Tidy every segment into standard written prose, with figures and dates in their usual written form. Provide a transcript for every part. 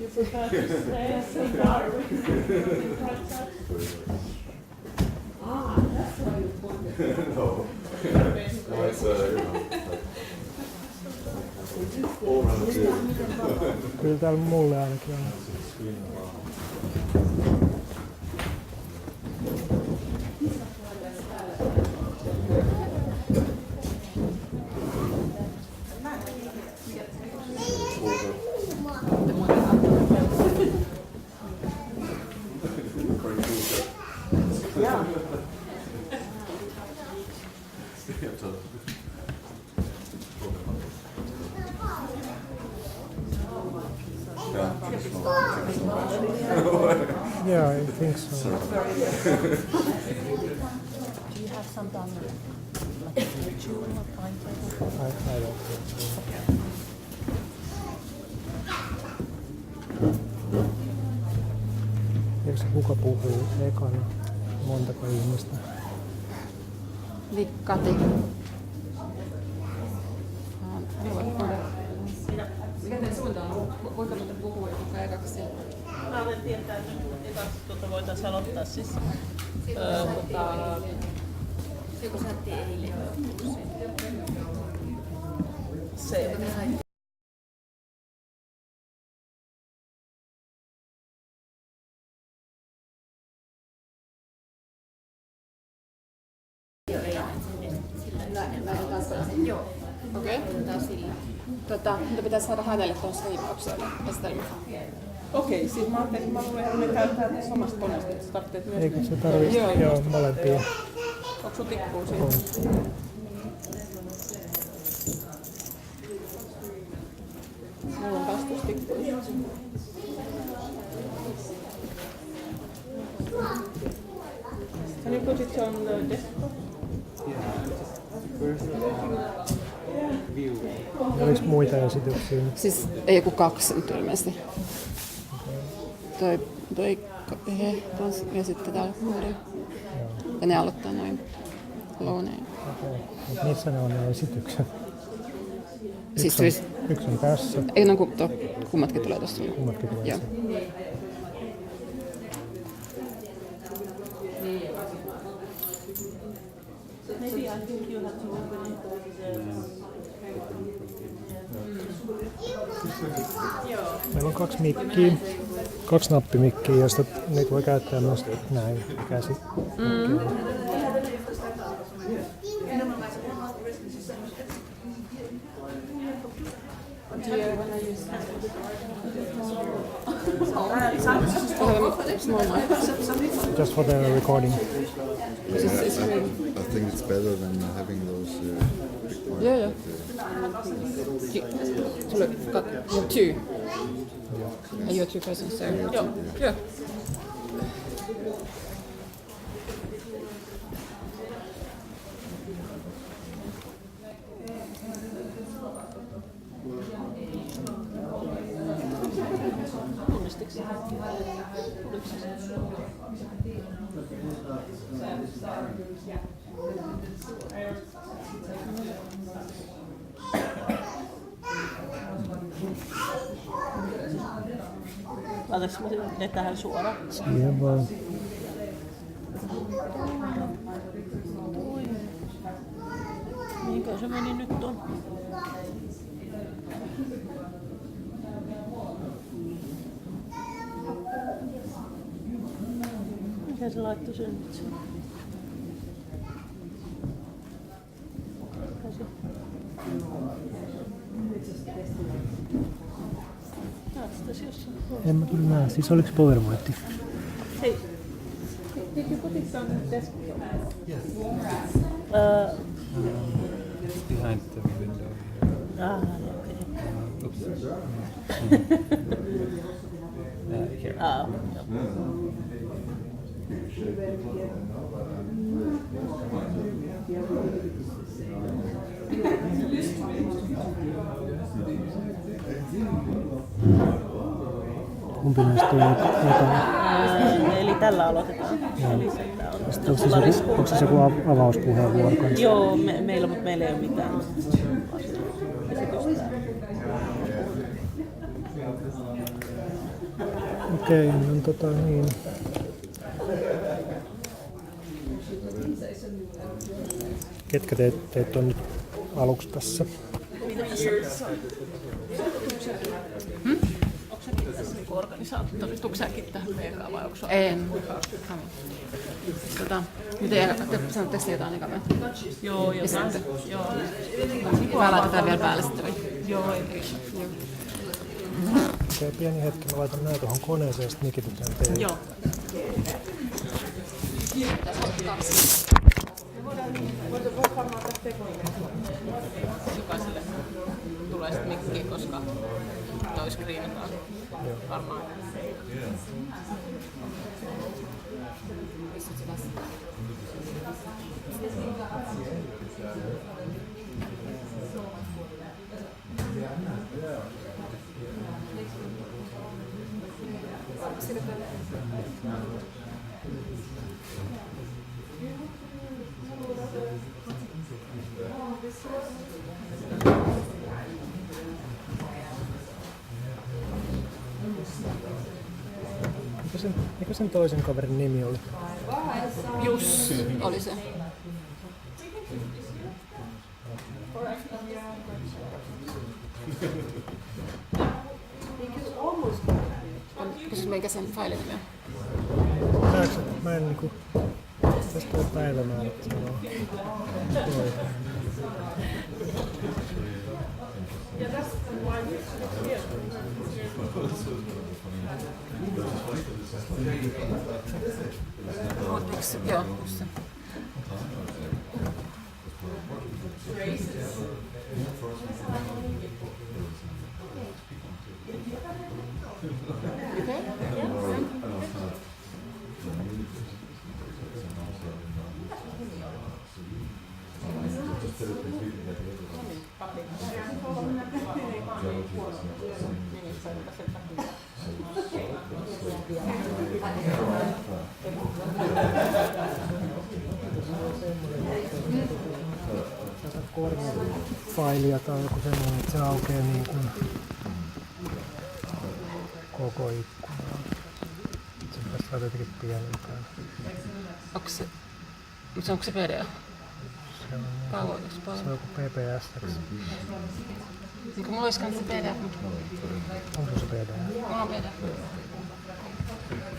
You prefer to stay as a dark? That's why you pointed. No. No, it's all round two. Kyllä täällä mulle ainakin on. Yeah, I think so. Do you have some done like ritual or timetable? I don't think so. Tiedätkö kuka puhuu ekana? Montako ihmistä? Vikkati. Mikä teidän suunta on? Voiko muuten puhua kuka ekaksi? Mä olen tietää, että ekaksi voitaisiin aloittaa siis. Joku saatti eilen. Se. Joo. Okei. Mutta pitäisi saada hänelle tuon skriipaukselle esitelmä. Okei, siis mä ajattelin, että mä luulen, että me käytetään tässä samasta koneesta, että sä tarvitset myös. Eikö se tarvitse? Joo, molempia. Onko sun tikkuu siinä? Mulla on taas tuossa tikkuu. Can you put it on the desktop? Olis muita esityksiä? Siis ei joku 2 nyt ilmeisesti. Toi ja sitten täällä Nordic. Ja ne aloittaa noin louneen. Okay. Missä ne on ne esitykset? Siis Yksi on tässä. ei no kummatkin tulee tossa. Kummatkin tulee. Joo. Maybe I think you have to open it. Meillä on 2 mikkiä, 2 nappimikkiä, joista niitä voi käyttää myös näin käsi. Just for the recording. I think it's better than having those big ones. Joo. Sulle you're 2. And you're 2 persons, so. Joo. Laitaks ne tähän suoraan? Siihen vaan. Mihinkö se meni nyt on? Mikä se laittoi sen nyt sen? En mä kyllä näe. Siis oliks PowerPointti? Hey, did you put it on the desktop? Yes. Behind the window here. Okay. Oops. Here. Kumpi näistä tulee ekana? Eli tällä aloitetaan. Eli se, että on Onko se joku avauspuheenvuoro kanssa? Joo, meillä ei ole mitään esitystä. Okei, no niin. Ketkä teet on nyt aluksi tässä? Onko säkin tässä niin organisaattori? Tuutko säkin tähän PK vai onko se? En. Miten sanotteko te jotain ikävää? Joo, jotain. Joo. Mä laitetaan vielä päälle sitten. Joo, Okei, pieni hetki, mä laitan näin tuohon koneeseen ja sitten mikitetään teille. Joo. Jokaiselle tulee sitten mikki, koska toi screenataan varmaan. Mikä sen toisen kaverin nimi oli? Jussi oli se. Kysys meikä sen failin nimeä. Mä en niinku... Tästä on päivämäärät sanoo. Joo, just se. Failia tai joku semmoinen, että se aukeaa niin kuin koko ikkunaan. Se pitäisi saada jotenkin pienempään. Onko se PDF? Se on, Pauloikas se paljon. on joku PPS. Niin kuin mulla olisi kans se PDF, mutta Onko se PDF? mulla on PDF.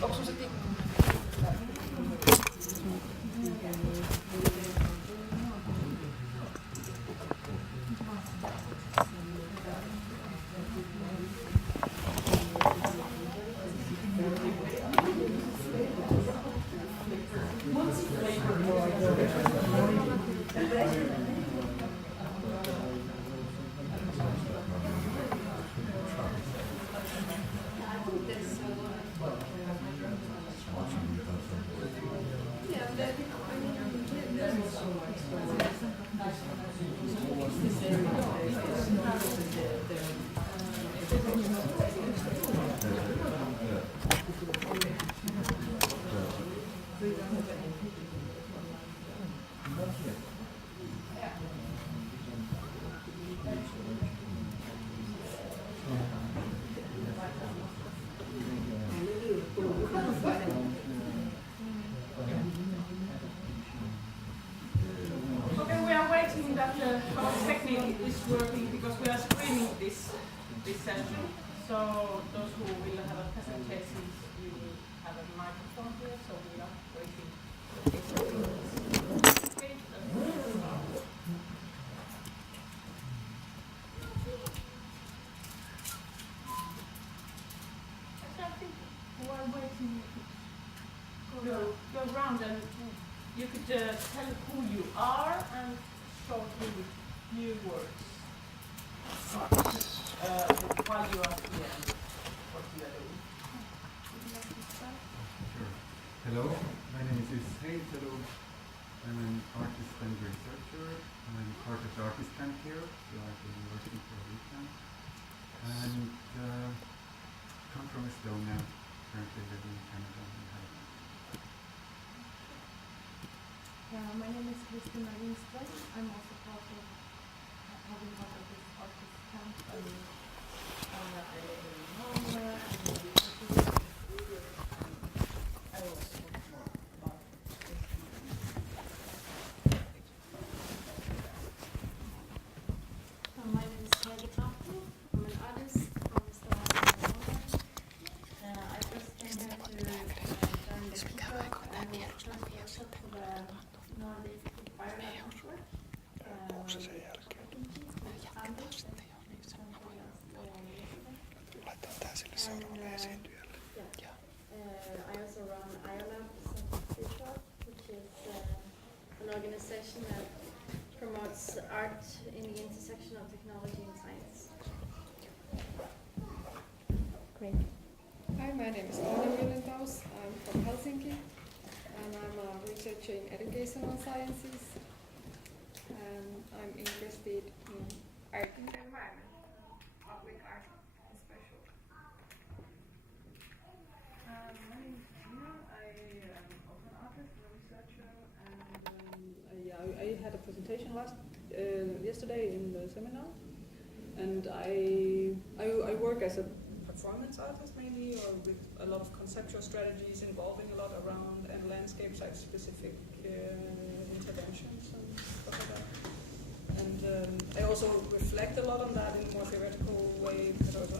Onko se tikku? Our technique is working because we are streaming this session. So those who will have a presentation, you will have a microphone here. So we are waiting. Okay. I think while waiting, go around and you could tell who you are and shortly with few words while you are here and what you are doing. Hello, my name is Hazel. I'm an artist and researcher. I'm part of the artist camp here, so I've been working for a weekend. And come from Estonia, currently living in Canada and have My name is Kristina Lindström. I'm also part of having part of this artist camp and I live in Malmö and I also talk more about this. My name is Moth Caterpillar. I'm an artist from Stockholm, Norway. I just came here to join the workshop and workshop for the Nordic Fire Network. I also run IOLAB, which is an organization that promotes art in the intersection of technology and science. Great. Hi, my name is Donna Haraway. I'm from Helsinki and I'm a researcher in educational sciences and I'm interested in art in the environment, public art especially. My name is Gina. I am also an artist and a researcher and I had a presentation yesterday in the seminar and I work as a performance artist mainly, or with a lot of conceptual strategies involving a lot around and landscape site specific interventions and stuff like that. And I also reflect a lot on that in a more theoretical way because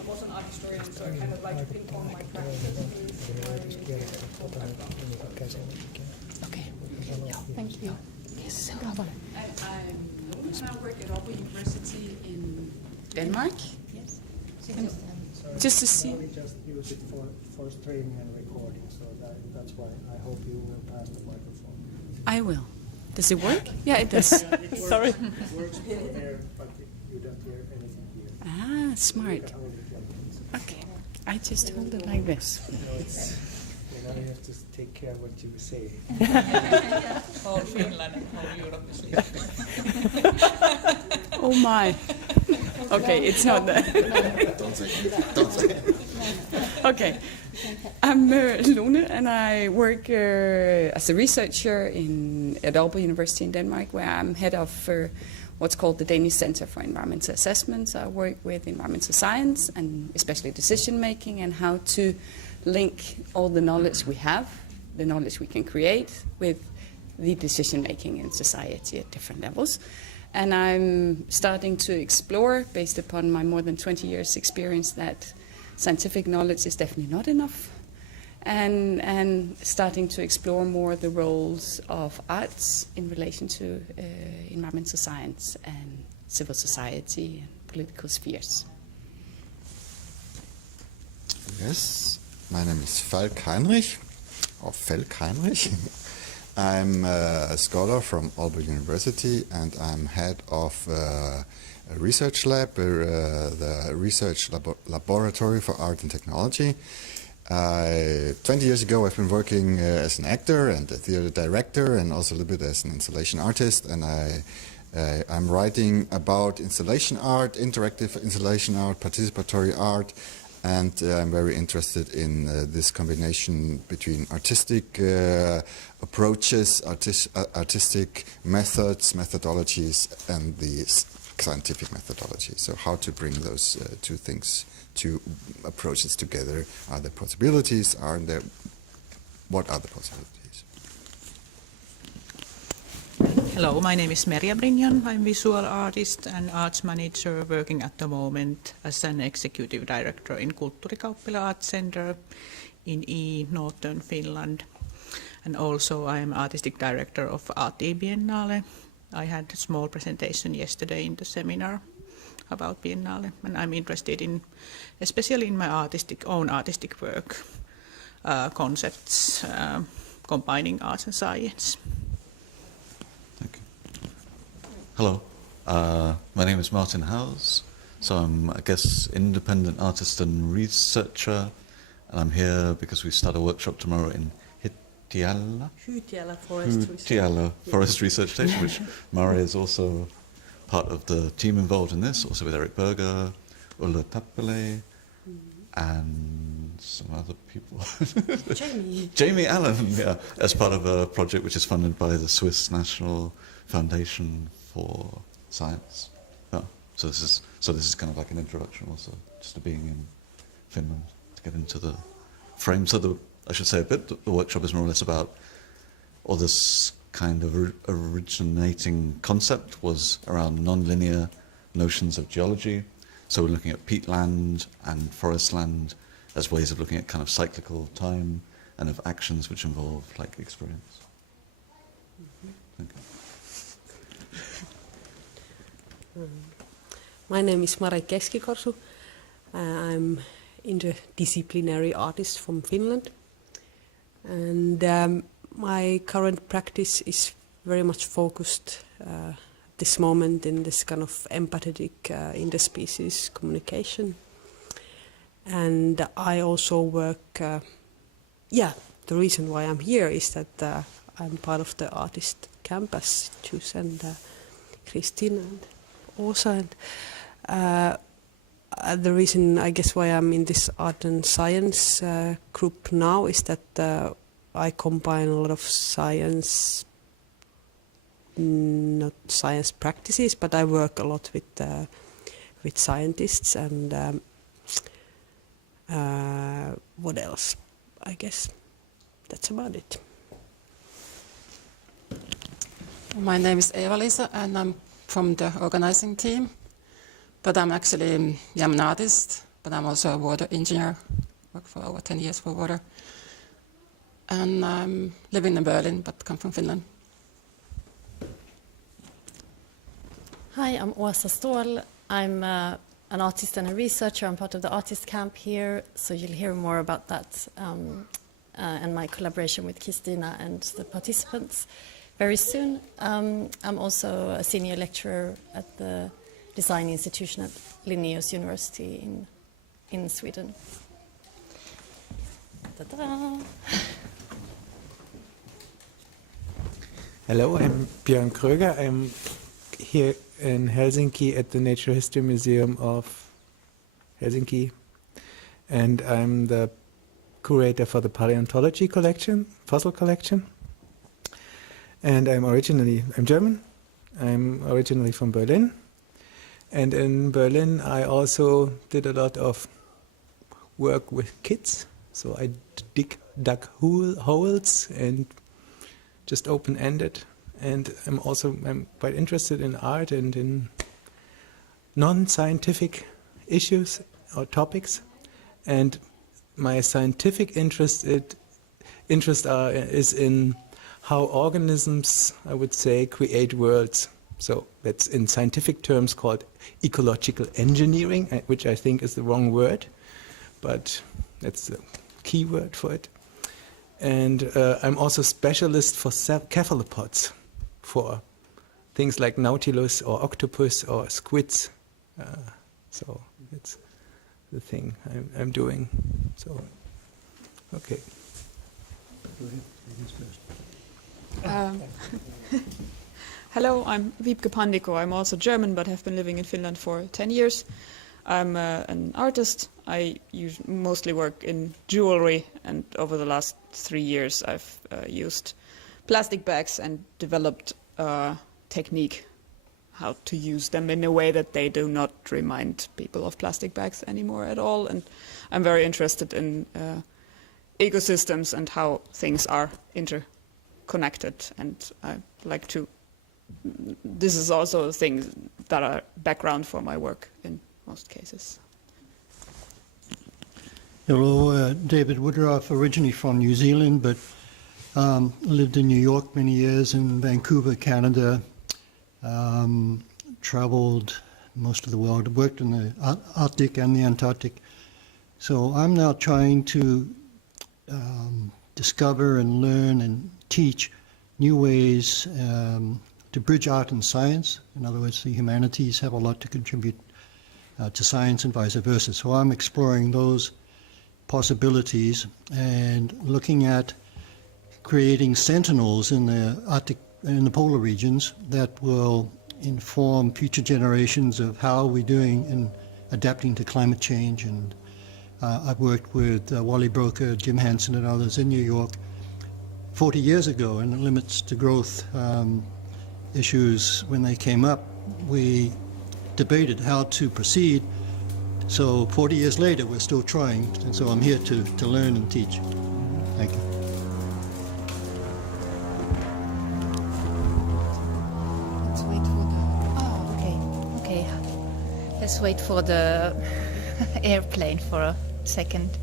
I'm also an art historian, so I kind of like to ping pong my practice with my theoretical background. Okay. Thank you. Yes, I'm Lone and I work at Aalborg University in Denmark. Yes. Just to see. We just use it for streaming and recording, so that's why I hope you will pass the microphone. I will. Does it work? Yeah, it does. Sorry. It works from there, but you don't hear anything here. Ah, smart. Okay. I just hold it like this. You have to take care of what you say. Whole Finland and whole Europe is Oh my. Okay, it's not that. Don't say it. Okay. I'm Lone and I work as a researcher at Aalborg University in Denmark, where I'm head of what's called the Danish Center for Environmental Assessments. I work with environmental science and especially decision making and how to link all the knowledge we have, the knowledge we can create, with the decision making in society at different levels. And I'm starting to explore, based upon my more than 20 years experience, that scientific knowledge is definitely not enough, and starting to explore more the roles of arts in relation to environmental science and civil society and political spheres. Yes, my name is Falk Heinrich, or Felk Heinrich. I'm a scholar from Aalborg University and I'm head of a research lab, the Research Laboratory for Art and Technology. 20 years ago I've been working as an actor and a theater director and also a little bit as an installation artist, and I'm writing about installation art, interactive installation art, participatory art, and I'm very interested in this combination between artistic approaches, artistic methods, methodologies, and the scientific methodology. So how to bring those two approaches together? Are there possibilities? What are the possibilities? Hello, my name is Merja Brinjan. I'm a visual artist and arts manager working at the moment as an executive director in Kulttuurikauppila Art Center in northern Finland. And also I'm artistic director of Art Biennale. I had a small presentation yesterday in the seminar about Biennale, and I'm interested in, especially in my own artistic work, concepts combining arts and science. Thank you. Hello, my name is Martin Howes. So I'm, I guess, independent artist and researcher, and I'm here because we start a workshop tomorrow in Hytiala Forest Research. Hytiala Forest Research Station, which Mari is also part of the team involved in this, also with Erik Berger, Ulla Tappele, and some other people. Jamie. Jamie Allen, yeah, as part of a project which is funded by the Swiss National Foundation for Science. Yeah. So this is kind of like an introduction also, just to being in Finland, to get into the frame. So I should say a bit, the workshop is more or less about, or this kind of originating concept was around non-linear notions of geology. So we're looking at peatland and forest land as ways of looking at kind of cyclical time and of actions which involve like experience. Thank you. My name is Mari Keskikorsu. I'm interdisciplinary artist from Finland, and my current practice is very much focused this moment in this kind of empathetic interspecies communication. And I also work, the reason why I'm here is that I'm part of the artist campus, Chus and Christine and Åsa. And the reason, I guess, why I'm in this art and science group now is that I combine a lot of science, not science practices, but I work a lot with scientists and what else? I guess that's about it. My name is Eva-Lisa and I'm from the organizing team, but I'm actually an artist, but I'm also a water engineer, worked for over 10 years for water. And I'm living in Berlin, but come from Finland. Hi, I'm Åsa Ståhl. I'm an artist and a researcher. I'm part of the artist camp here, so you'll hear more about that and my collaboration with Kristina and the participants very soon. I'm also a senior lecturer at the Design Institution at Linnaeus University in Sweden. Ta-da! Hello, I'm Björn Kröger. I'm here in Helsinki at the Natural History Museum of Helsinki, and I'm the curator for the paleontology collection, fossil collection. And I'm German. I'm originally from Berlin. And in Berlin, I also did a lot of work with kids. So I dug holes and just open-ended. And I'm quite interested in art and in non-scientific issues or topics. And my scientific interest is in how organisms, I would say, create worlds. So that's in scientific terms called ecological engineering, which I think is the wrong word, but that's the key word for it. And I'm also specialist for cephalopods, for things like nautilus or octopus or squids. So that's the thing I'm doing. So, okay. Hello, I'm Wiebke Pandiko. I'm also German, but have been living in Finland for 10 years. I'm an artist. I mostly work in jewelry, and over the last 3 years I've used plastic bags and developed a technique how to use them in a way that they do not remind people of plastic bags anymore at all. And I'm very interested in ecosystems and how things are interconnected, and I like to. This is also things that are background for my work in most cases. Hello, David Woodruff, originally from New Zealand, but lived in New York many years, in Vancouver, Canada, traveled most of the world, worked in the Arctic and the Antarctic. So I'm now trying to discover and learn and teach new ways to bridge art and science. In other words, the humanities have a lot to contribute to science and vice versa. So I'm exploring those possibilities and looking at creating sentinels in the Arctic, in the polar regions, that will inform future generations of how we're doing in adapting to climate change and I've worked with Wally Broker, Jim Hansen and others in New York 40 years ago, and the limits to growth issues, when they came up, we debated how to proceed. So 40 years later, we're still trying, and so I'm here to learn and teach. Thank you. Let's wait for the... Oh, okay. Let's wait for the airplane for a second.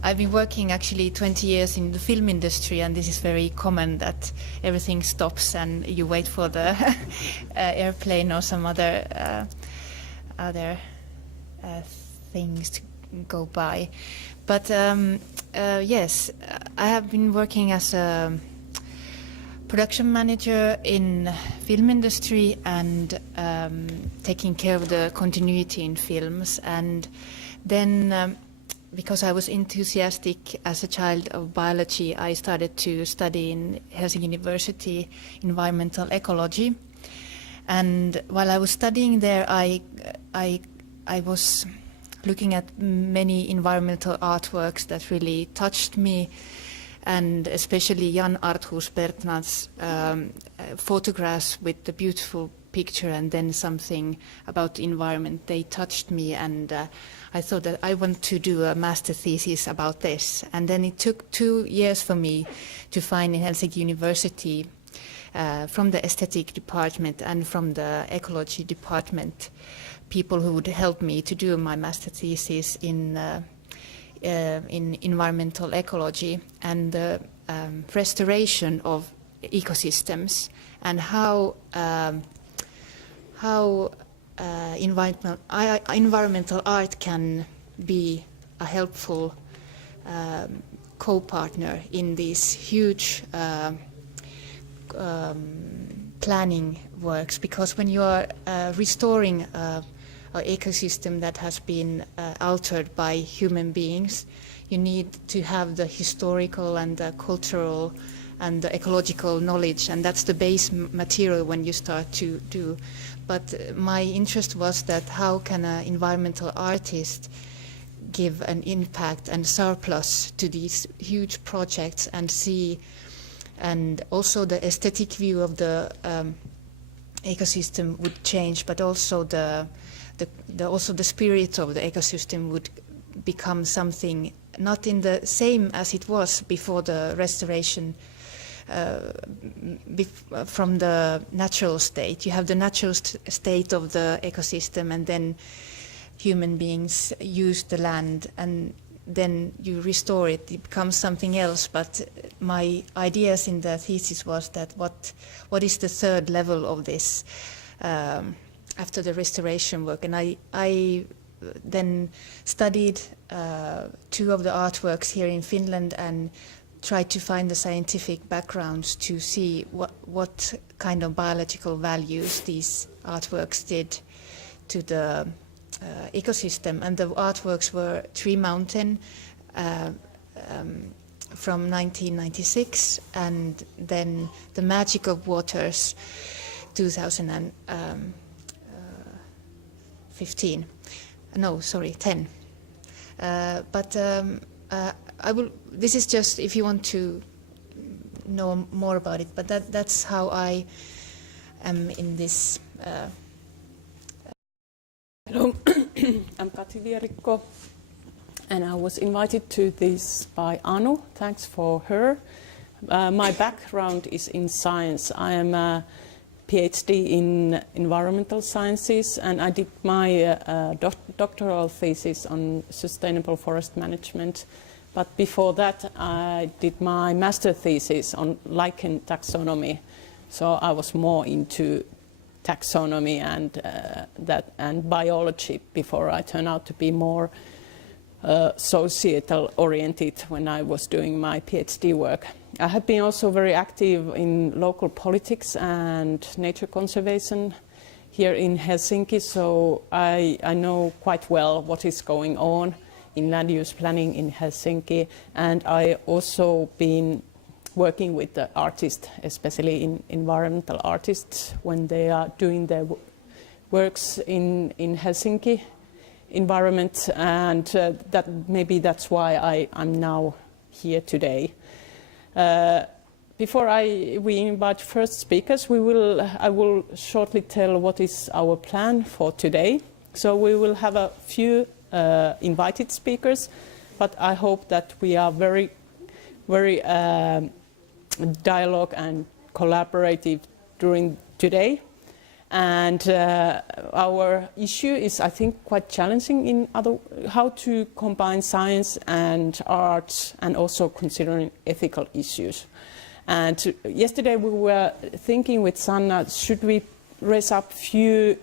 I've been working actually 20 years in the film industry, and this is very common that everything stops and you wait for the airplane or some other things to go by. But yes, I have been working as a production manager in film industry and taking care of the continuity in films. And then because I was enthusiastic as a child of biology, I started to study in Helsinki University environmental ecology. And while I was studying there, I was looking at many environmental artworks that really touched me, and especially Jan Arthus Bertnad's photographs with the beautiful picture and then something about the environment. They touched me, and I thought that I want to do a master thesis about this. And then it took 2 years for me to find in Helsinki University from the aesthetic department and from the ecology department people who would help me to do my master thesis in environmental ecology and the restoration of ecosystems, and how environmental art can be a helpful co-partner in these huge planning works. Because when you are restoring an ecosystem that has been altered by human beings, you need to have the historical and the cultural and the ecological knowledge, and that's the base material when you start to do. But my interest was that how can an environmental artist give an impact and surplus to these huge projects and see, and also the aesthetic view of the ecosystem would change, but also the spirit of the ecosystem would become something not in the same as it was before the restoration. From the natural state. You have the natural state of the ecosystem, and then human beings use the land, and then you restore it. It becomes something else. But my ideas in the thesis was that what is the third level of this after the restoration work? And I then studied 2 of the artworks here in Finland and tried to find the scientific backgrounds to see what kind of biological values these artworks did to the ecosystem. And the artworks were Tree Mountain from 1996, and then The Magic of Waters 2015. No, sorry, 10. This is just if you want to know more about it, but that's how I am in this. Hello, I'm Kati Vierikko, and I was invited to this by Anu. Thanks for her. My background is in science. I am a PhD in environmental sciences, and I did my doctoral thesis on sustainable forest management. But before that, I did my master thesis on lichen taxonomy. So I was more into taxonomy and biology before I turned out to be more societal oriented when I was doing my PhD work. I have been also very active in local politics and nature conservation here in Helsinki, so I know quite well what is going on in land use planning in Helsinki, and I also been working with the artists, especially in environmental artists, when they are doing their works in Helsinki environment, and that's why I'm now here today. Before we invite first speakers, I will shortly tell what is our plan for today. So we will have a few invited speakers, but I hope that we are very, very dialogue and collaborative during today. And our issue is, I think, quite challenging in how to combine science and art, and also considering ethical issues. And yesterday we were thinking with Sanna, should we raise up few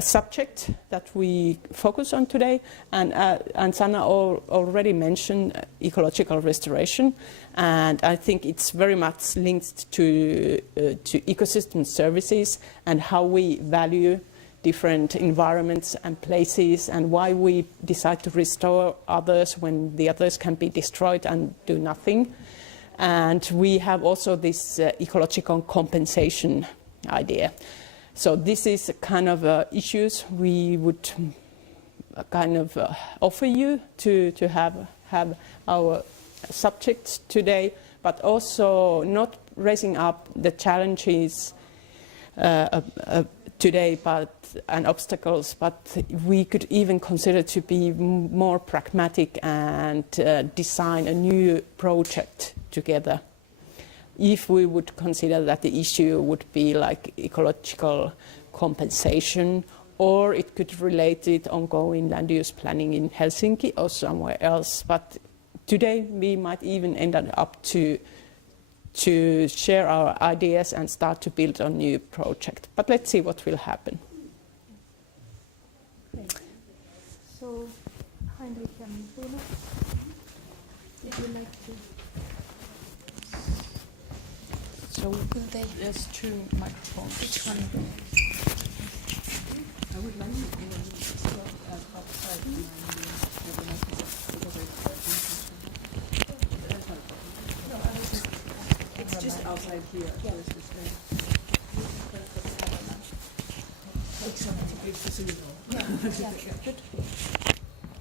subjects that we focus on today? And Sanna already mentioned ecological restoration, and I think it's very much linked to ecosystem services and how we value different environments and places, and why we decide to restore others when the others can be destroyed and do nothing. And we have also this ecological compensation idea. So this is kind of issues we would kind of offer you to have our subjects today, but also not raising up the challenges today and obstacles, but we could even consider to be more pragmatic and design a new project together. If we would consider that the issue would be like ecological compensation, or it could relate it ongoing land use planning in Helsinki or somewhere else. But today we might even end up to share our ideas and start to build a new project. But let's see what will happen. Okay. So, Heinrich and Bruno, would you like to? So there's two microphones. Which one? I would like to outside. It's just outside here. Yeah. Good.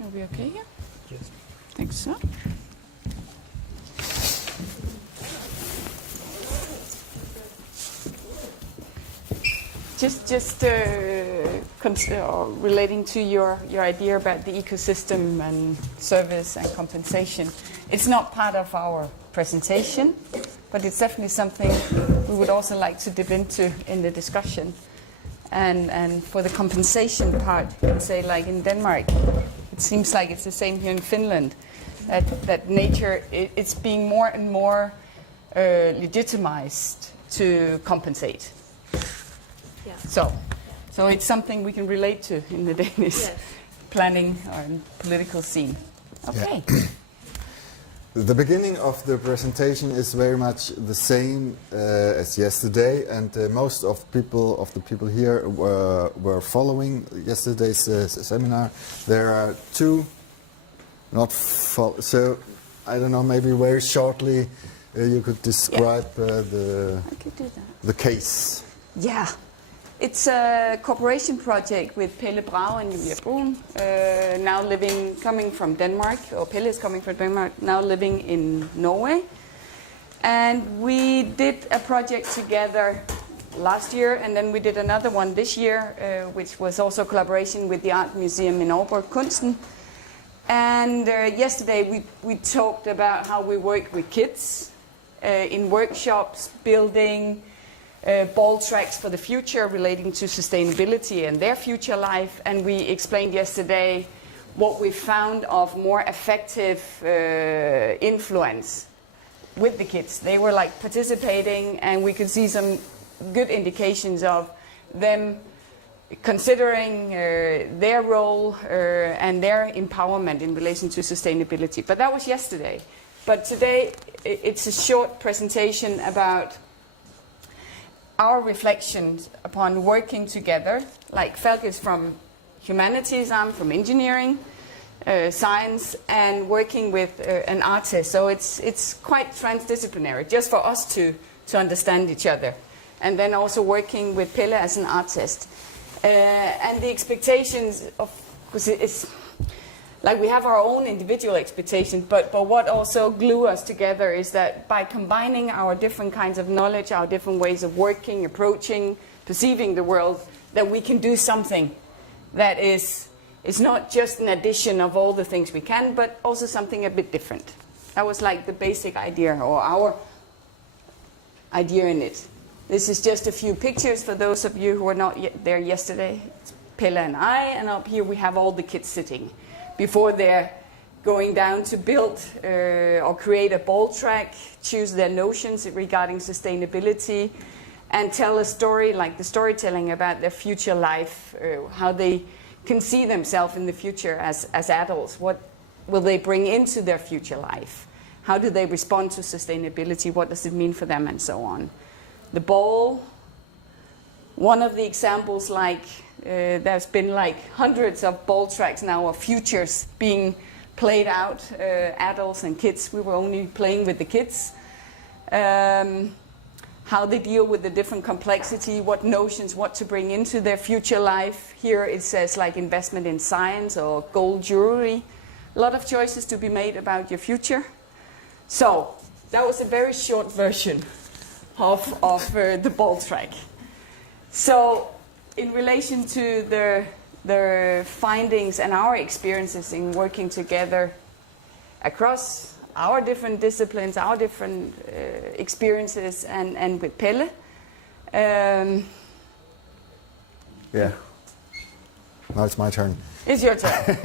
Are we okay here? Yes. Thanks, sir. Just relating to your idea about the ecosystem and service and compensation, it's not part of our presentation, but it's definitely something we would also like to dip into in the discussion. And for the compensation part, you can say, like in Denmark, it seems like it's the same here in Finland, that nature, it's being more and more legitimized to compensate. Yeah. So it's something we can relate to in the Danish planning or political scene. Okay. Yeah. The beginning of the presentation is very much the same as yesterday, and most of the people here were following yesterday's seminar. There are two, so I don't know, maybe very shortly you could describe the case. Yeah. It's a cooperation project with Pelle Brau and Julia Brun, coming from Denmark, or Pelle is coming from Denmark, now living in Norway. And we did a project together last year, and then we did another one this year, which was also a collaboration with the Art Museum in Aalborg Kunsten. And yesterday we talked about how we work with kids in workshops, building ball tracks for the future relating to sustainability and their future life. And we explained yesterday what we found of more effective influence with the kids. They were like participating, and we could see some good indications of them considering their role and their empowerment in relation to sustainability. But that was yesterday. But today it's a short presentation about our reflections upon working together. Like Falk is from humanities, I'm from engineering, science, and working with an artist. So it's quite transdisciplinary, just for us to understand each other. And then also working with Pelle as an artist. And the expectations of, because it's like we have our own individual expectations, but what also glue us together is that by combining our different kinds of knowledge, our different ways of working, approaching, perceiving the world, that we can do something that is not just an addition of all the things we can, but also something a bit different. That was like the basic idea, or our idea in it. This is just a few pictures for those of you who were not there yesterday. It's Pelle and I, and up here we have all the kids sitting before they're going down to build or create a ball track, choose their notions regarding sustainability, and tell a story, like the storytelling about their future life, how they can see themselves in the future as adults. What will they bring into their future life? How do they respond to sustainability? What does it mean for them, and so on. The ball, one of the examples, like there's been like hundreds of ball tracks now of futures being played out, adults and kids. We were only playing with the kids. How they deal with the different complexity, what notions, what to bring into their future life. Here it says like investment in science or gold jewelry. A lot of choices to be made about your future. So that was a very short version of the ball track. So in relation to the findings and our experiences in working together across our different disciplines, our different experiences, and with Pelle. Yeah. Now it's my turn. It's your turn.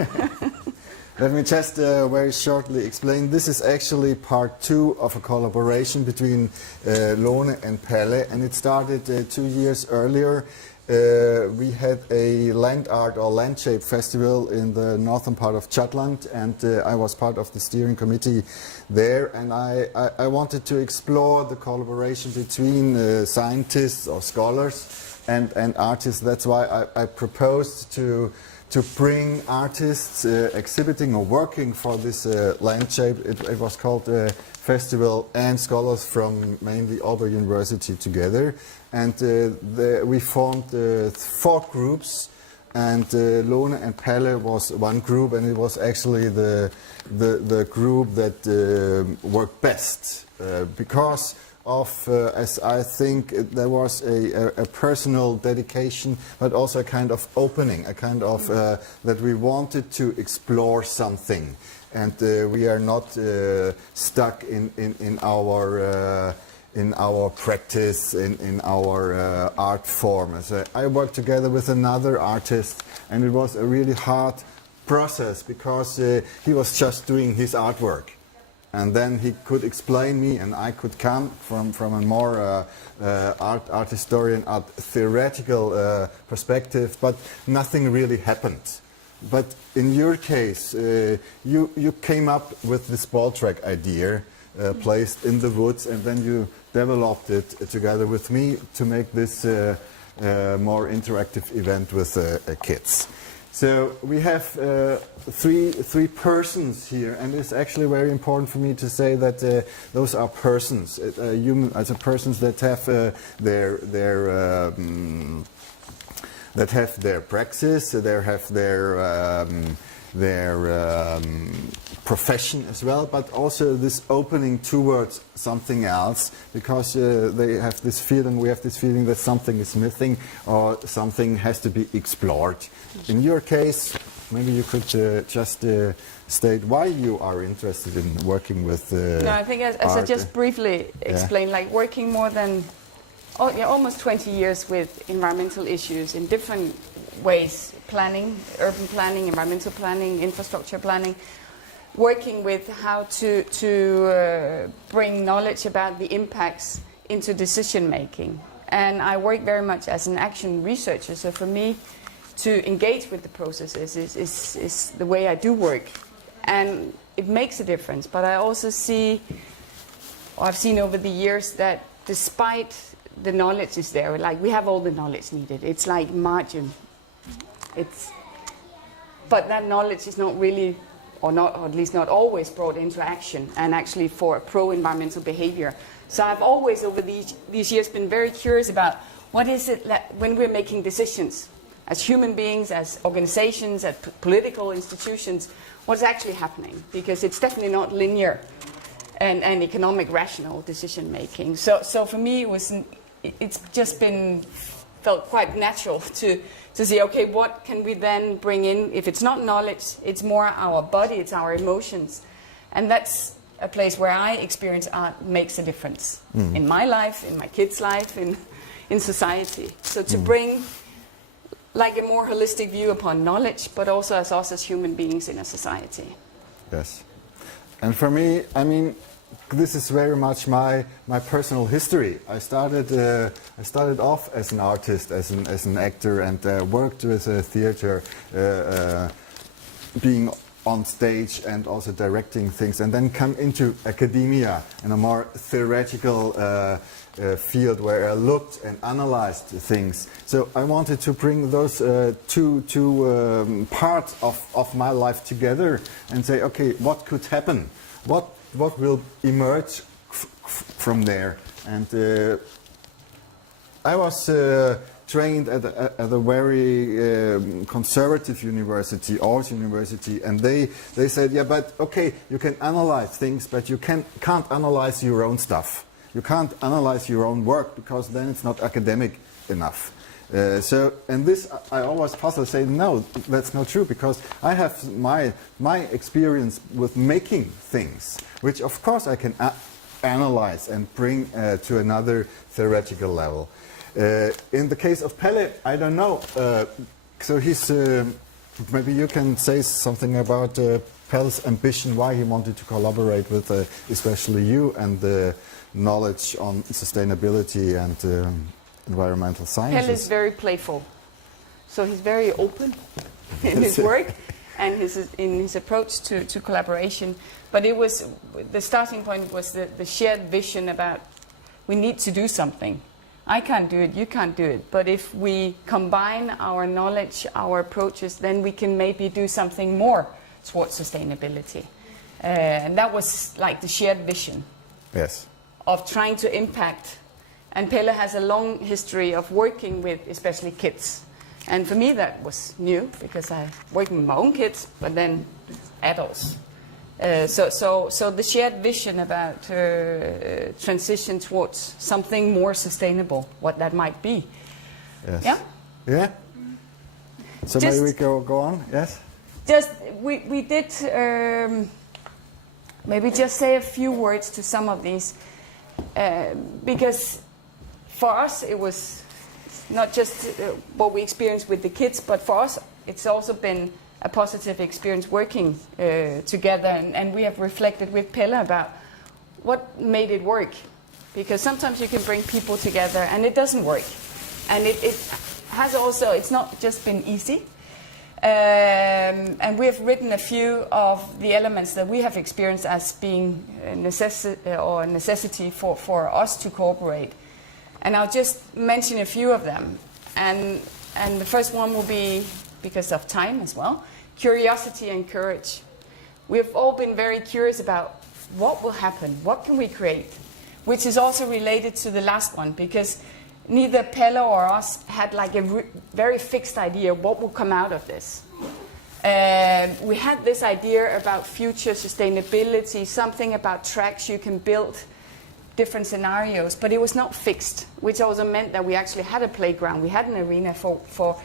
Let me just very shortly explain. This is actually part 2 of a collaboration between Lone and Pelle, and it started 2 years earlier. We had a land art or landscape festival in the northern part of Jutland, and I was part of the steering committee there, and I wanted to explore the collaboration between scientists or scholars and artists. That's why I proposed to bring artists exhibiting or working for this landscape. It was called Festival, and scholars from mainly Aalborg University together. And we formed 4 groups, and Lone and Pelle was one group, and it was actually the group that worked best because of, as I think, there was a personal dedication, but also a kind of opening, a kind of that we wanted to explore something, and we are not stuck in our practice, in our art form. So I worked together with another artist, and it was a really hard process because he was just doing his artwork. And then he could explain me, and I could come from a more art historian, art theoretical perspective, but nothing really happened. But in your case, you came up with this ball track idea, placed in the woods, and then you developed it together with me to make this more interactive event with kids. So we have three persons here, and it's actually very important for me to say that those are persons, human, as persons that have their praxis, they have their profession as well, but also this opening towards something else, because they have this feeling, we have this feeling that something is missing or something has to be explored. In your case, maybe you could just state why you are interested in working with No, I think as I just briefly explained, like working more than almost 20 years with environmental issues in different ways, planning, urban planning, environmental planning, infrastructure planning, working with how to bring knowledge about the impacts into decision making. And I work very much as an action researcher, so for me to engage with the processes is the way I do work. And it makes a difference, but I also see, or I've seen over the years, that despite the knowledge is there, like we have all the knowledge needed, it's like margin. But that knowledge is not really, or at least not always brought into action, and actually for pro-environmental behavior. So I've always over these years been very curious about what is it that when we're making decisions as human beings, as organizations, as political institutions, what's actually happening, because it's definitely not linear and economic rational decision making. So for me, it's just felt quite natural to see, okay, what can we then bring in? If it's not knowledge, it's more our body, it's our emotions. And that's a place where I experience art makes a difference in my life, in my kids' life, in society. So to bring like a more holistic view upon knowledge, but also as us as human beings in a society. Yes. And for me, I mean, this is very much my personal history. I started off as an artist, as an actor, and worked with theater, being on stage and also directing things, and then come into academia in a more theoretical field where I looked and analyzed things. So I wanted to bring those two parts of my life together and say, okay, what could happen? What will emerge from there? And I was trained at a very conservative university, Aarhus University, and they said, yeah, but okay, you can analyze things, but you can't analyze your own stuff. You can't analyze your own work, because then it's not academic enough. And this, I always puzzle, say, no, that's not true, because I have my experience with making things, which of course I can analyze and bring to another theoretical level. In the case of Pelle, I don't know. So he's, maybe you can say something about Pelle's ambition, why he wanted to collaborate with especially you, and the knowledge on sustainability and environmental sciences. Pelle is very playful, so he's very open in his work and in his approach to collaboration. But it was, the starting point was the shared vision about we need to do something. I can't do it, you can't do it. But if we combine our knowledge, our approaches, then we can maybe do something more towards sustainability. And that was like the shared vision. Yes. Of trying to impact. And Pelle has a long history of working with especially kids. And for me that was new, because I work with my own kids, but then adults. So the shared vision about transition towards something more sustainable, what that might be. Yes. Yeah? Yeah? So maybe we go on, yes? Just, we did maybe just say a few words to some of these, because for us it was not just what we experienced with the kids, but for us it's also been a positive experience working together, and we have reflected with Pelle about what made it work, because sometimes you can bring people together and it doesn't work, and it has also, it's not just been easy, and we have written a few of the elements that we have experienced as being a necessity for us to cooperate, and I'll just mention a few of them, and the first one will be, because of time as well, curiosity and courage. We have all been very curious about what will happen, what can we create, which is also related to the last one, because neither Pelle or us had like a very fixed idea what will come out of this. We had this idea about future sustainability, something about tracks you can build, different scenarios, but it was not fixed, which also meant that we actually had a playground, we had an arena for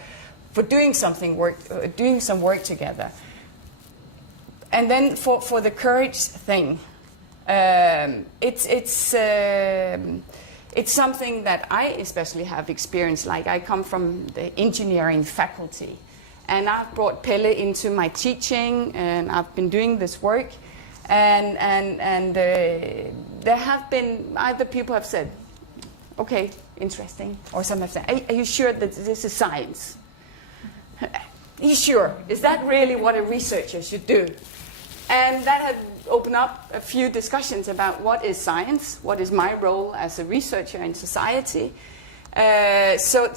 doing some work together. And then for the courage thing, it's something that I especially have experienced. Like, I come from the engineering faculty, and I've brought Pelle into my teaching, and I've been doing this work, and there have been either people have said, okay, interesting, or some have said, are you sure that this is science? Are you sure? Is that really what a researcher should do? And that had opened up a few discussions about what is science, what is my role as a researcher in society. So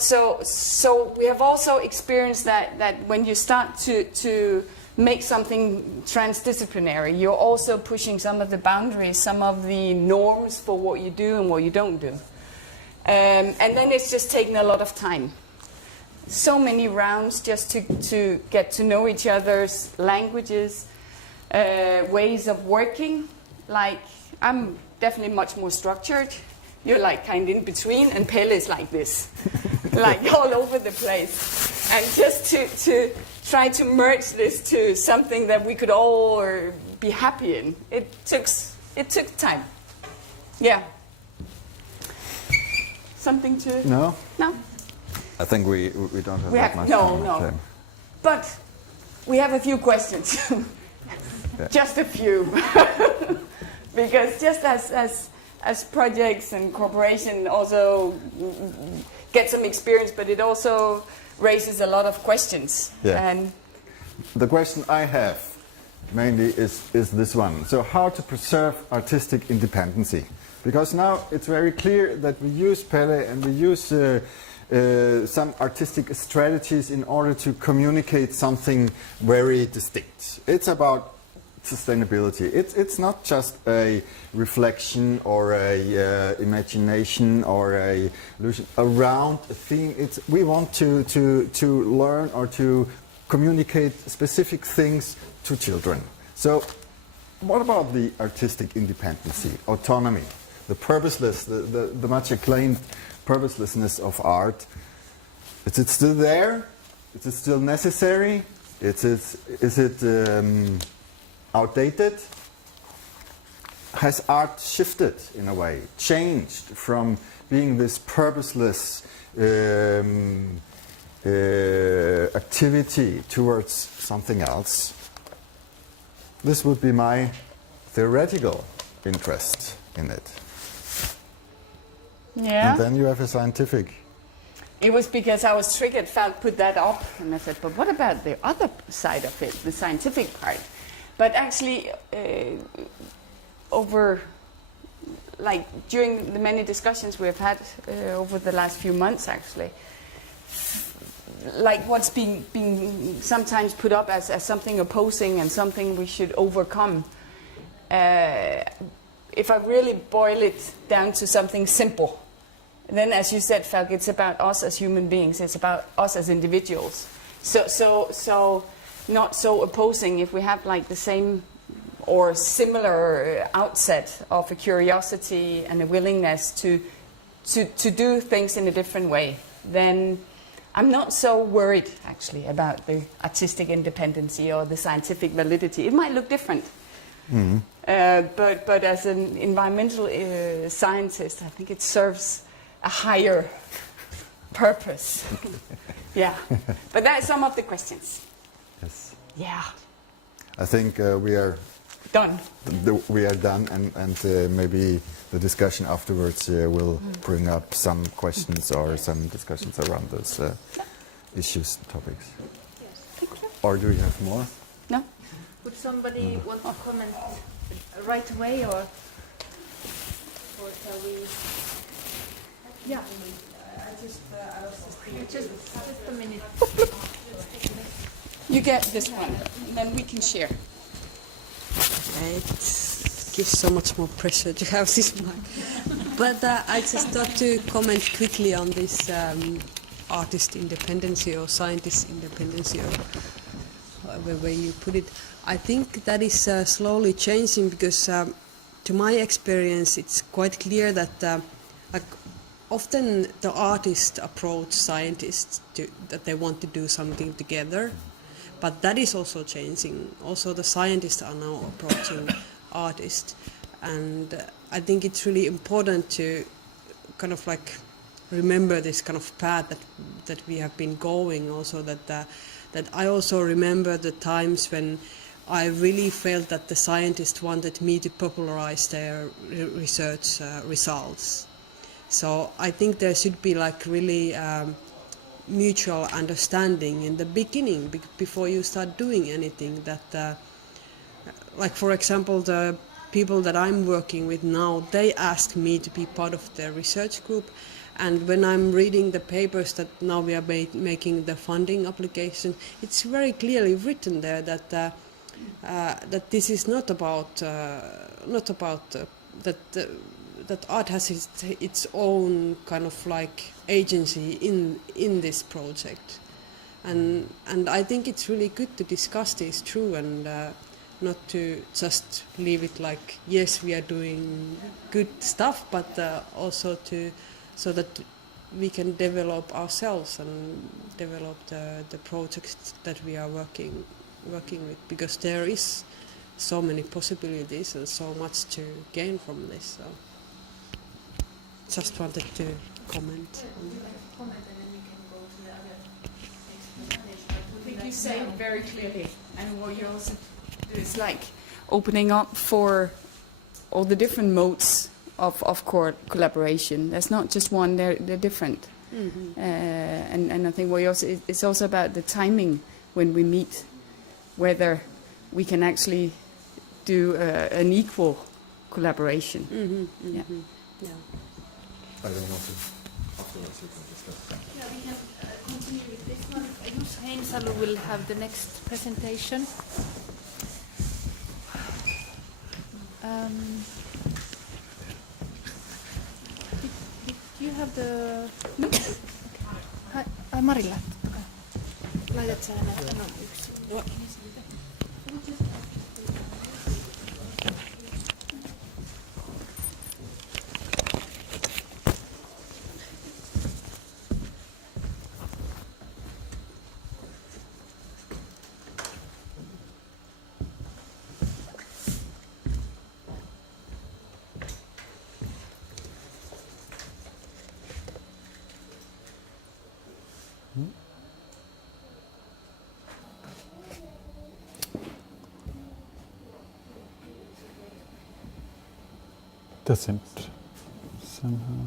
we have also experienced that when you start to make something transdisciplinary, you're also pushing some of the boundaries, some of the norms for what you do and what you don't do. And then it's just taken a lot of time. so many rounds just to get to know each other's languages, ways of working. Like, I'm definitely much more structured. You're like kind of in between, and Pelle is like this, like all over the place. And just to try to merge this to something that we could all be happy in, it took time. Yeah. Something to... No? No? I think we don't have that much no, time. no. But we have a few questions. Yeah. Just a few. Because just as projects and corporation also get some experience, but it also raises a lot of questions. Yeah. And the question I have mainly is this one. So how to preserve artistic independency? Because now it's very clear that we use Pelle and we use some artistic strategies in order to communicate something very distinct. It's about sustainability. It's not just a reflection or a imagination or a illusion around a theme. We want to learn or to communicate specific things to children. So what about the artistic independency, autonomy, the purposeless, the much acclaimed purposelessness of art? Is it still there? Is it still necessary? Is it outdated? Has art shifted in a way, changed from being this purposeless activity towards something else? This would be my theoretical interest in it. yeah. And then you have a scientific. It was because I was triggered, Falk put that up, and I said, but what about the other side of it, the scientific part? But actually, during the many discussions we've had over the last few months, actually, like what's being sometimes put up as something opposing and something we should overcome. If I really boil it down to something simple, then, as you said, Falk, it's about us as human beings. It's about us as individuals. So not so opposing if we have like the same or similar outset of a curiosity and a willingness to do things in a different way. Then I'm not so worried actually about the artistic independency or the scientific validity. It might look different. Mm-hmm. But as an environmental scientist, I think it serves a higher purpose. Yeah. But that's some of the questions. Yes. Yeah. I think we are done. We are done, and maybe the discussion afterwards will bring up some questions or some discussions around those issues, topics. Thank you. Or do you have more? No. Would somebody want to comment right away, or shall we? Yeah. Just a minute. You get this one, and then we can share. It gives so much more pressure to have this mic. But I just thought to comment quickly on this artist independency or scientist independency, or however way you put it. I think that is slowly changing because, to my experience, it's quite clear that often the artists approach scientists that they want to do something together. But that is also changing. Also, the scientists are now approaching artists, and I think it's really important to kind of like remember this kind of path that we have been going. Also, that I also remember the times when I really felt that the scientists wanted me to popularize their research results. So I think there should be like really mutual understanding in the beginning before you start doing anything. That, like for example, the people that I'm working with now, they ask me to be part of their research group, and when I'm reading the papers that now we are making the funding application, it's very clearly written there that that this is not about that that art has its own kind of like agency in this project, and I think it's really good to discuss this through and not to just leave it like, yes, we are doing good stuff, but also so that we can develop ourselves and develop the projects that we are working with, because there is so many possibilities and so much to gain from this. So just wanted to comment. I think you say it very clearly, and what you also do is like opening up for all the different modes of collaboration. There's not just one; they're different. Mm-hmm. And I think it's also about the timing when we meet, whether we can actually do an equal collaboration. Mm-hmm, mm-hmm. Yeah. Yeah. I don't want to. Afterwards, you can discuss. Yeah, we can continue with this one. Jus Heinsalu will have the next presentation. Did you have the... No. Marilla. Laitat sä näitä? No, yksi. Doesn't somehow.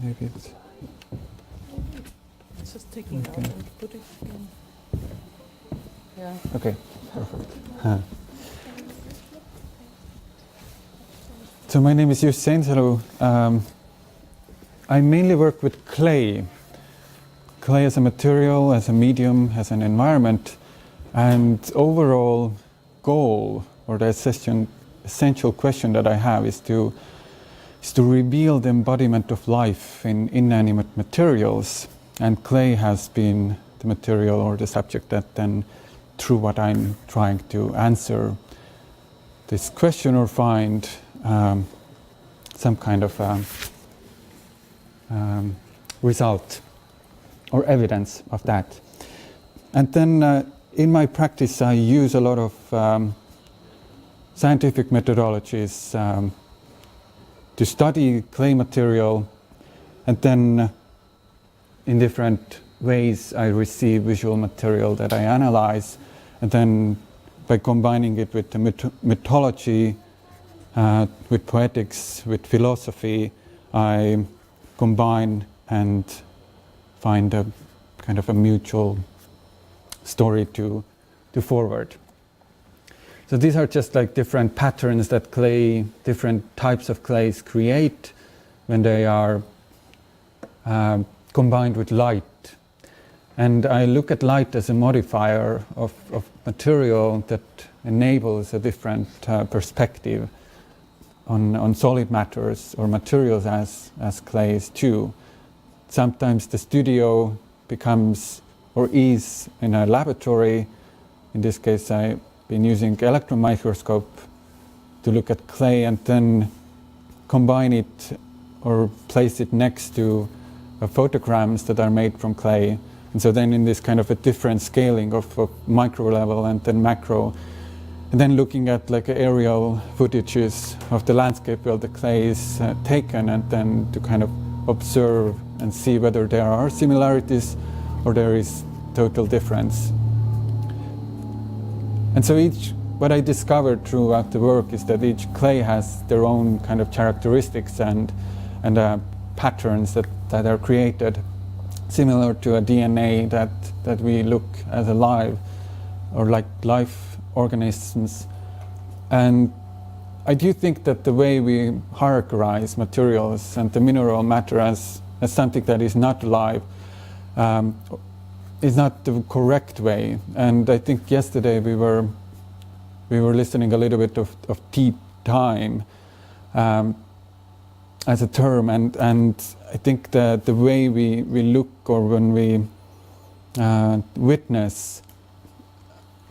Maybe it's. It's just taking out and put it in. Yeah. Okay, perfect. So my name is Jus Heinsalu. I mainly work with clay. Clay as a material, as a medium, as an environment, and overall goal or the essential question that I have is to reveal the embodiment of life in inanimate materials, and clay has been the material or the subject that then, through what I'm trying to answer this question or find some kind of result or evidence of that. And then in my practice I use a lot of scientific methodologies to study clay material, and then in different ways I receive visual material that I analyze, and then by combining it with the mythology, with poetics, with philosophy, I combine and find a kind of a mutual story to forward. So these are just like different patterns that different types of clays create when they are combined with light. And I look at light as a modifier of material that enables a different perspective on solid matters or materials as clays too. Sometimes the studio becomes or is in a laboratory. In this case I've been using electron microscope to look at clay and then combine it or place it next to photograms that are made from clay. And so then in this kind of a different scaling of micro level and then macro, and then looking at like aerial footages of the landscape where the clay is taken, and then to kind of observe and see whether there are similarities or there is total difference. And so what I discovered throughout the work is that each clay has their own kind of characteristics and patterns that are created, similar to a DNA that we look as alive or like life organisms. And I do think that the way we hierarchize materials and the mineral matter as something that is not alive is not the correct way. And I think yesterday we were we were listening a little bit of tea time as a term, and I think that the way we look, or when we witness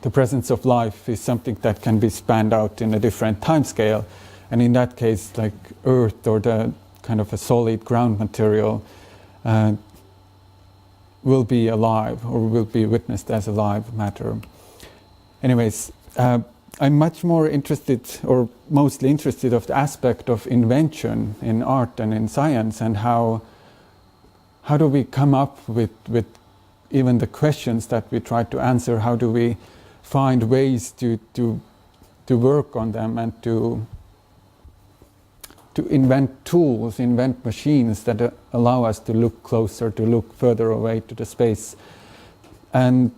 the presence of life, is something that can be spanned out in a different time scale. And in that case, like earth, or the kind of a solid ground material, will be alive, or will be witnessed as alive matter. Anyways, I'm much more interested, or mostly interested, of the aspect of invention in art and in science, and how do we come up with even the questions that we try to answer. How do we find ways to work on them, and to invent tools, invent machines that allow us to look closer, to look further away to the space. And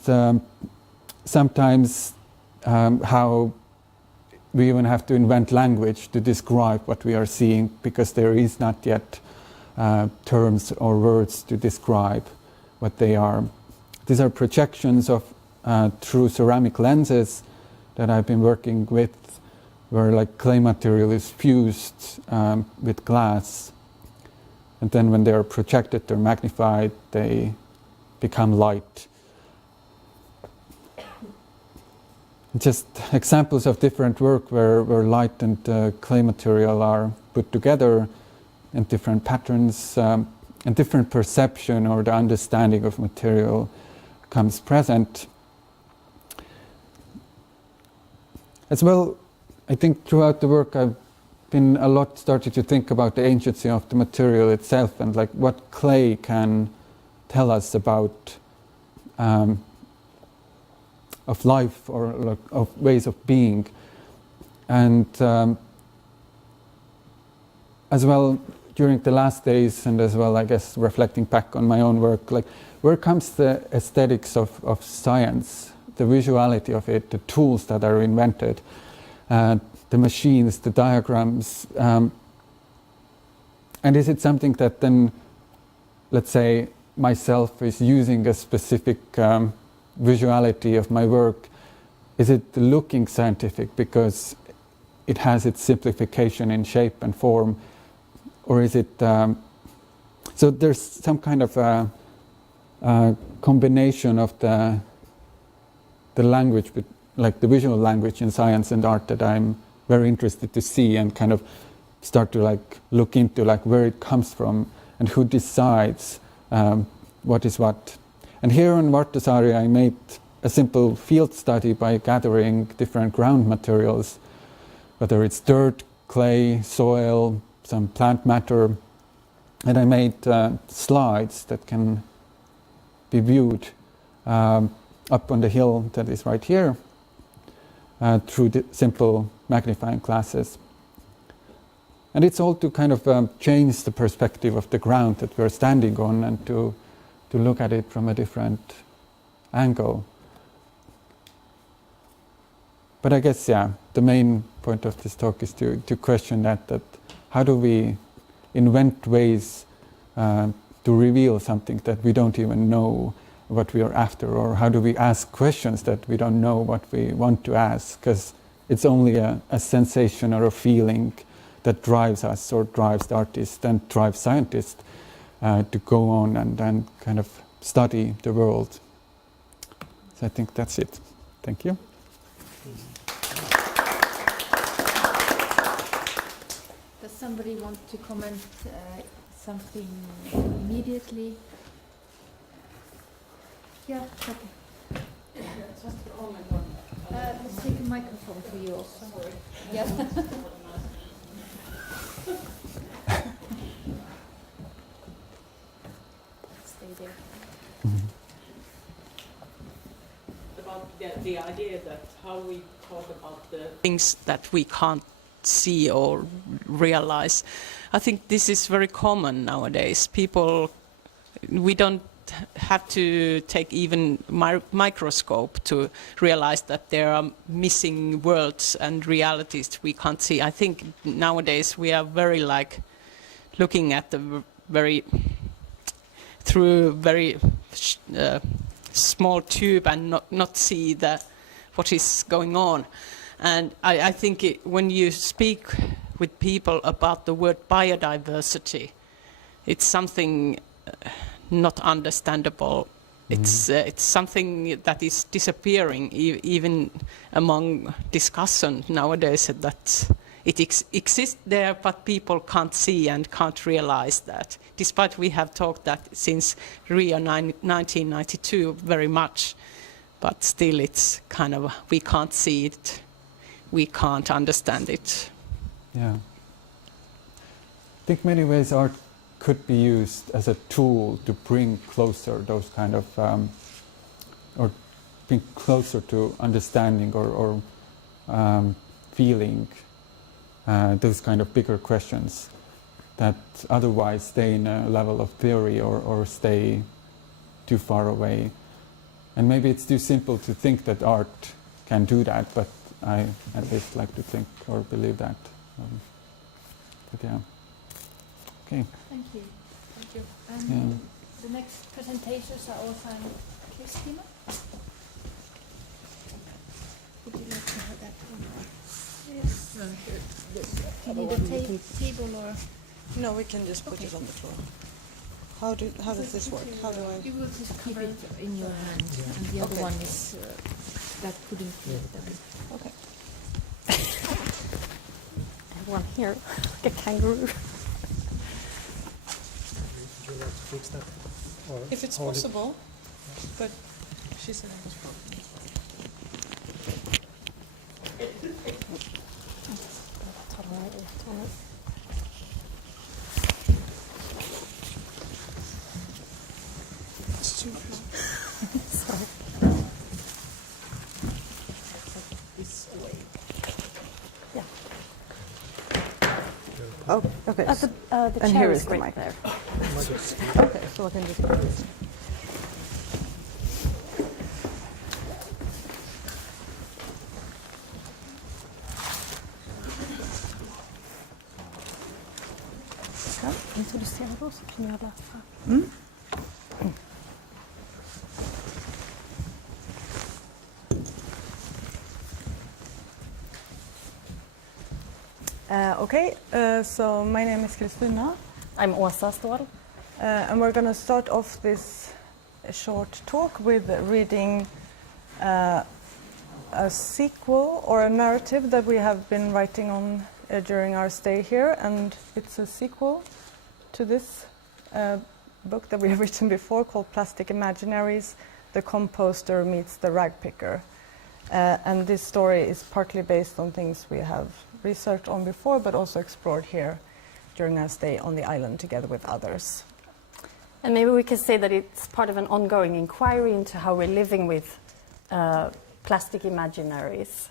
sometimes how we even have to invent language to describe what we are seeing, because there is not yet terms or words to describe what they are. These are projections of through ceramic lenses that I've been working with, where like clay material is fused with glass, and then when they are projected or magnified, they become light. Just examples of different work where light and clay material are put together in different patterns, and different perception or the understanding of material comes present. As well, I think throughout the work I've been a lot started to think about the agency of the material itself, and like what clay can tell us about of life, or like of ways of being. And as well, during the last days, and as well, I guess, reflecting back on my own work, like where comes the aesthetics of science, the visuality of it, the tools that are invented, the machines, the diagrams, and is it something that then, let's say, myself is using a specific visuality of my work? Is it looking scientific because it has its simplification in shape and form, or is it so there's some kind of a combination of the language, like the visual language in science and art, that I'm very interested to see and kind of start to like look into like where it comes from and who decides what is what. And here in Vartasaari I made a simple field study by gathering different ground materials, whether it's dirt, clay, soil, some plant matter, and I made slides that can be viewed up on the hill that is right here through the simple magnifying glasses. And it's all to kind of change the perspective of the ground that we're standing on, and to look at it from a different angle. But I guess, yeah, the main point of this talk is to question that how do we invent ways to reveal something that we don't even know what we are after, or how do we ask questions that we don't know what we want to ask, because it's only a sensation or a feeling that drives us, or drives the artist and drives scientists to go on and kind of study the world. So I think that's it. Thank you. Does somebody want to comment something immediately? Yeah, okay. Just a comment on. Let's take a microphone for you also. Yeah. Stay there. About the idea that how we talk about the things that we can't see or realize. I think this is very common nowadays. We don't have to take even microscope to realize that there are missing worlds and realities we can't see. I think nowadays we are very like looking at the through very small tube and not see what is going on. And I think when you speak with people about the word biodiversity, it's something not understandable. It's something that is disappearing even among discussion nowadays, that it exists there, but people can't see and can't realize that. Despite we have talked that since Rio 1992 very much, but still it's kind of, we can't see it, we can't understand it. Yeah. I think many ways art could be used as a tool to bring closer those kind of, or bring closer to understanding or feeling those kind of bigger questions that otherwise stay in a level of theory or stay too far away. And maybe it's too simple to think that art can do that, but I at least like to think or believe that. But yeah. Okay. Thank you. Thank you. The next presentations are all from Christina. Would you like to have that one? Yes. Do you need a table or? No, we can just put it on the floor. How does this work? How do I? You will just keep it in your hand, and the other one is that couldn't fit them. Okay. I have one here, like a kangaroo. Would you like to fix that? Or If it's hold it? possible, but she said it was probably. Sorry. This way. Yeah. Oh, okay. The And chair here is is the great mic. there. Okay, so I can just put this. Ska introducera oss som jag läser. So my name is Kristina. I'm Åsa Ståhl. And we're going to start off this short talk with reading a sequel or a narrative that we have been writing on during our stay here. And it's a sequel to this book that we have written before called Plastic Imaginaries, The Composter Meets the Rag Picker. And this story is partly based on things we have researched on before, but also explored here during our stay on the island together with others. And maybe we can say that it's part of an ongoing inquiry into how we're living with plastic imaginaries.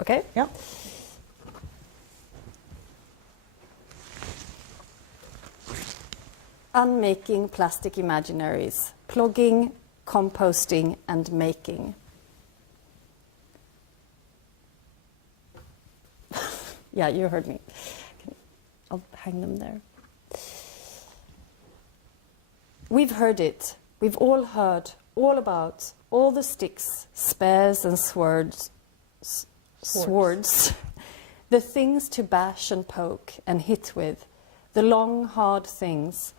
Okay? Yeah. Unmaking plastic imaginaries, plugging, composting, and making. Yeah, you heard me. I'll hang them there. We've heard it. We've all heard all about all the sticks, spears, and swords. The things to bash and poke and hit with, the long, hard things.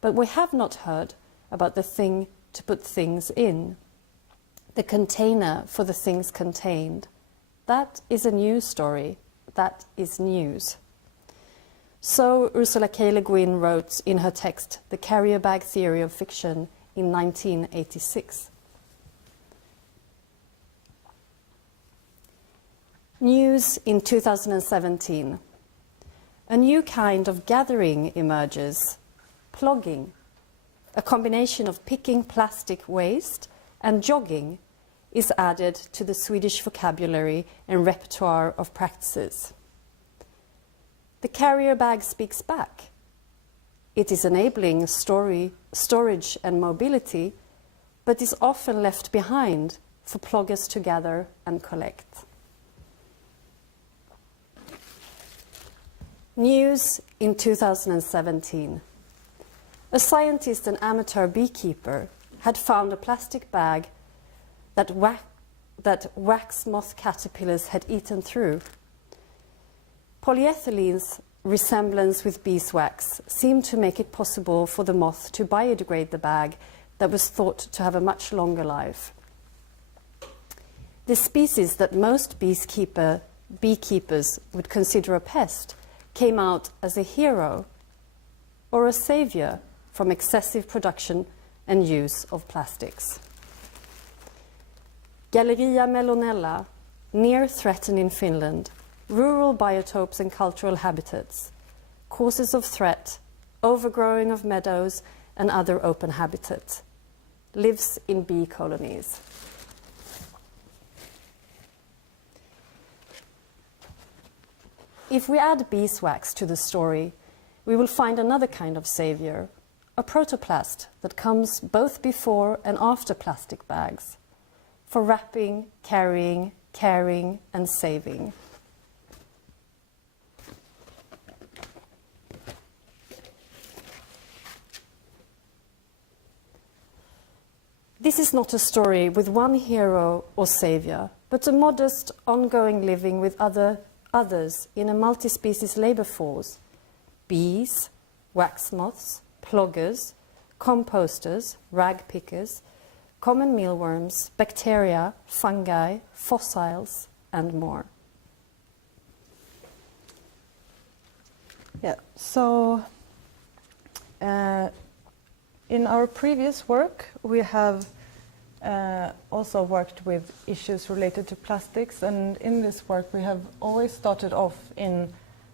But we have not heard about the thing to put things in, the container for the things contained. That is a new story. That is news. So Ursula K. Le Guin wrote in her text, The Carrier Bag Theory of Fiction, in 1986. News in 2017. A new kind of gathering emerges, plogging. A combination of picking plastic waste and jogging is added to the Swedish vocabulary and repertoire of practices. The carrier bag speaks back. It is enabling storage and mobility, but is often left behind for ploggers to gather and collect. News in 2017. A scientist and amateur beekeeper had found a plastic bag that that wax moth caterpillars had eaten through. Polyethylene's resemblance with beeswax seemed to make it possible for the moth to biodegrade the bag that was thought to have a much longer life. The species that most beekeepers would consider a pest came out as a hero or a savior from excessive production and use of plastics. Galleria melonella, near threatened in Finland, rural biotopes and cultural habitats, causes of threat, overgrowing of meadows and other open habitats, lives in bee colonies. If we add beeswax to the story, we will find another kind of savior, a protoplast that comes both before and after plastic bags, for wrapping, carrying, caring, and saving. This is not a story with one hero or savior, but a modest, ongoing living with others in a multi-species labor force. Bees, wax moths, ploggers, composters, rag pickers, common mealworms, bacteria, fungi, fossils, and more. Yeah, so in our previous work, we have also worked with issues related to plastics, and in this work we have always started off in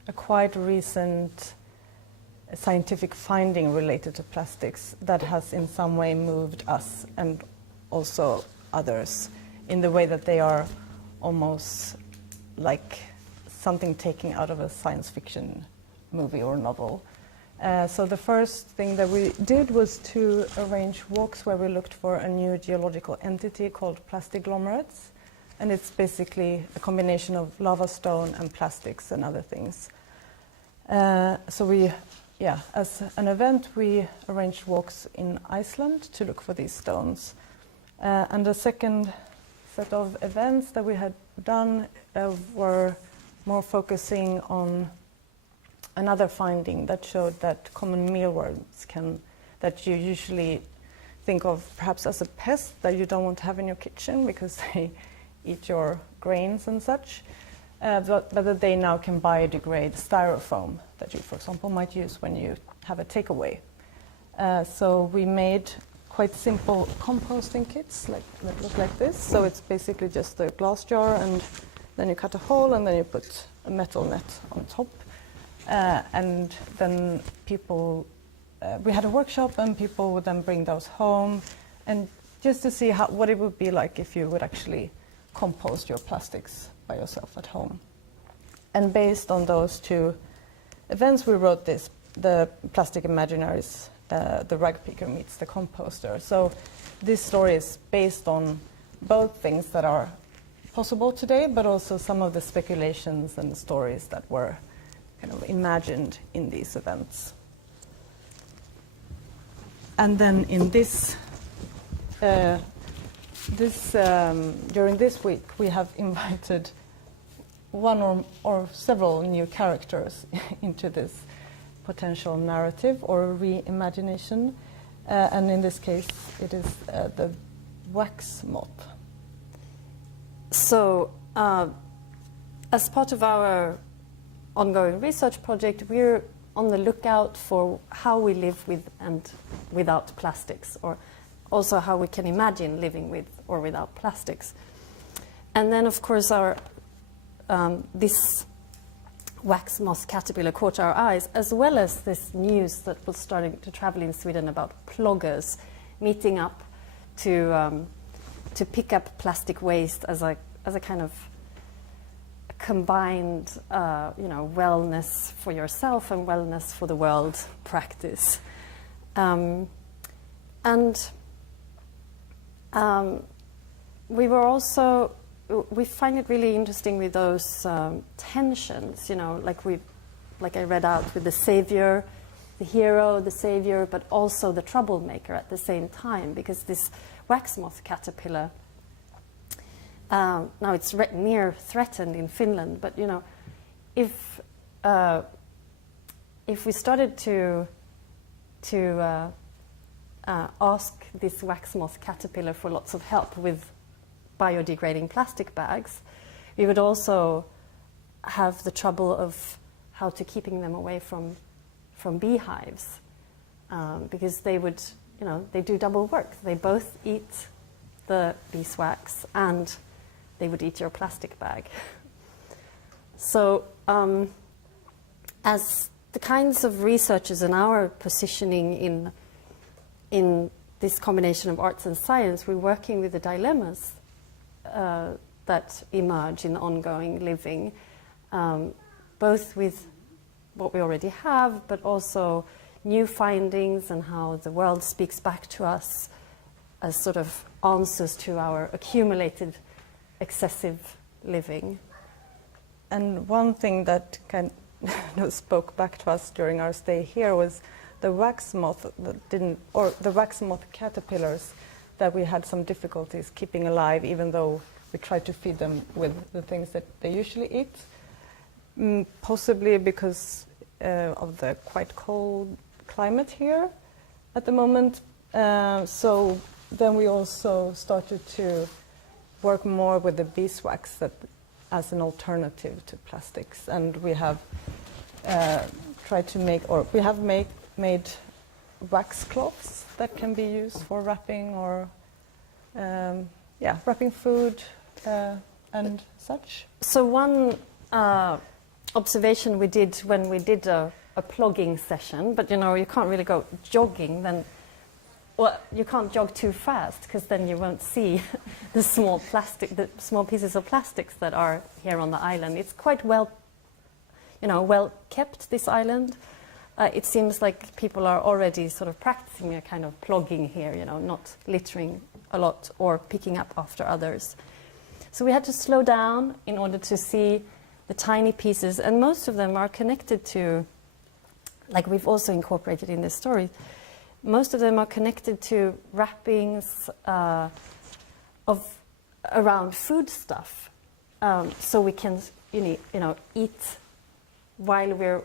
a quite recent scientific finding related to plastics that has in some way moved us and also others in the way that they are almost like something taken out of a science fiction movie or novel. So the first thing that we did was to arrange walks where we looked for a new geological entity called plastiglomerates, and it's basically a combination of lava stone and plastics and other things. So we, as an event, we arranged walks in Iceland to look for these stones. And the second set of events that we had done were more focusing on another finding that showed that common mealworms that you usually think of perhaps as a pest that you don't want to have in your kitchen because they eat your grains and such, but that they now can biodegrade styrofoam that you, for example, might use when you have a takeaway. So we made quite simple composting kits that look like this. So it's basically just a glass jar, and then you cut a hole, and then you put a metal net on top. And then people, we had a workshop, and people would then bring those home, and just to see what it would be like if you would actually compost your plastics by yourself at home. And based on those two events, we wrote this, the Plastic Imaginaries, the rag picker meets the composter. So this story is based on both things that are possible today, but also some of the speculations and the stories that were kind of imagined in these events. And then in during this week, we have invited one or several new characters into this potential narrative or reimagination. And in this case, it is the wax moth. So, as part of our ongoing research project, we're on the lookout for how we live with and without plastics, or also how we can imagine living with or without plastics. And then, of course, this wax moth caterpillar caught our eyes, as well as this news that was starting to travel in Sweden about ploggers meeting up to pick up plastic waste as a kind of combined, wellness for yourself and wellness for the world practice. We find it really interesting with those tensions, like I read out with the savior, the hero, the savior, but also the troublemaker at the same time, because this wax moth caterpillar now it's near threatened in Finland, but if we started to ask this wax moth caterpillar for lots of help with biodegrading plastic bags, we would also have the trouble of how to keeping them away from beehives, because they would, they do double work. They both eat the beeswax and they would eat your plastic bag. So as the kinds of researchers and our positioning in this combination of arts and science, we're working with the dilemmas that emerge in ongoing living, both with what we already have, but also new findings and how the world speaks back to us as sort of answers to our accumulated excessive living. And one thing that kind of spoke back to us during our stay here was the wax moth the wax moth caterpillars that we had some difficulties keeping alive, even though we tried to feed them with the things that they usually eat, possibly because of the quite cold climate here at the moment. So then we also started to work more with the beeswax as an alternative to plastics, and we have tried to make, or we have made wax cloths that can be used for wrapping or wrapping food and such. So one observation we did when we did a plogging session, but you can't really go jogging then. Well, you can't jog too fast because then you won't see the small pieces of plastics that are here on the island. It's quite well kept, this island. It seems like people are already sort of practicing a kind of plogging here, not littering a lot or picking up after others. So we had to slow down in order to see the tiny pieces, and most of them are connected to, like we've also incorporated in this story, most of them are connected to wrappings around food stuff, so we can eat while we're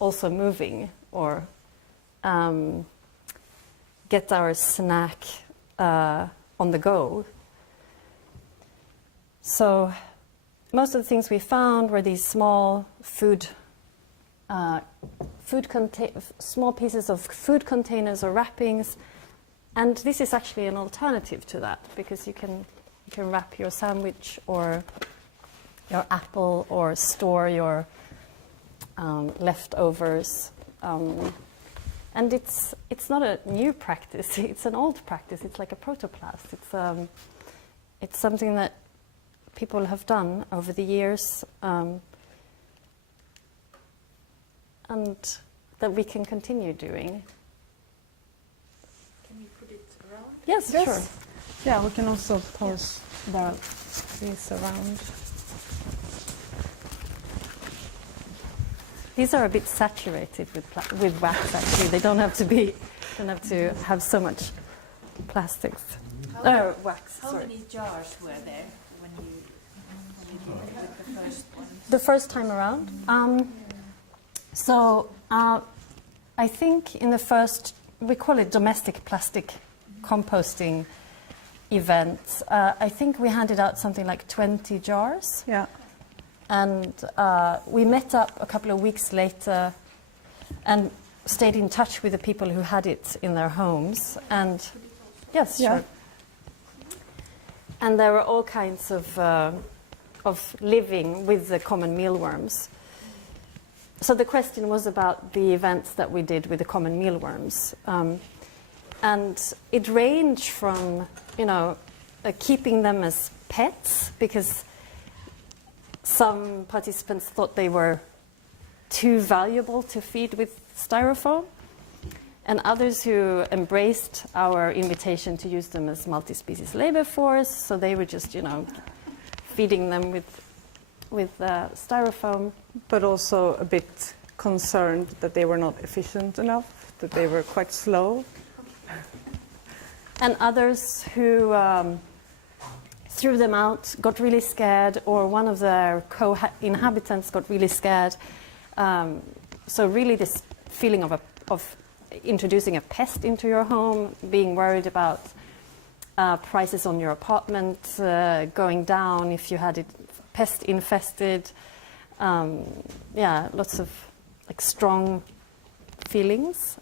also moving, or get our snack on the go. So most of the things we found were these small small pieces of food containers or wrappings, and this is actually an alternative to that, because you can wrap your sandwich or your apple or store your leftovers, and it's not a new practice. It's an old practice. It's like a protoplast. It's something that people have done over the years. And that we can continue doing. Can you put it around? Yes, sure. Yeah, we can also pose these around. These are a bit saturated with wax. Actually, they don't have to have so much plastics. Wax. How many jars were there when you did it with the first one? The first time around. So I think in the first, we call it domestic plastic composting event, I think we handed out something like 20 jars. Yeah. And we met up a couple of weeks later and stayed in touch with the people who had it in their homes. And yes, yeah. sure. And there were all kinds of living with the common mealworms. So the question was about the events that we did with the common mealworms. And it ranged from, keeping them as pets, because some participants thought they were too valuable to feed with styrofoam, and others who embraced our invitation to use them as multi-species labor force, so they were just, feeding them with styrofoam. But also a bit concerned that they were not efficient enough, that they were quite slow. And others who threw them out, got really scared, or one of their co-inhabitants got really scared. So really this feeling of introducing a pest into your home, being worried about prices on your apartment going down if you had it pest infested. Lots of like strong feelings.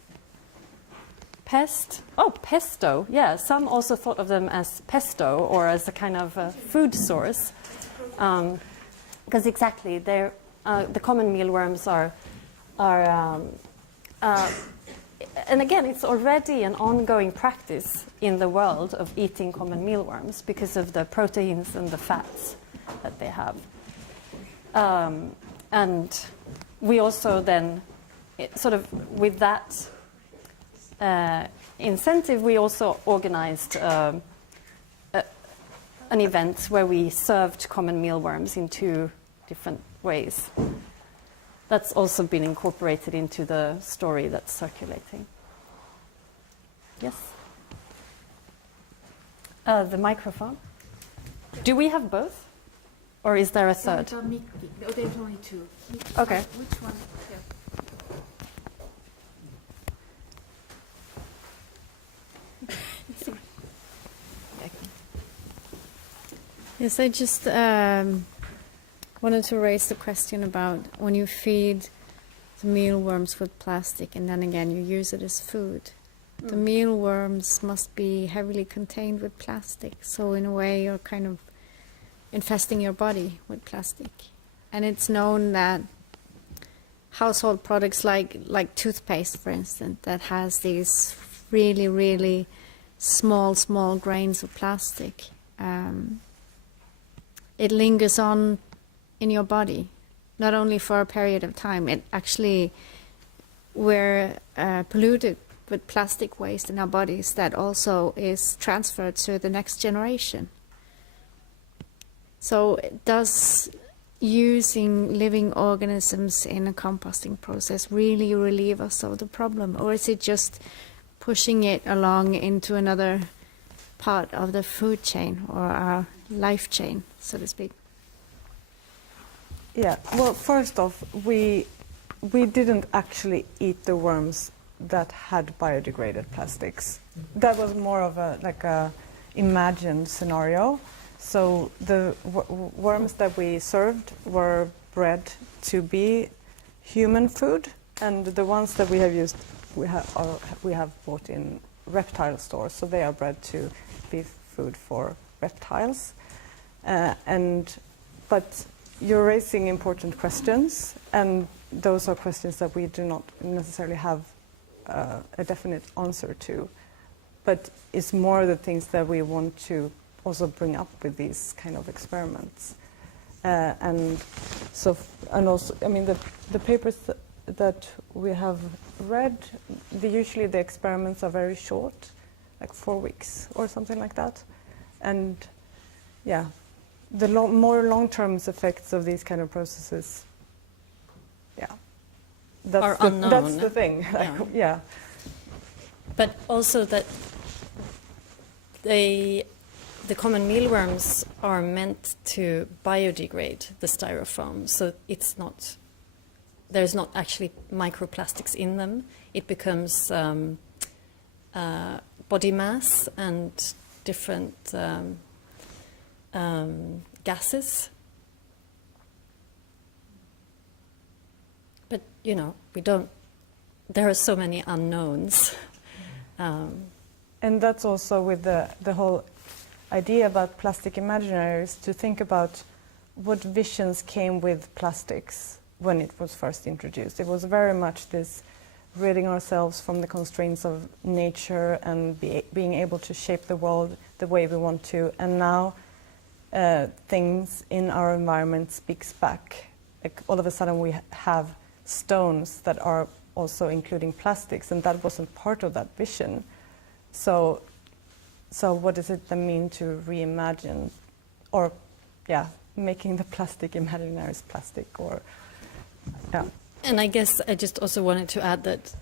Pest. Oh, pesto. Yeah, some also thought of them as pesto or as a kind of food source, because exactly they're the common mealworms are. And again, it's already an ongoing practice in the world of eating common mealworms because of the proteins and the fats that they have. And we also then, sort of with that incentive, we also organized an event where we served common mealworms in 2 different ways. That's also been incorporated into the story that's circulating. Yes? The microphone. Do we have both? Or is there a third? There's only 2. Okay. Which one? Yes, I just wanted to raise the question about when you feed the mealworms with plastic and then again you use it as food. The mealworms must be heavily contained with plastic, so in a way you're kind of infesting your body with plastic. And it's known that household products like toothpaste, for instance, that has these really, really small grains of plastic, it lingers on in your body, not only for a period of time. It actually, we're polluted with plastic waste in our bodies that also is transferred to the next generation. So does using living organisms in a composting process really relieve us of the problem, or is it just pushing it along into another part of the food chain or our life chain, so to speak? Yeah, well, first off, we didn't actually eat the worms that had biodegraded plastics. That was more of a imagined scenario. So the worms that we served were bred to be human food, and the ones that we have used, we have bought in reptile stores, so they are bred to be food for reptiles. But you're raising important questions, and those are questions that we do not necessarily have a definite answer to. But it's more the things that we want to also bring up with these kind of experiments. And also, I mean, the papers that we have read, usually the experiments are very short, like 4 weeks or something like that. And yeah, the more long-term effects of these kind of processes, are unknown. That's the thing. Yeah. But also that the common mealworms are meant to biodegrade the styrofoam, so there's not actually microplastics in them. It becomes body mass and different gases. But, there are so many unknowns. And that's also with the whole idea about plastic imaginaries, to think about what visions came with plastics when it was first introduced. It was very much this ridding ourselves from the constraints of nature and being able to shape the world the way we want to. And now things in our environment speaks back. Like all of a sudden we have stones that are also including plastics, and that wasn't part of that vision. So what does it then mean to reimagine, or making the plastic imaginaries plastic, or And I guess I just also wanted to add that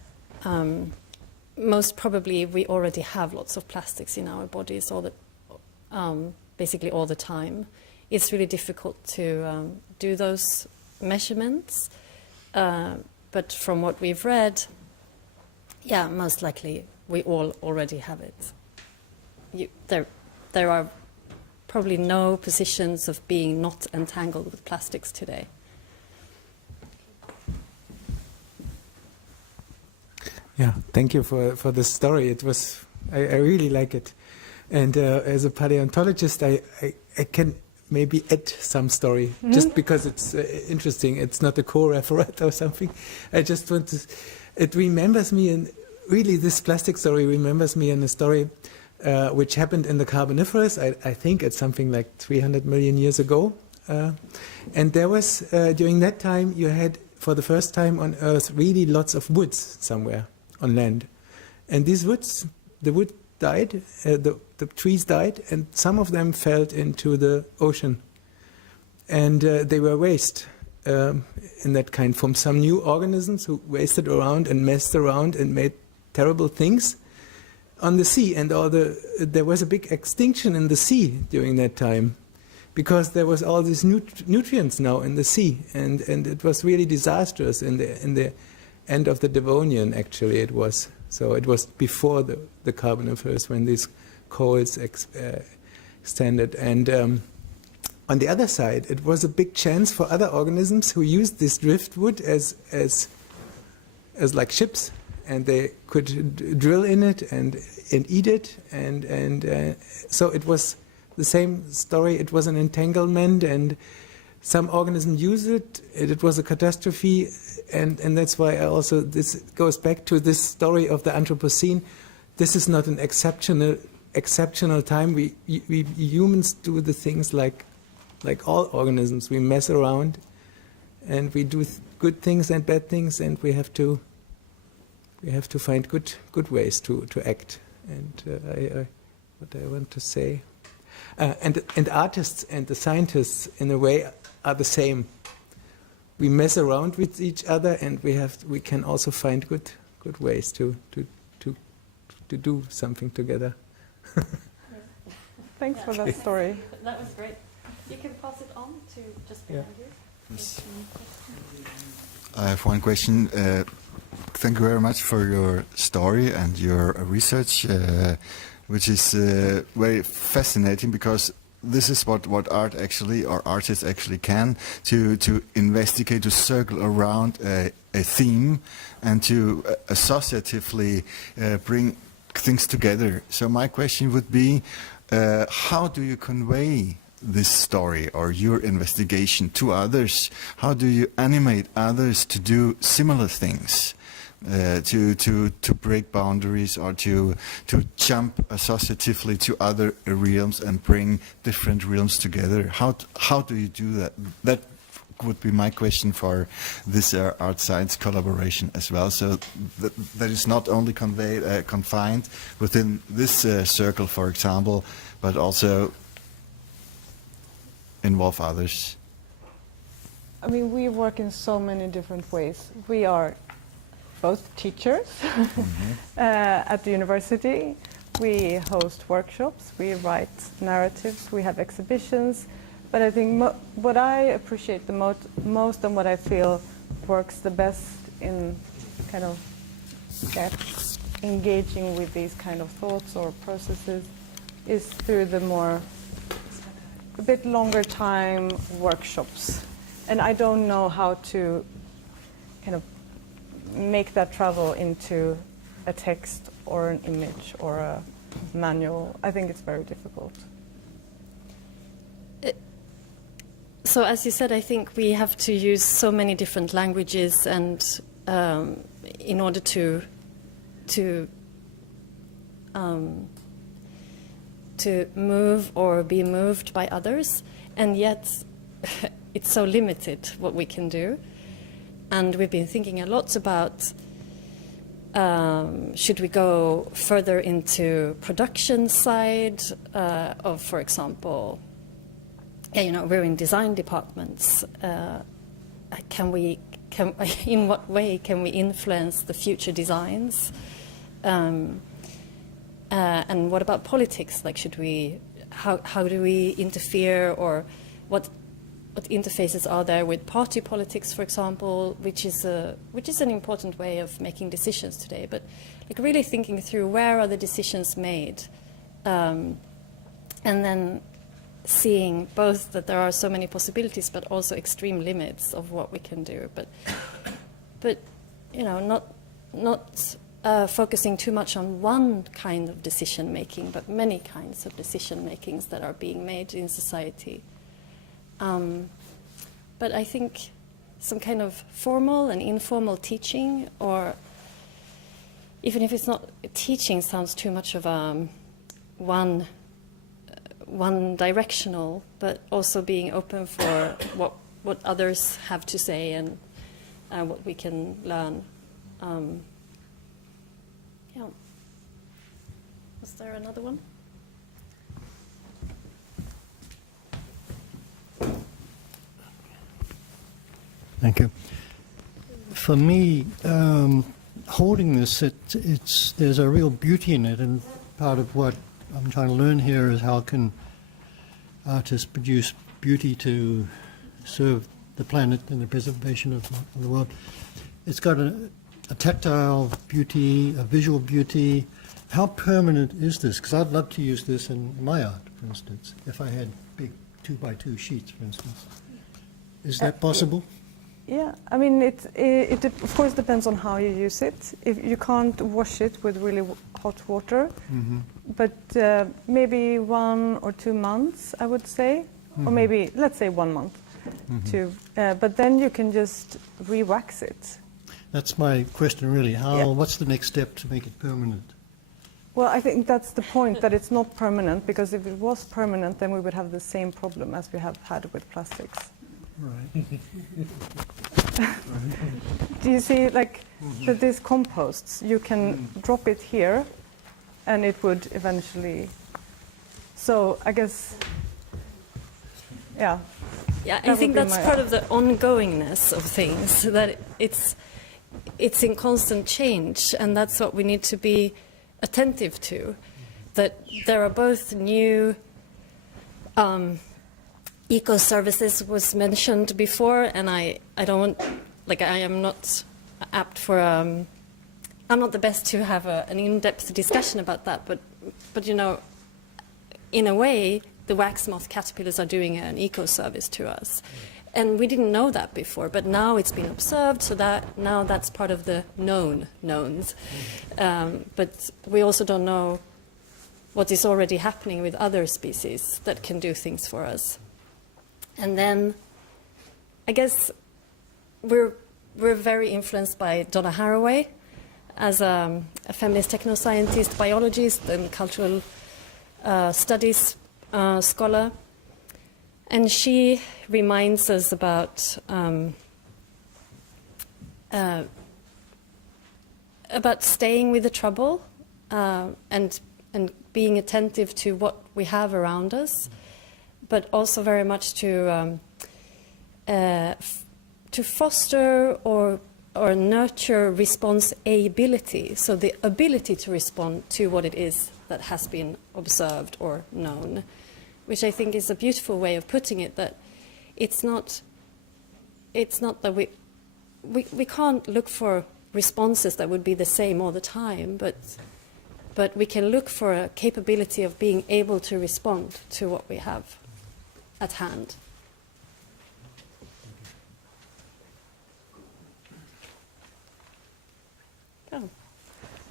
most probably we already have lots of plastics in our bodies, basically all the time. It's really difficult to do those measurements, but from what we've read, yeah, most likely we all already have it. There are probably no positions of being not entangled with plastics today. Yeah, thank you for this story. It was, I really like it. And as a paleontologist, I can maybe add some story, just because it's interesting. It's not a co-referat or something. I just want to, it remembers me, and really this plastic story remembers me in a story which happened in the Carboniferous. I think it's something like 300 million years ago. And there was, during that time, you had, for the first time on Earth, really lots of woods somewhere on land. And these woods, the wood died, the trees died, and some of them fell into the ocean. And they were waste in that kind, from some new organisms who wasted around and messed around and made terrible things on the sea. And there was a big extinction in the sea during that time, because there was all these nutrients now in the sea, and it was really disastrous in the end of the Devonian, actually it was. So it was before the Carboniferous, when these coals extended. And on the other side, it was a big chance for other organisms who used this driftwood as like ships, and they could drill in it and eat it. And so it was the same story. It was an entanglement, and some organisms used it. It was a catastrophe, and that's why this goes back to this story of the Anthropocene. This is not an exceptional time. We humans do the things like all organisms. We mess around, and we do good things and bad things, and we have to find good ways to act. And what I want to say, and artists and the scientists in a way are the same. We mess around with each other, and we can also find good ways to do something together. Thanks for that story. That was great. You can pass it on to just behind you. Yes. I have one question. Thank you very much for your story and your research, which is very fascinating, because this is what art actually, or artists actually can, to investigate, to circle around a theme, and to associatively bring things together. So my question would be, how do you convey this story or your investigation to others? How do you animate others to do similar things? To break boundaries, or to jump associatively to other realms and bring different realms together. How do you do that? That would be my question for this art-science collaboration as well. So that is not only confined within this circle, for example, but also involve others. I mean, we work in so many different ways. We are both teachers at the university. We host workshops, we write narratives, we have exhibitions. But I think what I appreciate the most and what I feel works the best in kind of engaging with these kind of thoughts or processes is through the a bit longer time workshops. And I don't know how to kind of make that travel into a text or an image or a manual. I think it's very difficult. So as you said, I think we have to use so many different languages, and in order to move or be moved by others, and yet it's so limited what we can do. And we've been thinking a lot about should we go further into production side of, for example, we're in design departments. In what way can we influence the future designs? And what about politics? Like, how do we interfere, or what interfaces are there with party politics, for example, which is an important way of making decisions today. But like really thinking through where are the decisions made, and then seeing both that there are so many possibilities, but also extreme limits of what we can do. But you know, not focusing too much on one kind of decision making, but many kinds of decision makings that are being made in society. But I think some kind of formal and informal teaching, or even if it's not teaching, sounds too much of one directional, but also being open for what others have to say and what we can learn. Yeah. Was there another one? Thank you. For me, holding this, there's a real beauty in it, and part of what I'm trying to learn here is how can artists produce beauty to serve the planet and the preservation of the world. It's got a tactile beauty, a visual beauty. How permanent is this? Because I'd love to use this in my art, for instance, if I had big 2x2 sheets, for instance. Is that possible? Yeah, I mean, it of course depends on how you use it. If you can't wash it with really hot water, but maybe 1 or 2 months, I would say, or maybe let's say 1 month, but then you can just re-wax it. That's my question, really. What's the next step to make it permanent? Well, I think that's the point, that it's not permanent, because if it was permanent, then we would have the same problem as we have had with plastics. Right. Do you see, like, that these composts, you can drop it here, and it would eventually. So I guess, yeah. Yeah, I think that's part of the ongoingness of things, that it's in constant change, and that's what we need to be attentive to. That there are both new eco-services was mentioned before, and I am not apt for I'm not the best to have an in-depth discussion about that, but you know, in a way the wax moth caterpillars are doing an eco-service to us, and we didn't know that before, but now it's been observed, so that now that's part of the knowns, but we also don't know what is already happening with other species that can do things for us. And then, I guess we're very influenced by Donna Haraway as a feminist technoscientist, biologist, and cultural studies scholar. And she reminds us about staying with the trouble and being attentive to what we have around us, but also very much to foster or nurture response ability, so the ability to respond to what it is that has been observed or known, which I think is a beautiful way of putting it, that it's not that we can't look for responses that would be the same all the time, but we can look for a capability of being able to respond to what we have at hand. Oh.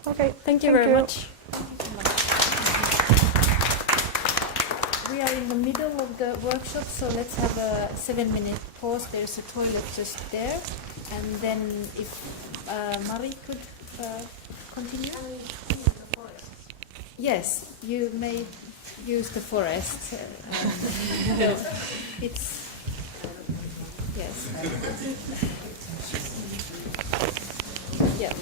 Okay, thank you very much. We are in the middle of the workshop, so let's have a 7-minute pause. There's a toilet just there, and then if Mari could continue. Yes, you may use the forest. No, it's yes. Yeah.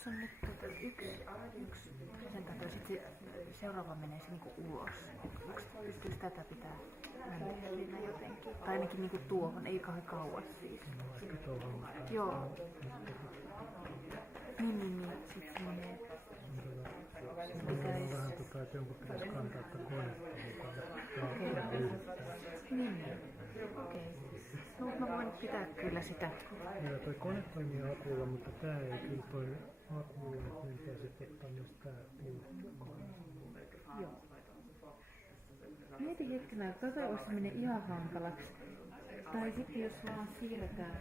tässä on nyt yksi presentaatio, sitten seuraava menee se niinku ulos. Pystyykö tätä pitää mennä siinä jotenkin? Tai ainakin niinku tuohon, ei kauhean kauas siis. Joo. Niin. Sitten se menee. Että jonkun pitäisi kantaa konetta Niin. Okei. No, mä voin pitää kyllä sitä. Joo, toi kone toimii akulla, mutta tää ei kyllä toimi akulla, että meidän pitäisi ottaa myös tää puuttua. Joo. Mietin hetken aikaa, tota olisi menee ihan hankalaksi. Tai sitten jos vaan siirretään.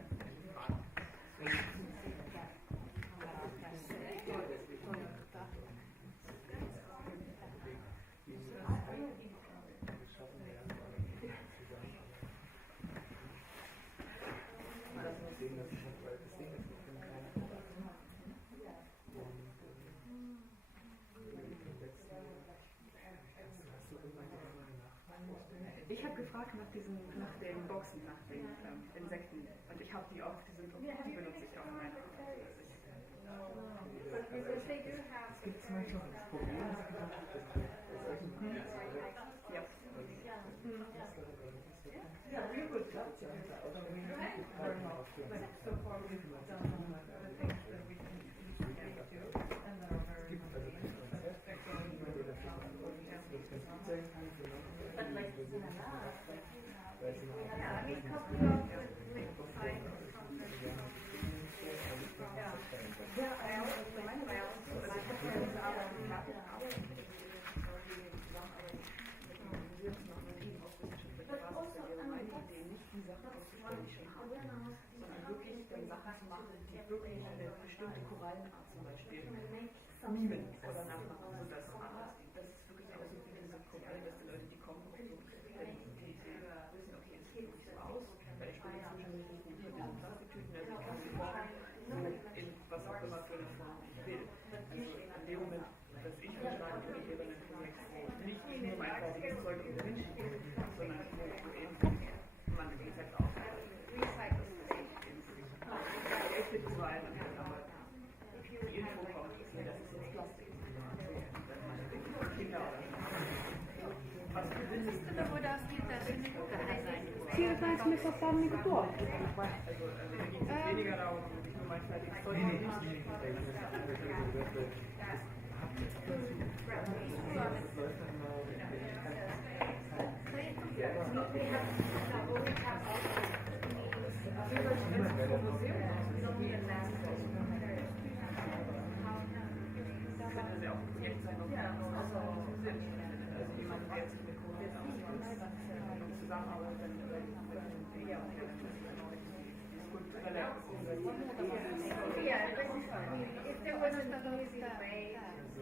Ich habe gefragt nach den Boxen, nach den Insekten. Und ich habe die auch, die benutze ich auch in meiner Es gibt zum Beispiel das Problem, ja. Yeah, we would love to do that. Very much. So far we've done things that we can do, and that are very but like, yeah, I mean, couple of yeah, I also die Sachen auszuführen, die schon haben, sondern wirklich dann Sachen zu machen, die wirklich eine bestimmte Korallenart zum Beispiel mimen oder nachmachen, so dass das ist wirklich auch so wie diese Korallen, dass die Leute, die kommen, die wissen, okay, es sieht nicht so aus, weil ich bin inzwischen nicht gut mit diesen Plastiktüten, also ich kann sie formen, so in was auch immer für eine Form ich will. Also in dem Moment, dass ich verschlagen bin, wäre dann nicht nur mein fertiges Zeug und Menschen, sondern eben man Rezept auch echte Design aber die Info kommt, das ist jetzt Plastik. Kinder oder was findest du da, wo das geht, das sind tähän sein? Siirrytäänkö me niinku tuohon? Weniger darum, nur mein fertiges Zeug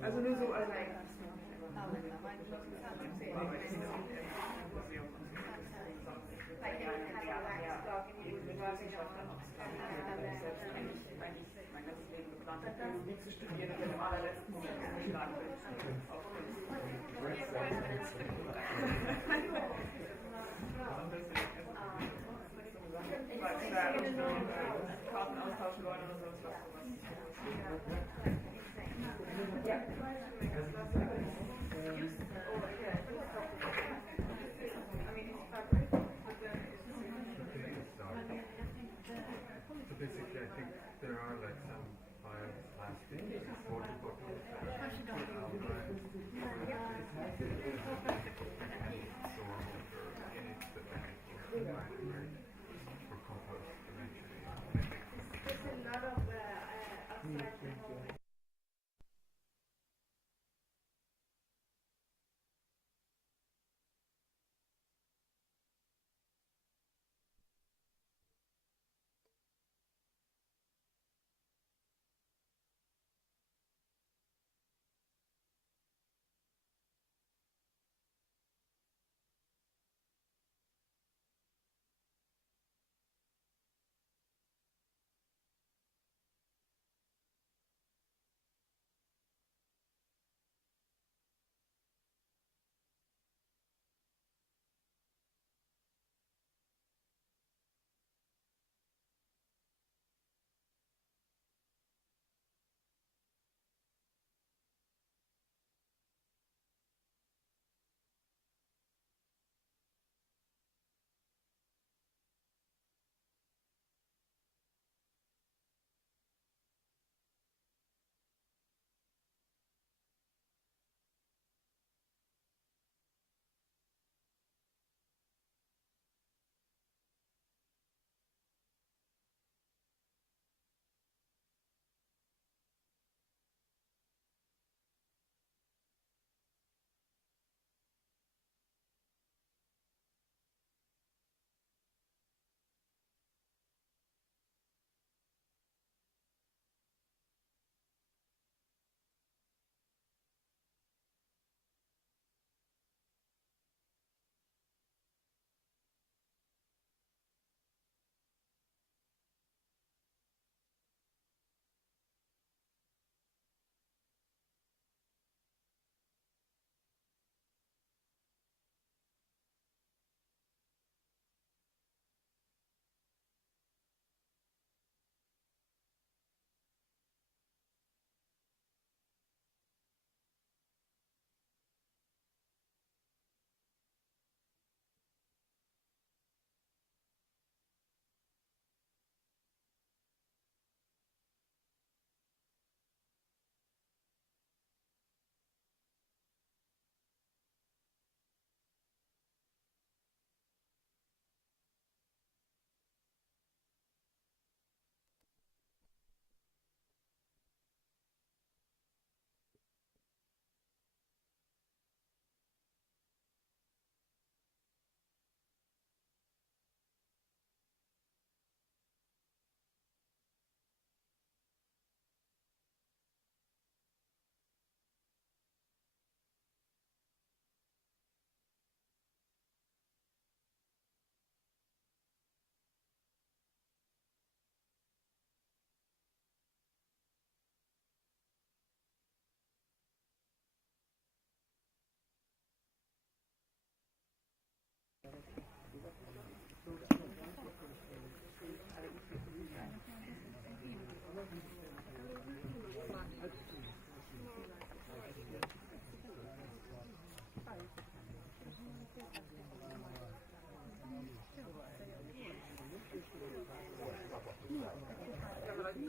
Also nur so, also mein ganzes Leben geplant habe, Biologie zu studieren und im allerletzten Moment geschlagen bin. Karten austauschen wollen oder sowas. Ja. So basically, I think there are like some bioplastic water bottles that for compost eventually. There's a lot of outside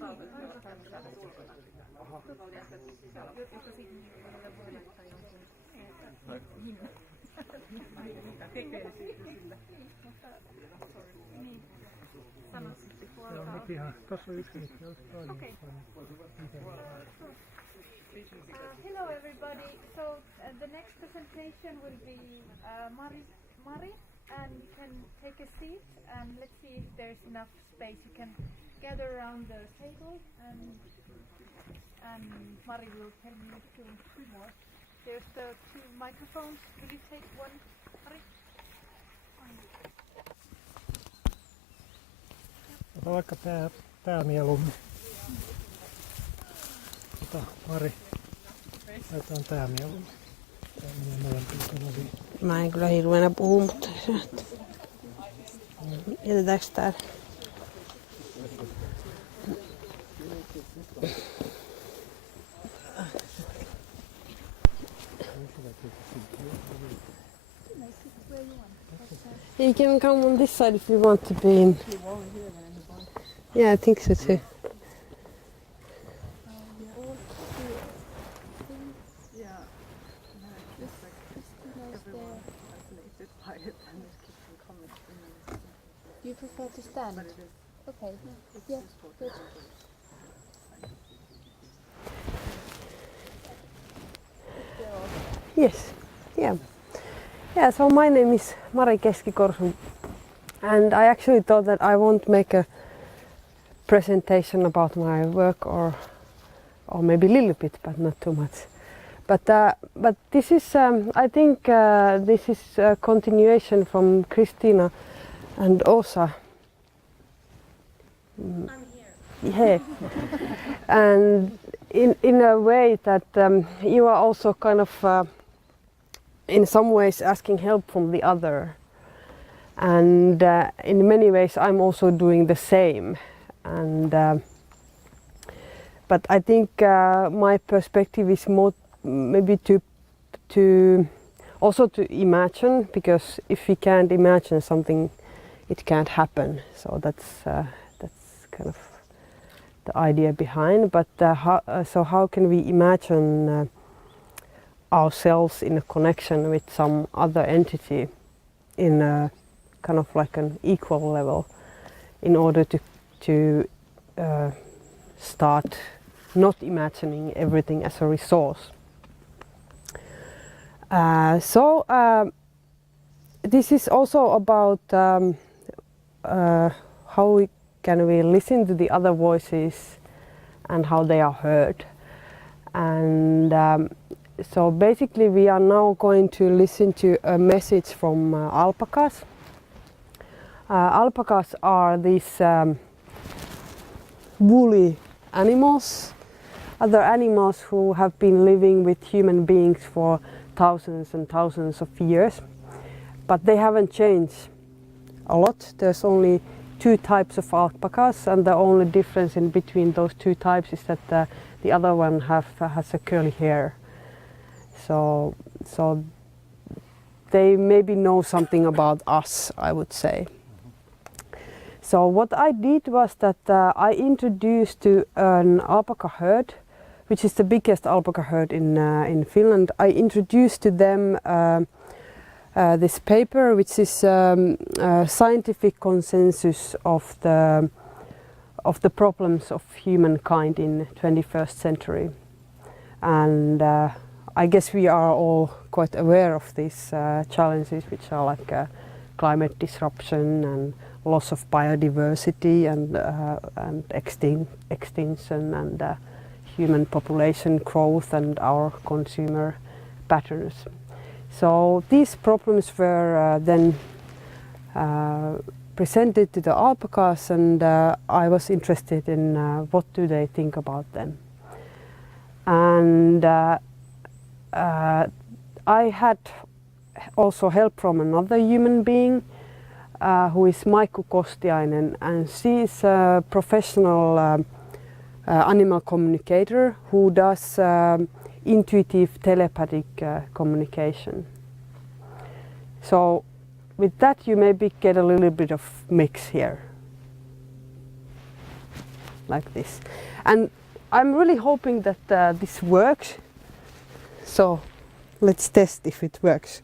Hello everybody. So the next presentation will be Mari, and you can take a seat and let's see if there's enough space. You can gather around the table and Mari will tell you two more. There's the two microphones. Will you take one, Mari? Ota vaikka tää mieluummin. Mari. Otetaan tää mieluummin. Tää menee molempia kanaviin. Mä en kyllä hirveänä puhu, mutta jätetäänkö tää? You can come on this side if you want to be in. Yeah, I think so too. Do you prefer to stand? Okay. Yeah, good. Yes, yeah. Yeah, so my name is Mari Keskikorsu, and I actually thought that I won't make a presentation about my work or maybe a little bit, but not too much. But this is, I think this is a continuation from Christina and Osa. I'm here. Yeah. And in a way that you are also kind of in some ways asking help from the other, and in many ways I'm also doing the same. And but I think my perspective is more maybe to also to imagine, because if we can't imagine something, it can't happen. So that's kind of the idea behind. But how can we imagine ourselves in a connection with some other entity in a kind of like an equal level, in order to start not imagining everything as a resource. So this is also about how can we listen to the other voices and how they are heard. And so basically we are now going to listen to a message from alpacas. Alpacas are these woolly animals, other animals who have been living with human beings for thousands and thousands of years, but they haven't changed a lot. There's only two types of alpacas, and the only difference in between those two types is that the other one has a curly hair. So they maybe know something about us, I would say. So what I did was that I introduced to an alpaca herd, which is the biggest alpaca herd in Finland. I introduced to them this paper, which is scientific consensus of the problems of humankind in 21st century. And I guess we are all quite aware of these challenges, which are like climate disruption and loss of biodiversity and extinction and human population growth and our consumer patterns. So these problems were then presented to the alpacas, and I was interested in what do they think about them. And I had also help from another human being who is Maikku Kostiainen, and she is a professional animal communicator who does intuitive telepathic communication. So with that you maybe get a little bit of mix here. like this. And I'm really hoping that this works. So let's test if it works.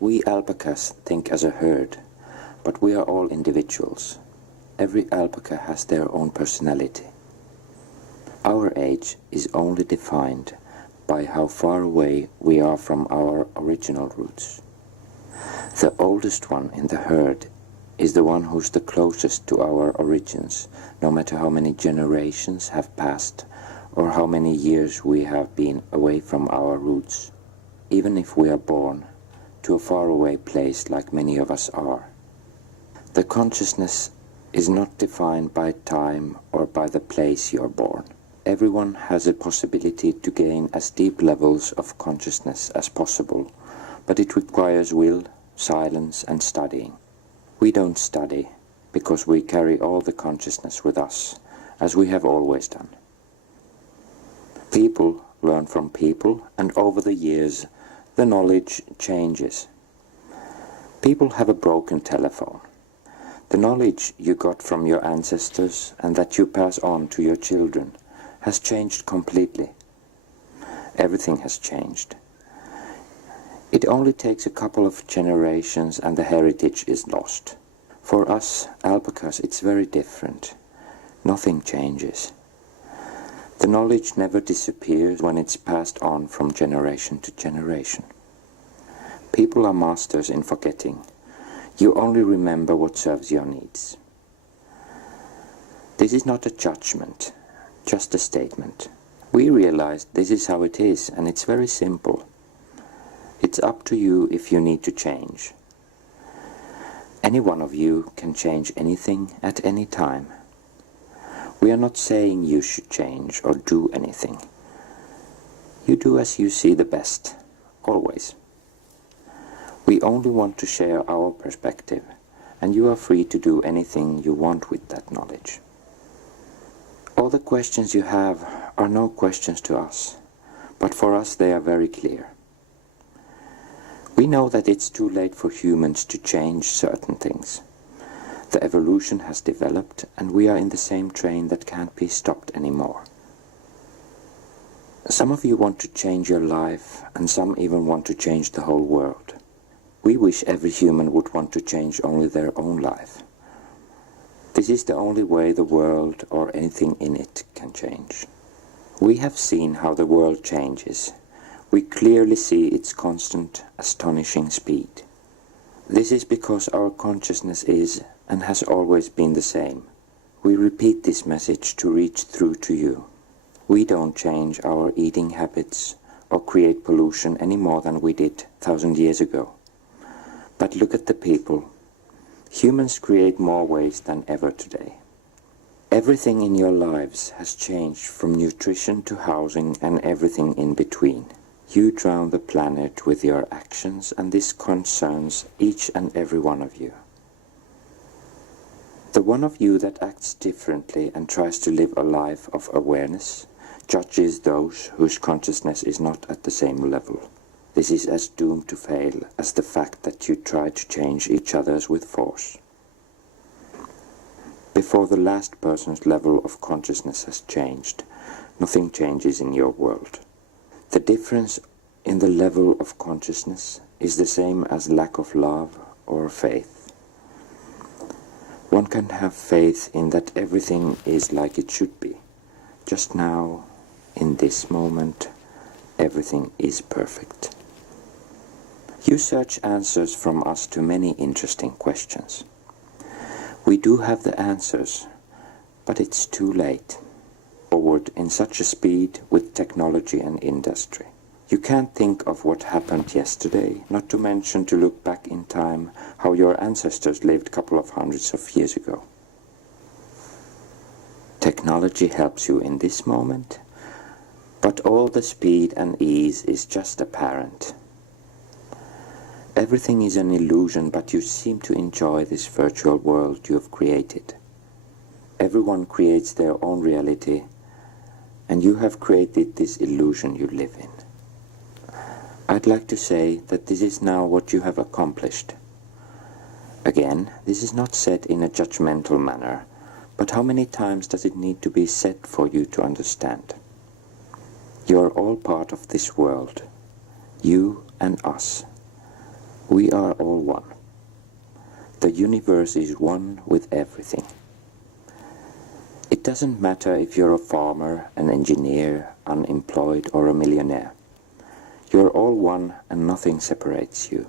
We alpacas think as a herd, but we are all individuals. Every alpaca has their own personality. Our age is only defined by how far away we are from our original roots. The oldest one in the herd is the one who's the closest to our origins, no matter how many generations have passed or how many years we have been away from our roots, even if we are born to a faraway place like many of us are. The consciousness is not defined by time or by the place you're born. Everyone has a possibility to gain as deep levels of consciousness as possible, but it requires will, silence, and studying. We don't study because we carry all the consciousness with us, as we have always done. People learn from people, and over the years the knowledge changes. People have a broken telephone. The knowledge you got from your ancestors and that you pass on to your children has changed completely. Everything has changed. It only takes a couple of generations and the heritage is lost. For us alpacas it's very different. Nothing changes. The knowledge never disappears when it's passed on from generation to generation. People are masters in forgetting. You only remember what serves your needs. This is not a judgment, just a statement. We realize this is how it is, and it's very simple. It's up to you if you need to change. Any one of you can change anything at any time. We are not saying you should change or do anything. You do as you see the best, always. We only want to share our perspective, and you are free to do anything you want with that knowledge. All the questions you have are no questions to us, but for us they are very clear. We know that it's too late for humans to change certain things. The evolution has developed, and we are in the same train that can't be stopped anymore. Some of you want to change your life, and some even want to change the whole world. We wish every human would want to change only their own life. This is the only way the world or anything in it can change. We have seen how the world changes. We clearly see its constant, astonishing speed. This is because our consciousness is and has always been the same. We repeat this message to reach through to you. We don't change our eating habits or create pollution any more than we did 1,000 years ago. But look at the people. Humans create more waste than ever today. Everything in your lives has changed, from nutrition to housing and everything in between. You drown the planet with your actions, and this concerns each and every one of you. The one of you that acts differently and tries to live a life of awareness judges those whose consciousness is not at the same level. This is as doomed to fail as the fact that you try to change each other's with force. Before the last person's level of consciousness has changed, nothing changes in your world. The difference in the level of consciousness is the same as lack of love or faith. One can have faith in that everything is like it should be. Just now, in this moment, everything is perfect. You search answers from us to many interesting questions. We do have the answers, But it's too late. Forward in such a speed with technology and industry. You can't think of what happened yesterday, not to mention to look back in time how your ancestors lived a couple of hundreds of years ago. Technology helps you in this moment, but all the speed and ease is just apparent. Everything is an illusion, but you seem to enjoy this virtual world you have created. Everyone creates their own reality, and you have created this illusion you live in. I'd like to say that this is now what you have accomplished. Again, this is not said in a judgmental manner, but how many times does it need to be said for you to understand? You are all part of this world, you and us. We are all one. The universe is one with everything. It doesn't matter if you're a farmer, an engineer, unemployed, or a millionaire. You're all one and nothing separates you.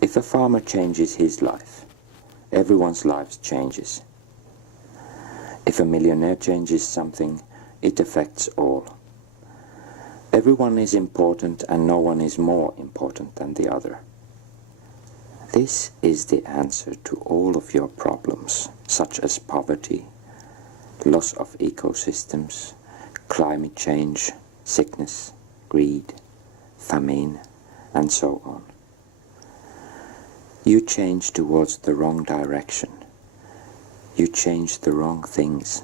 If a farmer changes his life, everyone's life changes. If a millionaire changes something, it affects all. Everyone is important and no one is more important than the other. This is the answer to all of your problems, such as poverty, loss of ecosystems, climate change, sickness, greed, famine, and so on. You change towards the wrong direction. You change the wrong things.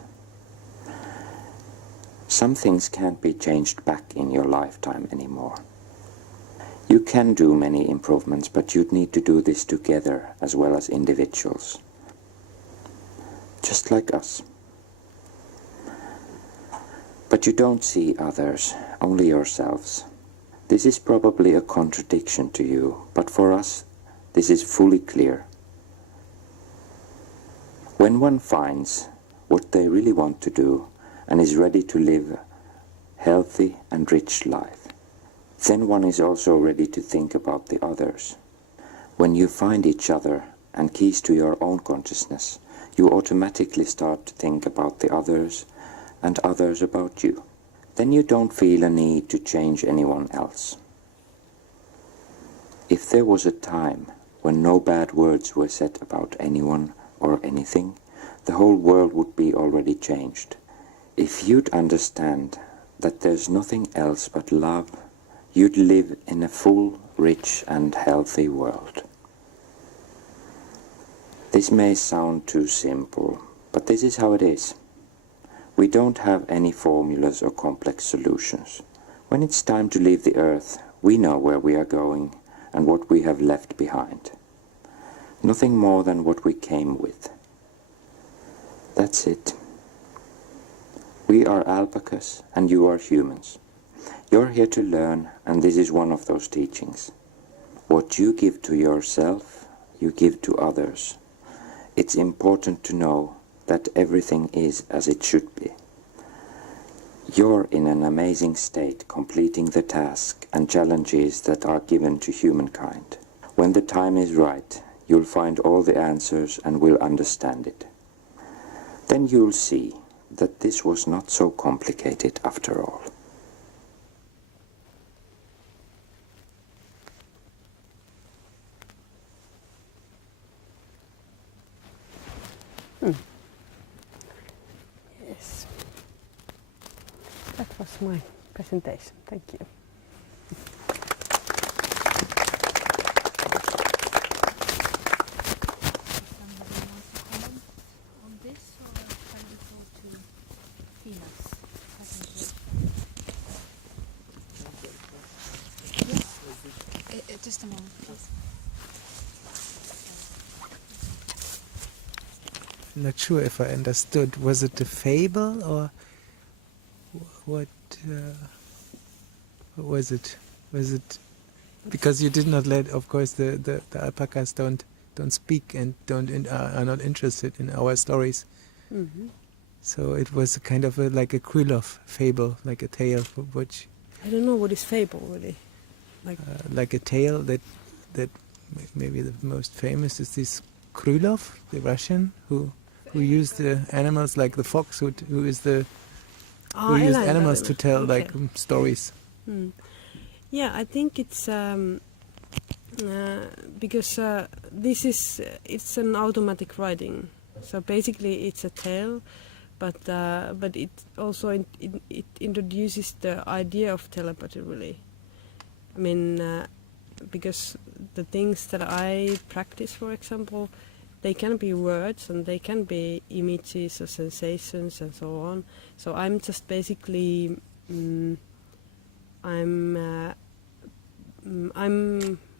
Some things can't be changed back in your lifetime anymore. You can do many improvements, but you'd need to do this together as well as individuals. Just like us. But you don't see others, only yourselves. This is probably a contradiction to you, but for us, this is fully clear. When one finds what they really want to do and is ready to live a healthy and rich life, then one is also ready to think about the others. When you find each other and keys to your own consciousness, you automatically start to think about the others and others about you. Then you don't feel a need to change anyone else. If there was a time when no bad words were said about anyone or anything, the whole world would be already changed. If you'd understand that there's nothing else but love, you'd live in a full, rich and healthy world. This may sound too simple, but this is how it is. We don't have any formulas or complex solutions. When it's time to leave the earth, we know where we are going and what we have left behind. Nothing more than what we came with. That's it. We are alpacas and you are humans. You're here to learn, and this is one of those teachings. What you give to yourself, you give to others. It's important to know that everything is as it should be. You're in an amazing state, completing the task and challenges that are given to humankind. When the time is right, you'll find all the answers and will understand it. Then you'll see that this was not so complicated after all. Yes. That was my presentation. Thank you. On this, or can we go to Tina's presentation? Yes. Just a moment, please. I'm not sure if I understood. Was it a fable or what was it? Was it because you did not let? Of course, the alpacas don't speak and are not interested in our stories. Mm-hmm. So it was kind of like a Krylov fable, like a tale, which I don't know what is fable really. Like a tale that maybe the most famous is this Krylov, the Russian, who who use the animals, like the fox, who use animals to tell okay. like stories. Yeah, I think it's because it's an automatic writing. So basically, it's a tale, but it also it introduces the idea of telepathy. Really, I mean, because the things that I practice, for example, they can be words and they can be images or sensations and so on. So I'm just basically I'm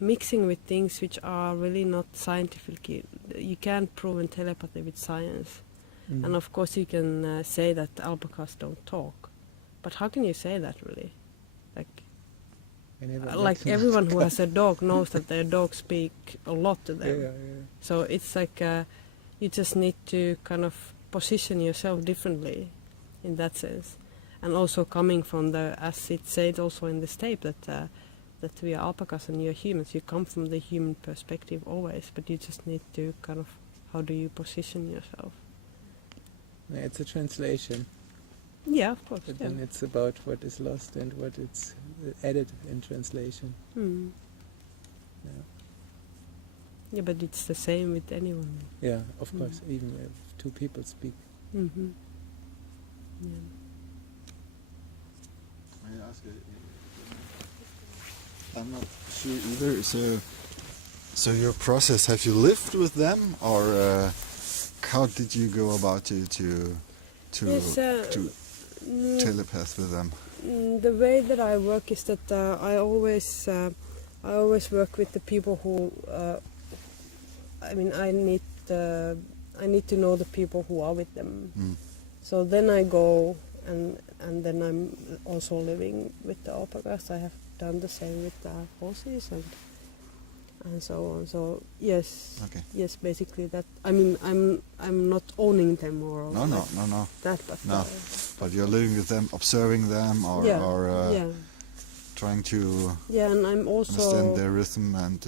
mixing with things which are really not scientific. You can't prove telepathy with science. Mm. And of course you can say that alpacas don't talk. But how can you say that really? Like everyone who has a dog knows that their dogs speak a lot to them. Yeah. So it's like you just need to kind of position yourself differently in that sense. And also coming from as it said also in this tape, that we are alpacas and you're humans. You come from the human perspective always, but you just need to kind of, how do you position yourself? Yeah, it's a translation. Yeah, of course. But then it's about what is lost and what it's added in translation. Mm. Yeah, but it's the same with anyone. Yeah, of course, even if two people speak. Mm-hmm. Yeah. May I ask I'm not sure either. So your process, have you lived with them, or how did you go about to telepath with them? The way that I work is that I always work with the people who. I need to know the people who are with them. Mm. So then I go and then I'm also living with the alpacas. I have done the same with the horses and so on. So yes, yes, basically that. I mean, I'm not owning them or no, that, but but you're living with them, observing them, or trying to and I'm also understand their rhythm and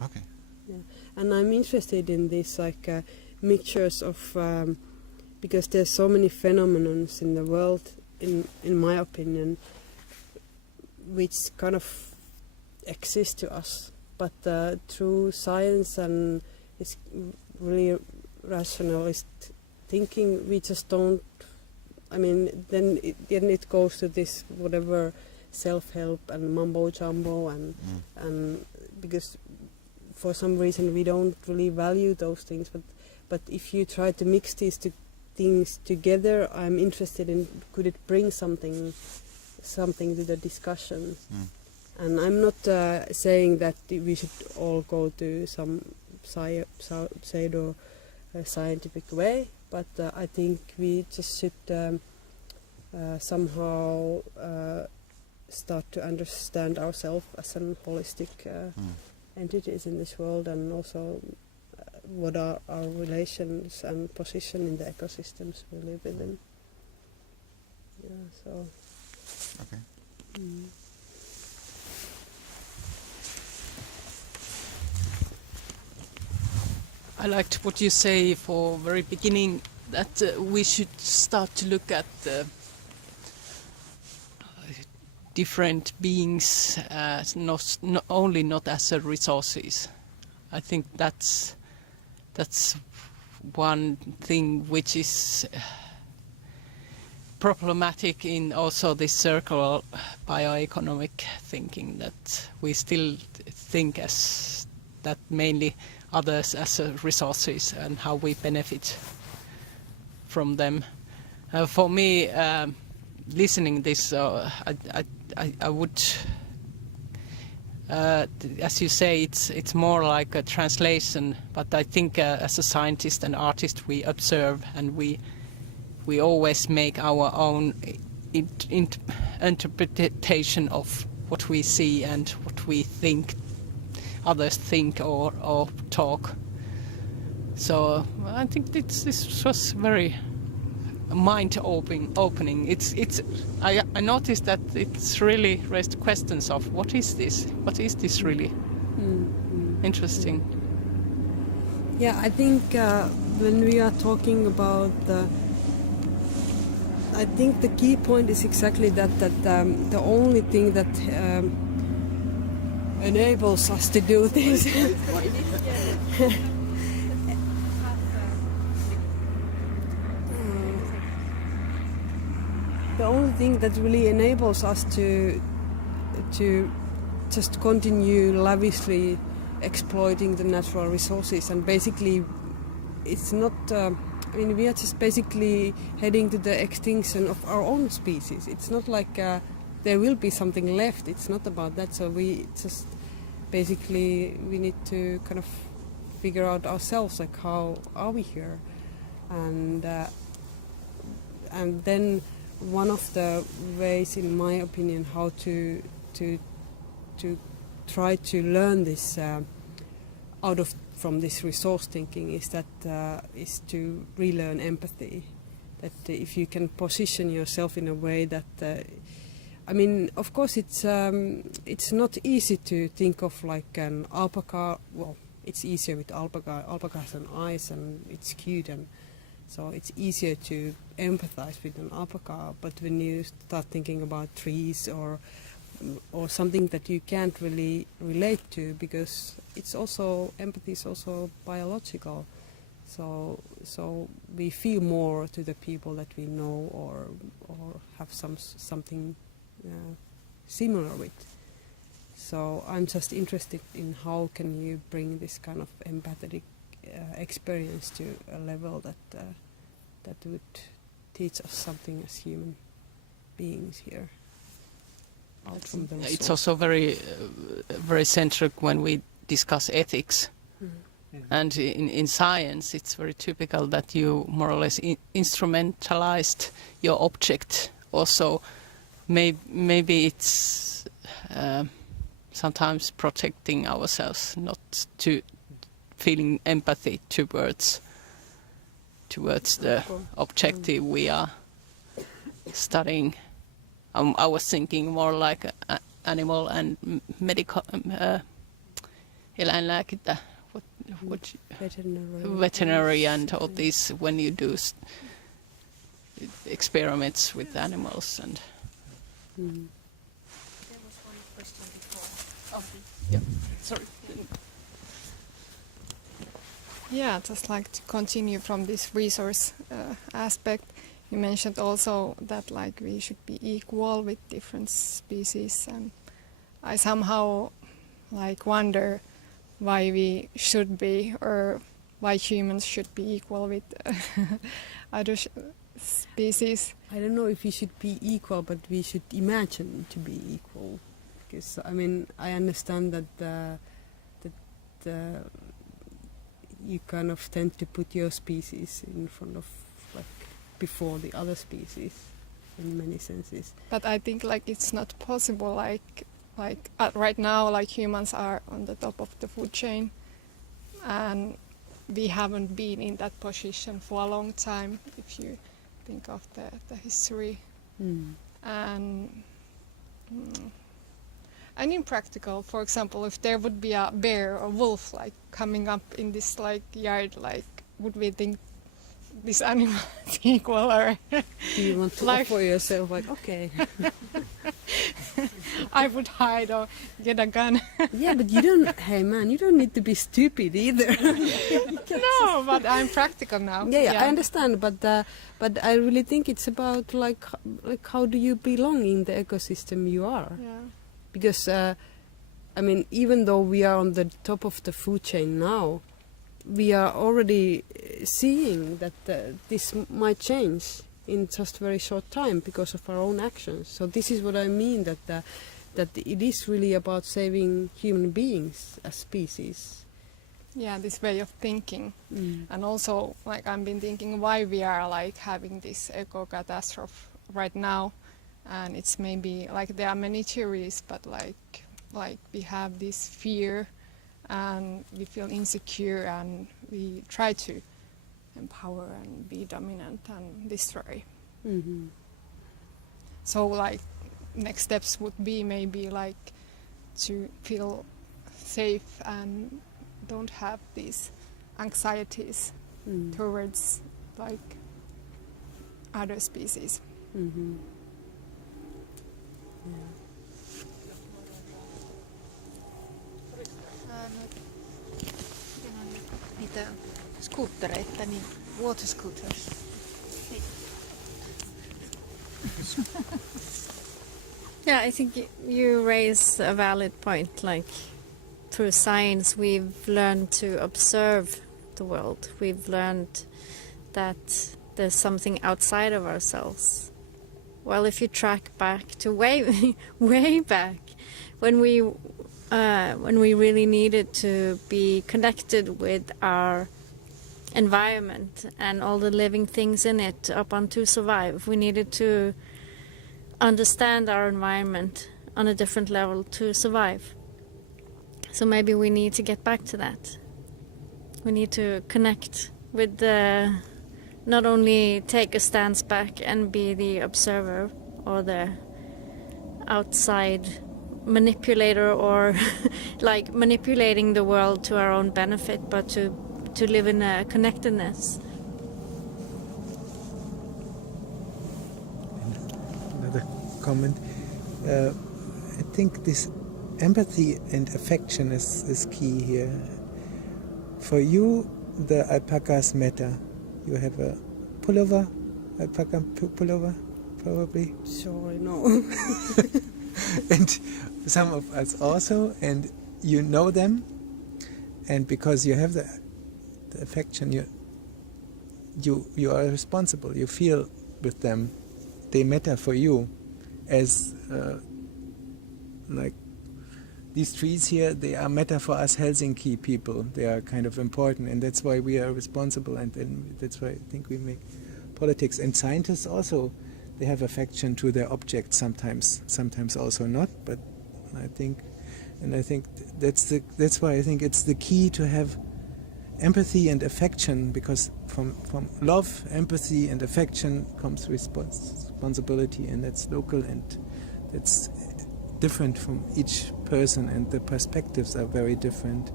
Okay. Yeah, and I'm interested in these mixtures of because there's so many phenomena in the world, in my opinion, which kind of exist to us, but through science and it's really rationalist thinking, we just don't. I mean, then it goes to this whatever self-help and mumbo jumbo and because for some reason we don't really value those things, but if you try to mix these two things together, I'm interested in could it bring something to the discussion. And I'm not saying that we should all go to some pseudo scientific way, but I think we just should somehow start to understand ourselves as an holistic entities in this world, and also what are our relations and position in the ecosystems we live within. Yeah, so. Okay. I liked what you say for very beginning, that we should start to look at different beings not as resources. I think that's one thing which is problematic in also this circular bioeconomic thinking, that we still think as that mainly others as resources and how we benefit from them. For me, listening this, I would, as you say, it's more like a translation. But I think as a scientist and artist, we observe and we always make our own interpretation of what we see and what we think others think or talk. So I think this was very mind-opening. I noticed that it's really raised questions of what is this? What is this really? Interesting. Yeah, I think when we are talking about I think the key point is exactly that the only thing that enables us to do this the only thing that really enables us to just continue lavishly exploiting the natural resources, and basically it's not we are just basically heading to the extinction of our own species. It's not like there will be something left. It's not about that. So we just basically we need to kind of figure out ourselves, like how are we here, and then one of the ways, in my opinion, how to try to learn this from this resource thinking is to relearn empathy. That if you can position yourself in a way that, of course, it's not easy to think of like an alpaca. Well, it's easier with alpaca. Alpaca has an eyes and it's cute, and so it's easier to empathize with an alpaca. But when you start thinking about trees or something that you can't really relate to, because empathy is also biological. So we feel more to the people that we know or have something similar with. So I'm just interested in how can you bring this kind of empathetic experience to a level that would teach us something as human beings here. It's also very centric when we discuss ethics. Mm-hmm. And in science, it's very typical that you more or less instrumentalized your object. Also, maybe it's sometimes protecting ourselves, not to feeling empathy towards the objective we are studying. I was thinking more like animal and medical eläinlääkintä, veterinary and all these, when you do experiments with animals. And There was one question before. Oh, yeah, sorry. Yeah, just like to continue from this resource aspect. You mentioned also that like we should be equal with different species, and I somehow like wonder why we should be, or why humans should be equal with other species. I don't know if we should be equal, but we should imagine to be equal, because I understand that you kind of tend to put your species in front of, like, before the other species in many senses. But I think like it's not possible, like right now, like humans are on the top of the food chain, and we haven't been in that position for a long time, if you think of the history. And in practical, for example, if there would be a bear or wolf like coming up in this like yard, like would we think this animal is equal, or do you want to like, offer yourself like, okay, I would hide or get a gun? Yeah, but you don't, hey man, you don't need to be stupid either. No, but I'm practical now. Yeah, I understand, but I really think it's about like how do you belong in the ecosystem you are? Yeah. Because even though we are on the top of the food chain now, we are already seeing that this might change in just very short time because of our own actions. So this is what I mean, that it is really about saving human beings as species. Yeah, this way of thinking. And also, like, I've been thinking why we are like having this eco catastrophe right now, and it's maybe like there are many theories, but like we have this fear, and we feel insecure, and we try to empower and be dominant and destroy. So like next steps would be maybe like to feel safe and don't have these anxieties towards like other species. Mm-hmm. Niitä skuuttereita, niin water scooters. Yeah, I think you raise a valid point. Like, through science, we've learned to observe the world. We've learned that there's something outside of ourselves. Well, if you track back to way back, when we really needed to be connected with our environment and all the living things in it up on to survive, we needed to understand our environment on a different level to survive. So maybe we need to get back to that. We need to connect with not only take a stance back and be the observer or the outside manipulator or like manipulating the world to our own benefit, but to live in a connectedness. Another comment. I think this empathy and affection is key here. For you, the alpacas matter. You have a pullover, alpaca pullover, probably. Sorry, no. And some of us also, and you know them, and because you have the affection, you are responsible. You feel with them. They matter for you, as like these trees here. They are matter for us Helsinki people. They are kind of important, and that's why we are responsible, and that's why I think we make politics. And scientists also, they have affection to their objects sometimes also not. But I think that's why I think it's the key to have empathy and affection, because from love, empathy, and affection comes responsibility, and that's local and that's different from each person, and the perspectives are very different,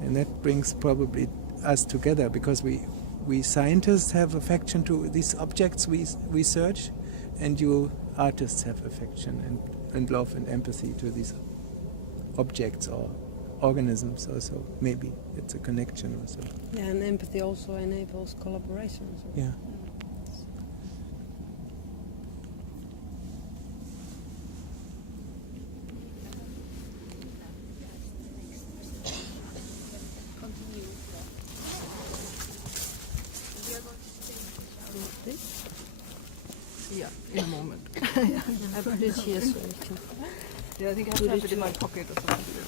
and that brings probably us together, because we scientists have affection to these objects we research, and you artists have affection and love and empathy to these objects or organisms also. Maybe it's a connection also. Yeah, and empathy also enables collaboration. So. Yeah. Yeah, in a moment. I put it here so you can. Yeah, I think I have it in my pocket or something.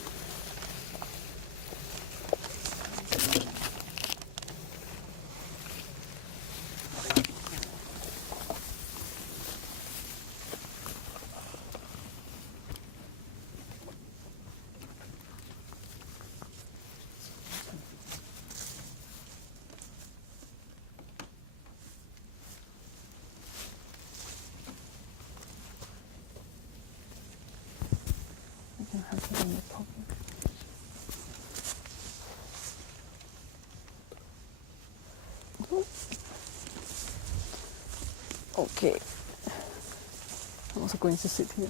Okay. I'm also going to sit here.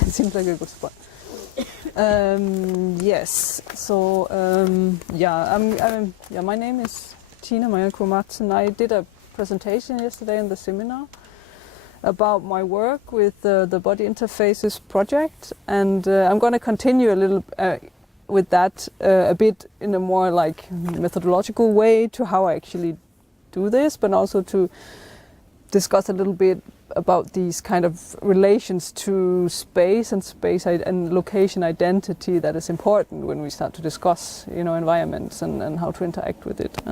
It seems like a good spot. Yes. So my name is Tina Majanko-Madsen. I did a presentation yesterday in the seminar about my work with the Body Interfaces project, and I'm going to continue a little with that a bit in a more like methodological way to how I actually do this, but also to discuss a little bit about these kind of relations to space and location identity that is important when we start to discuss, environments and how to interact with it.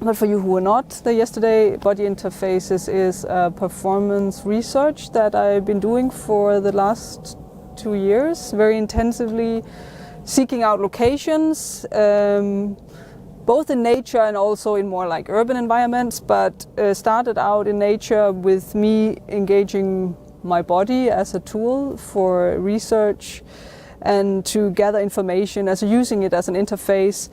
But for you who are not there yesterday, Body Interfaces is performance research that I've been doing for the last 2 years, very intensively seeking out locations, both in nature and also in more like urban environments, but started out in nature with me engaging my body as a tool for research and to gather information, using it as an interface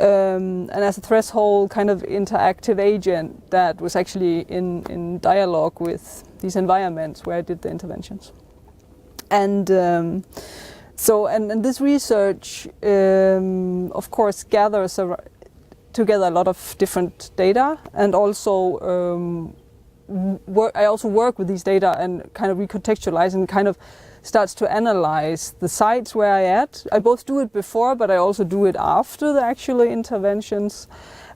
and as a threshold kind of interactive agent that was actually in dialogue with these environments where I did the interventions. And and this research, of course, gathers together a lot of different data, and also I also work with these data and kind of recontextualize and kind of starts to analyze the sites where I at. I both do it before, but I also do it after the actual interventions,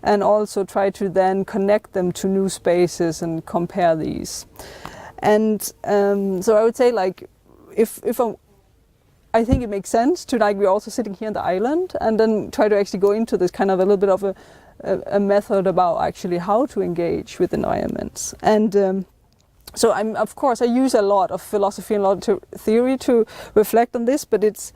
and also try to then connect them to new spaces and compare these. And so I would say, like, I think it makes sense to, like, we're also sitting here on the island, and then try to actually go into this kind of a little bit of a method about actually how to engage with environments. And so I use a lot of philosophy and a lot of theory to reflect on this, but it's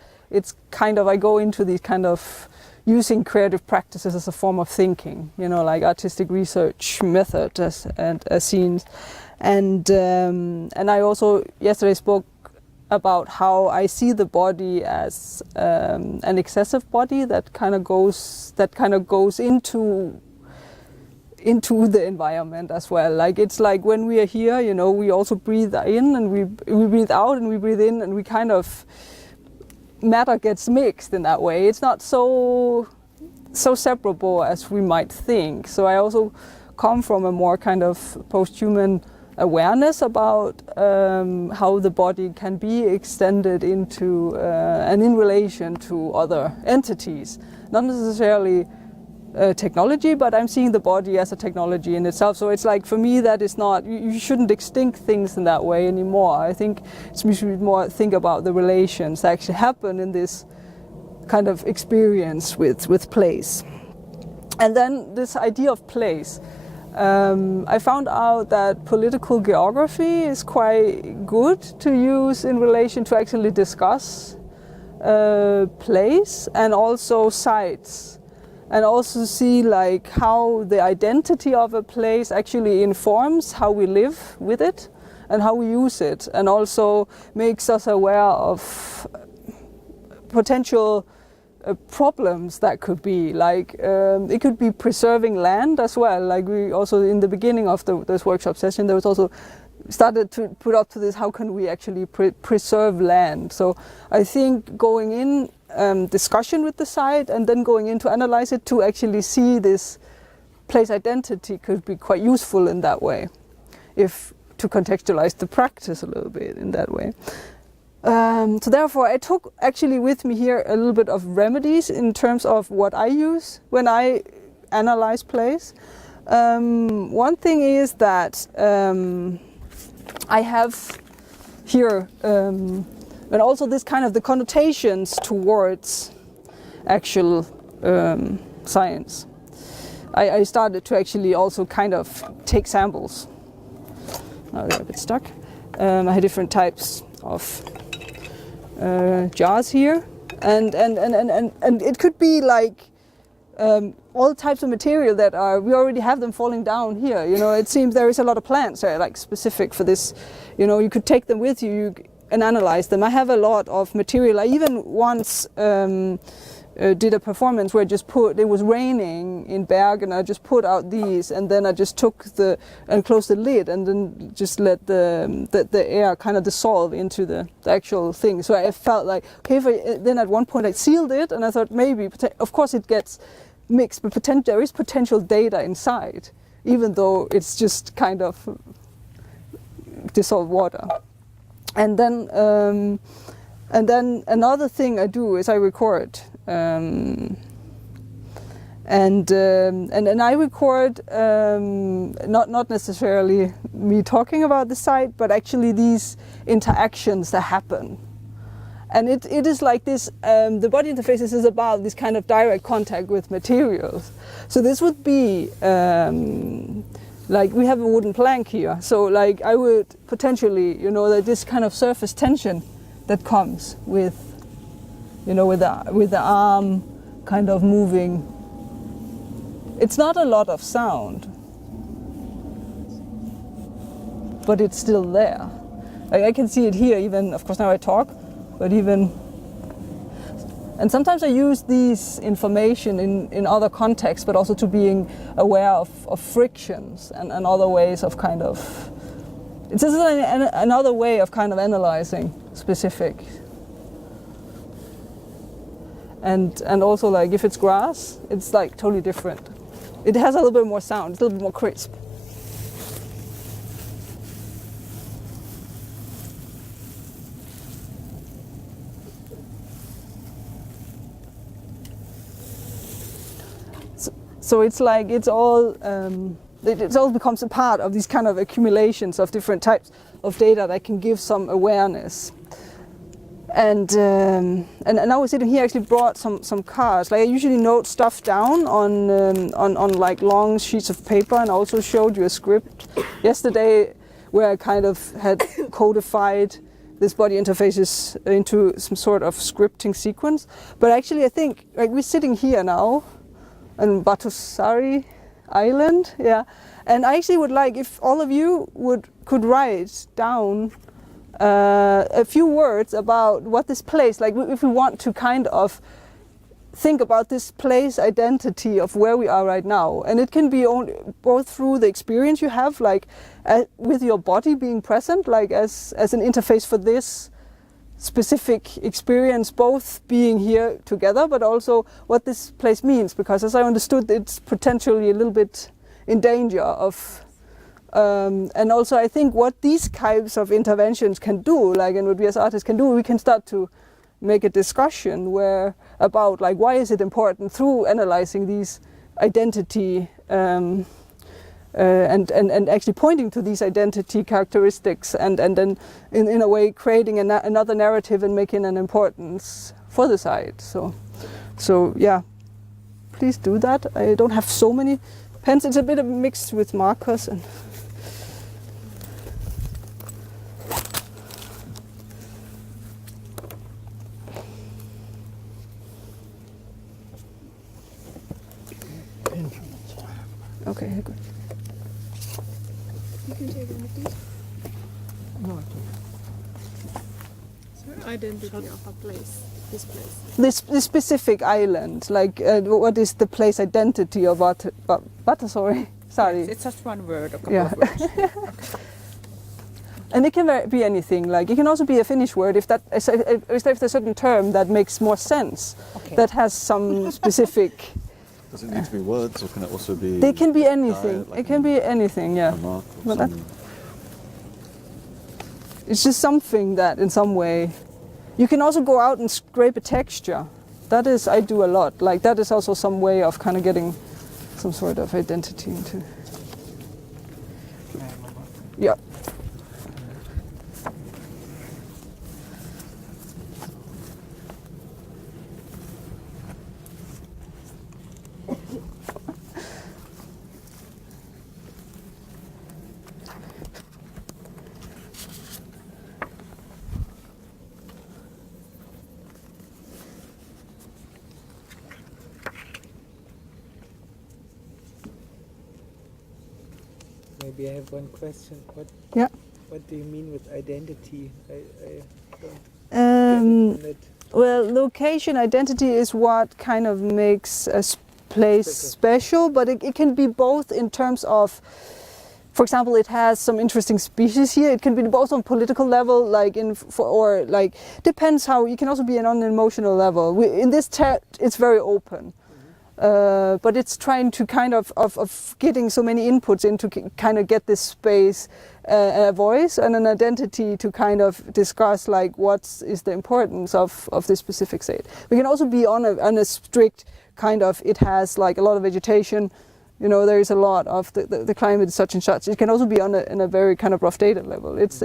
kind of, I go into these kind of using creative practices as a form of thinking, you know, like artistic research method as scenes. And I also yesterday spoke about how I see the body as an excessive body that kind of goes into the environment as well. Like, it's like when we are here, you know, we also breathe in and we breathe out and we breathe in, and we kind of, matter gets mixed in that way. It's not so separable as we might think. So I also come from a more kind of post-human awareness about how the body can be extended into and in relation to other entities, not necessarily technology, but I'm seeing the body as a technology in itself. So it's like, for me, that is not, you shouldn't extinct things in that way anymore. I think we should more think about the relations that actually happen in this kind of experience with place. And then this idea of place. I found out that political geography is quite good to use in relation to actually discuss place and also sites, and also see like how the identity of a place actually informs how we live with it and how we use it, and also makes us aware of potential problems that could be, like it could be preserving land as well. Like, we also in the beginning of this workshop session, there was also started to put up to this, how can we actually preserve land. So I think going in discussion with the site and then going in to analyze it to actually see this place identity could be quite useful in that way, if to contextualize the practice a little bit in that way. So therefore I took actually with me here a little bit of remedies in terms of what I use when I analyze place. One thing is that I have here, and also this kind of the connotations towards actual science. I started to actually also kind of take samples. Now they're a bit stuck. I had different types of jars here, and it could be like all types of material that we already have them falling down here. You know, it seems there is a lot of plants that are like specific for this. You know, you could take them with you and analyze them. I have a lot of material. I even once did a performance where it was raining in Bergen, and I just put out these, and then I just took and closed the lid, and then just let the air kind of dissolve into the actual thing. So I felt like, okay, then at one point I sealed it, and I thought maybe, of course it gets mixed, but there is potential data inside, even though it's just kind of dissolved water. And then another thing I do is I record. And I record not necessarily me talking about the site, but actually these interactions that happen. And it is like this, the body interfaces is about this kind of direct contact with materials. So this would be, like we have a wooden plank here. So like I would potentially, you know, that this kind of surface tension that comes with, you know, with the arm kind of moving. It's not a lot of sound, but it's still there. Like I can see it here, even, of course now I talk, but even, And sometimes I use these information in other contexts, but also to being aware of frictions and other ways of kind of, it's just another way of kind of analyzing specific. And also like if it's grass, it's like totally different. It has a little bit more sound, it's a little bit more crisp. So it's like it all becomes a part of these kind of accumulations of different types of data that can give some awareness. And now we're sitting here. I actually brought some cards. Like I usually note stuff down on like long sheets of paper, and I also showed you a script yesterday where I kind of had codified this body interfaces into some sort of scripting sequence. But actually, I think like we're sitting here now on Batusari Island, yeah. And I actually would like if all of you could write down a few words about what this place, like if we want to kind of think about this place identity of where we are right now. And it can be both through the experience you have, like with your body being present, like as an interface for this specific experience, both being here together, but also what this place means, because as I understood, it's potentially a little bit in danger of, and also I think what these types of interventions can do, like and what we as artists can do, we can start to make a discussion where about like why is it important through analyzing these identity and actually pointing to these identity characteristics and then in a way creating another narrative and making an importance for the site. So yeah, please do that. I don't have so many pens. It's a bit of mixed with markers and. Okay, good. You can take one, please. No, so identity of a place, this place. This specific island, like what is the place identity of Batusari? Sorry. It's just one word, a couple of words. And it can be anything. Like it can also be a Finnish word if there's a certain term that makes more sense, that has some specific. Does it need to be words, or can it also be? They can be anything. Like it can be anything, yeah. But it's just something that, in some way, you can also go out and scrape a texture. That is, I do a lot. Like that is also some way of kind of getting some sort of identity into. Yeah. Maybe I have one question. What do you mean with identity? Well, location identity is what kind of makes a place special, but it can be both in terms of, for example, it has some interesting species here. It can be both on political level, like or like depends how. You can also be on an emotional level. In this it's very open. But it's trying to kind of getting so many inputs in to kind of get this space, a voice and an identity to kind of discuss like what is the importance of this specific site. We can also be on a strict kind of, it has like a lot of vegetation, you know, there is a lot of the climate is such and such. It can also be on a very kind of rough data level. It's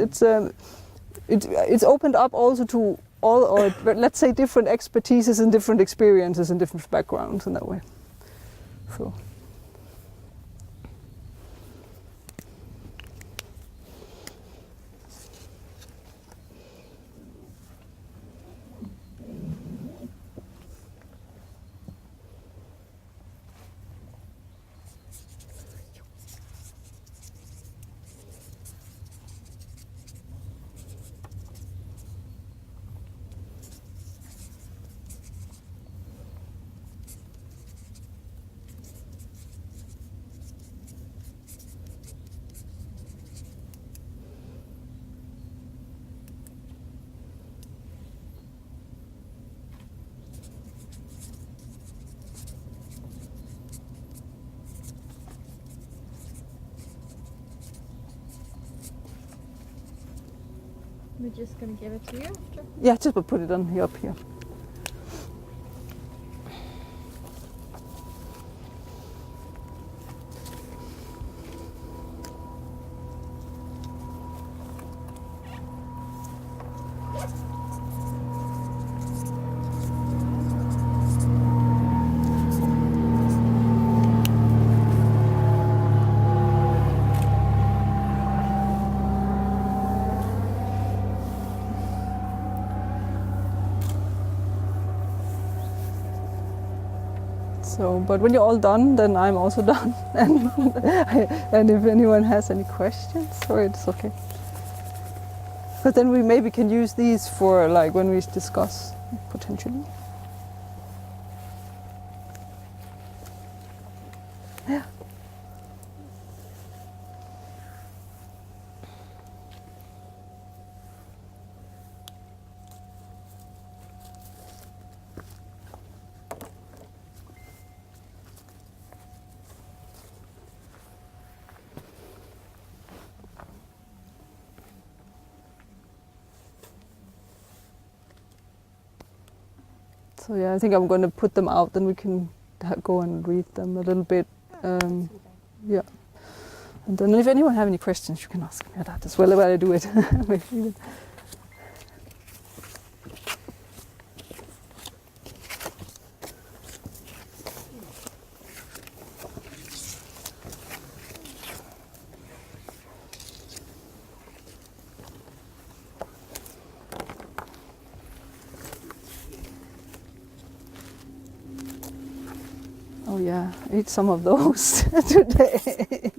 opened up also to all, or let's say different expertises and different experiences and different backgrounds in that way. So. We're just going to give it to you after. Yeah, just put it on here up here. So, but when you're all done, then I'm also done. And if anyone has any questions, or it's okay. But then we maybe can use these for like when we discuss potentially. Yeah. So yeah, I think I'm going to put them out, and we can go and read them a little bit. Yeah. And then if anyone have any questions, you can ask me that as well while I do it. Oh yeah, eat some of those today.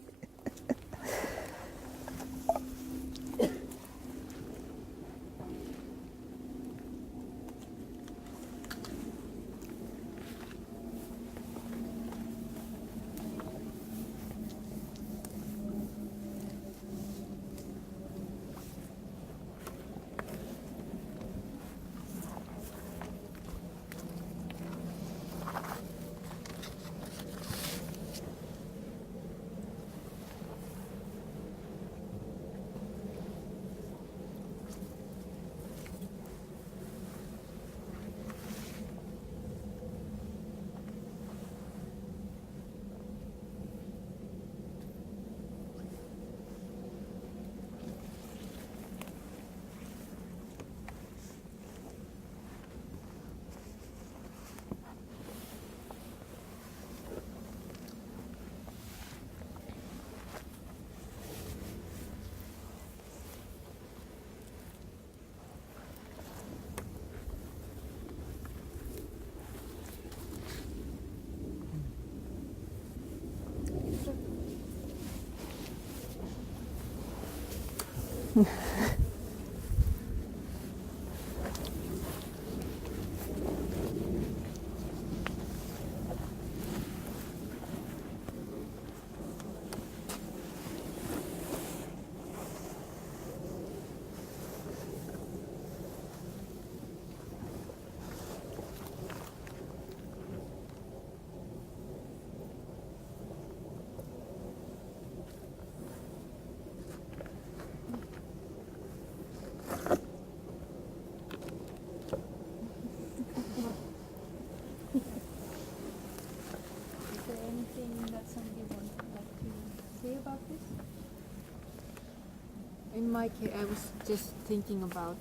In my case, I was just thinking about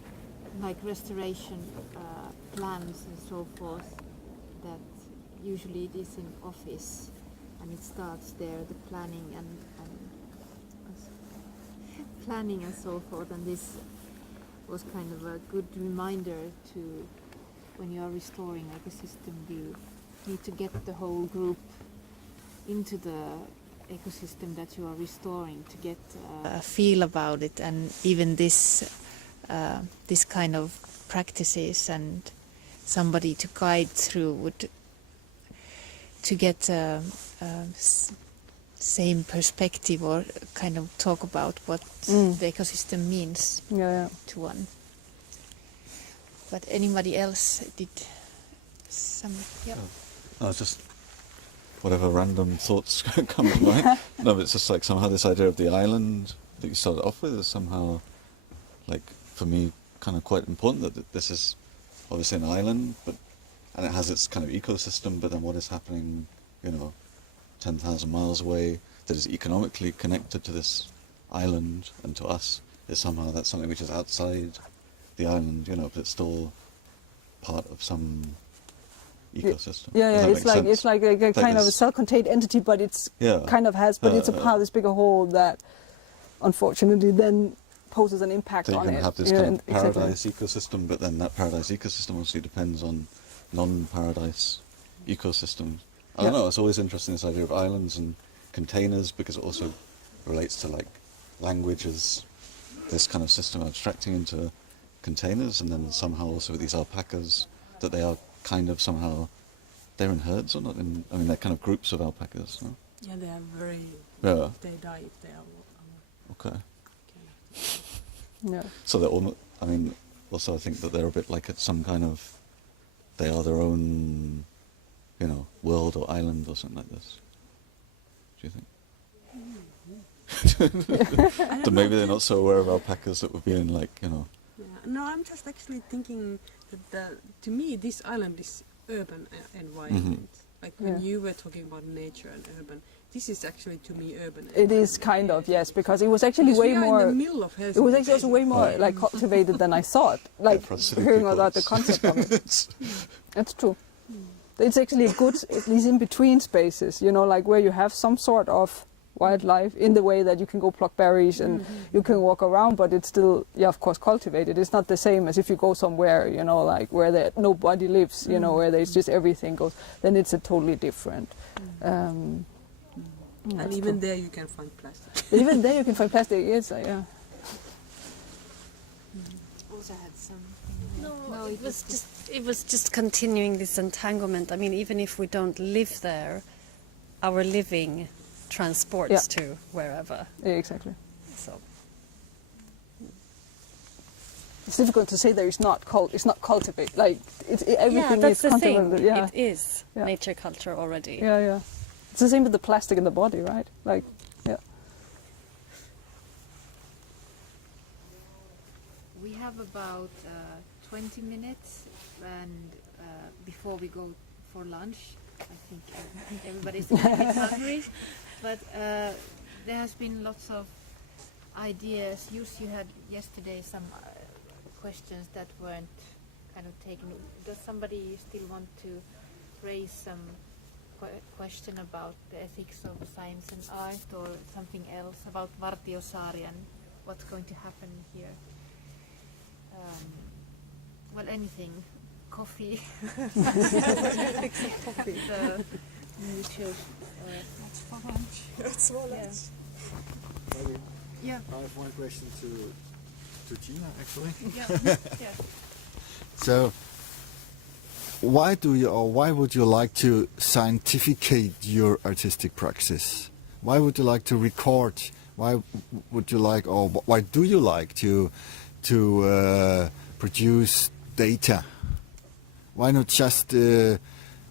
like restoration plans and so forth, that usually it is in office and it starts there, the planning and planning and so forth, and this was kind of a good reminder to, when you are restoring ecosystem, you need to get the whole group into the ecosystem that you are restoring to get a feel about it, and even this kind of practices and somebody to guide through would to get same perspective, or kind of talk about what the ecosystem means to one. But anybody else did some? Yeah. No, it's just whatever random thoughts come to mind. No, but it's just like somehow this idea of the island that you started off with is somehow like for me kind of quite important that this is obviously an island, and it has its kind of ecosystem, but then what is happening, 10,000 miles away that is economically connected to this island and to us is somehow that's something which is outside the island, but it's still part of some ecosystem. Yeah, it's like a kind of a self-contained entity, but it's kind of has, but it's a part of this bigger whole that unfortunately then poses an impact so on it. You can have this kind of paradise ecosystem, but then that paradise ecosystem obviously depends on non-paradise ecosystems. I don't know, it's always interesting, this idea of islands and containers, because it also relates to like language as this kind of system abstracting into containers, and then somehow also with these alpacas, that they are kind of somehow, they're in herds or not? They're kind of groups of alpacas, no? Yeah, they are very, they die if they are. Okay. Yeah. So they're almost, also I think that they're a bit like some kind of, they are their own, world or island or something like this. Do you think? So maybe they're not so aware of alpacas that would be in like, Yeah. No, I'm just actually thinking that to me this island is urban environment. Like when you were talking about nature and urban, this is actually to me urban. It is kind of, yes, because it was actually way more. In the middle of Helsinki. It was actually also way more like cultivated than I thought. Like hearing about the concept of it. That's true. It's actually a good, at least in between spaces, like where you have some sort of wildlife in the way that you can go pluck berries and you can walk around, but it's still, of course, cultivated. It's not the same as if you go somewhere, like where nobody lives, where there's just everything goes. Then it's a totally different. And even there you can find plastic. Even there you can find plastic, yes, yeah. Also had some. No, it was just continuing this entanglement. Even if we don't live there, our living transports to wherever. Yeah, exactly. So it's difficult to say that it's not cultivated. Like everything that's is the thing. Yeah. It is nature culture already. Yeah. It's the same with the plastic in the body, right? Like, yeah. We have about 20 minutes, and before we go for lunch, I think everybody's a bit hungry. But there has been lots of ideas. You had yesterday some questions that weren't kind of taken. Does somebody still want to raise some question about the ethics of science and art, or something else about Vartiosaari and what's going to happen here? Well, anything. Coffee. Fix some coffee. You choose. That's for lunch. That's for lunch. Yeah. I have one question to Gina, actually. Yeah. So, why would you like to scientificate your artistic praxis? Why would you like to record? Why would you like, or why do you like to produce data? Why not just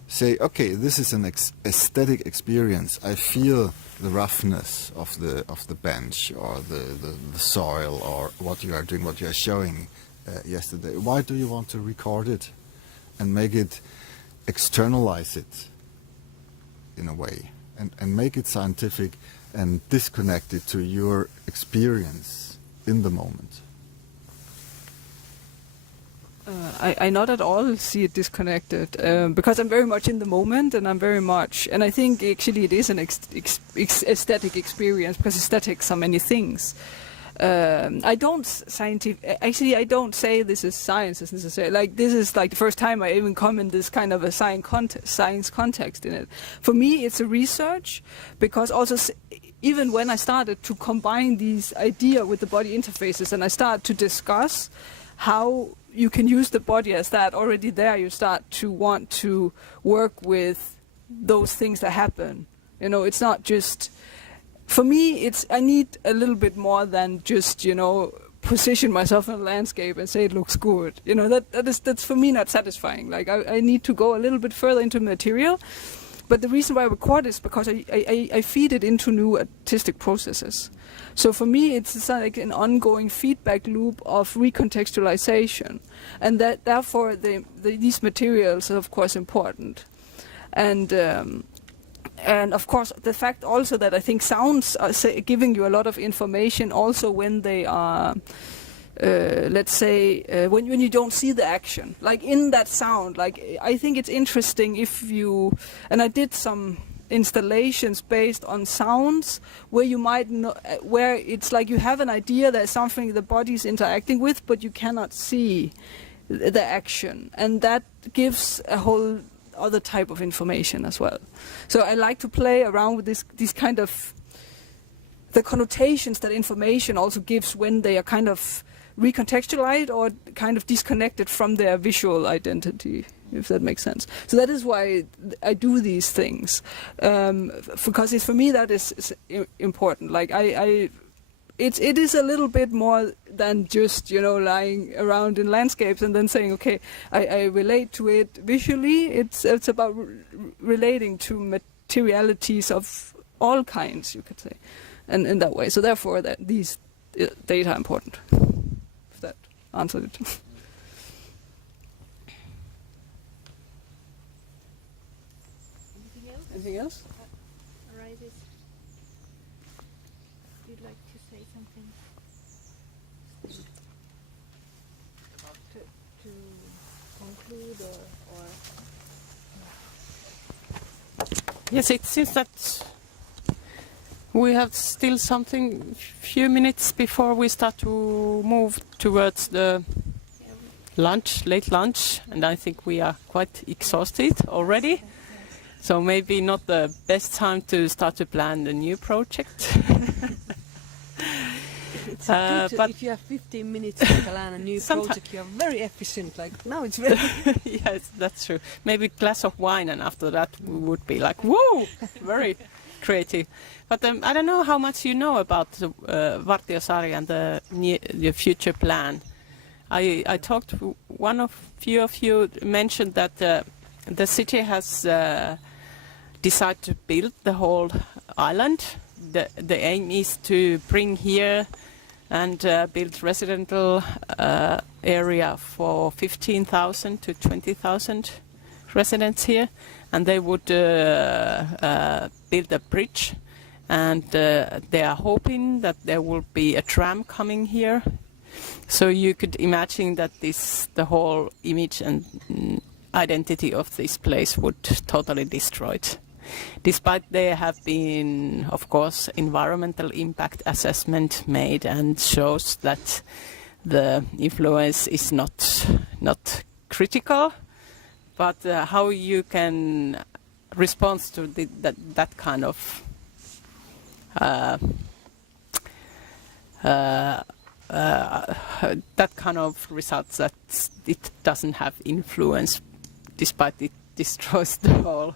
say, okay, this is an aesthetic experience. I feel the roughness of the bench or the soil or what you are doing, what you are showing yesterday. Why do you want to record it and make it, externalize it in a way, and make it scientific and disconnect it to your experience in the moment? I not at all see it disconnected because I'm very much in the moment, and and I think actually it is an aesthetic experience, because aesthetics are many things. I don't say this is science as necessarily. Like, this is like the first time I even come in this kind of a science context in it. For me, it's a research, because also even when I started to combine these ideas with the body interfaces, and I started to discuss how you can use the body as that, already there you start to want to work with those things that happen. It's not just, for me, I need a little bit more than just, position myself in a landscape and say it looks good. That's for me not satisfying. Like, I need to go a little bit further into material, But the reason why I record is because I feed it into new artistic processes. So for me, it's like an ongoing feedback loop of recontextualization, and that therefore these materials are of course important, and of course the fact also that I think sounds are giving you a lot of information also when they are. Let's say when you don't see the action, like in that sound, like I think it's interesting if you, and I did some installations based on sounds where you might know, where it's like you have an idea there's something the body's interacting with, but you cannot see the action, and that gives a whole other type of information as well. So I like to play around with these kind of the connotations that information also gives when they are kind of recontextualized or kind of disconnected from their visual identity, if that makes sense. So that is why I do these things, because for me that is important. Like it is a little bit more than just lying around in landscapes and then saying, okay, I relate to it visually. It's about relating to materialities of all kinds, you could say, and in that way. So therefore, that these data are important. Answered it. Anything else? Arises. You'd like to say something? To conclude or Yes, it seems that we have still something, few minutes before we start to move towards the lunch, late lunch, and I think we are quite exhausted already. So maybe not the best time to start to plan the new project. But if you have 15 minutes to plan a new project, you are very efficient. Like now it's very... Yes, that's true. Maybe a glass of wine, and after that we would be like, whoa, very creative. But I don't know how much you know about Vartiosaari and the future plan. I talked to few of you mentioned that the city has decided to build the whole island. The aim is to bring here and build residential area for 15,000 to 20,000 residents here, and they would build a bridge, and they are hoping that there will be a tram coming here. So you could imagine that the whole image and identity of this place would totally destroyed. Despite there have been, of course, environmental impact assessment made and shows that the influence is not critical, but how you can respond to that kind of results, that it doesn't have influence, despite it destroys the whole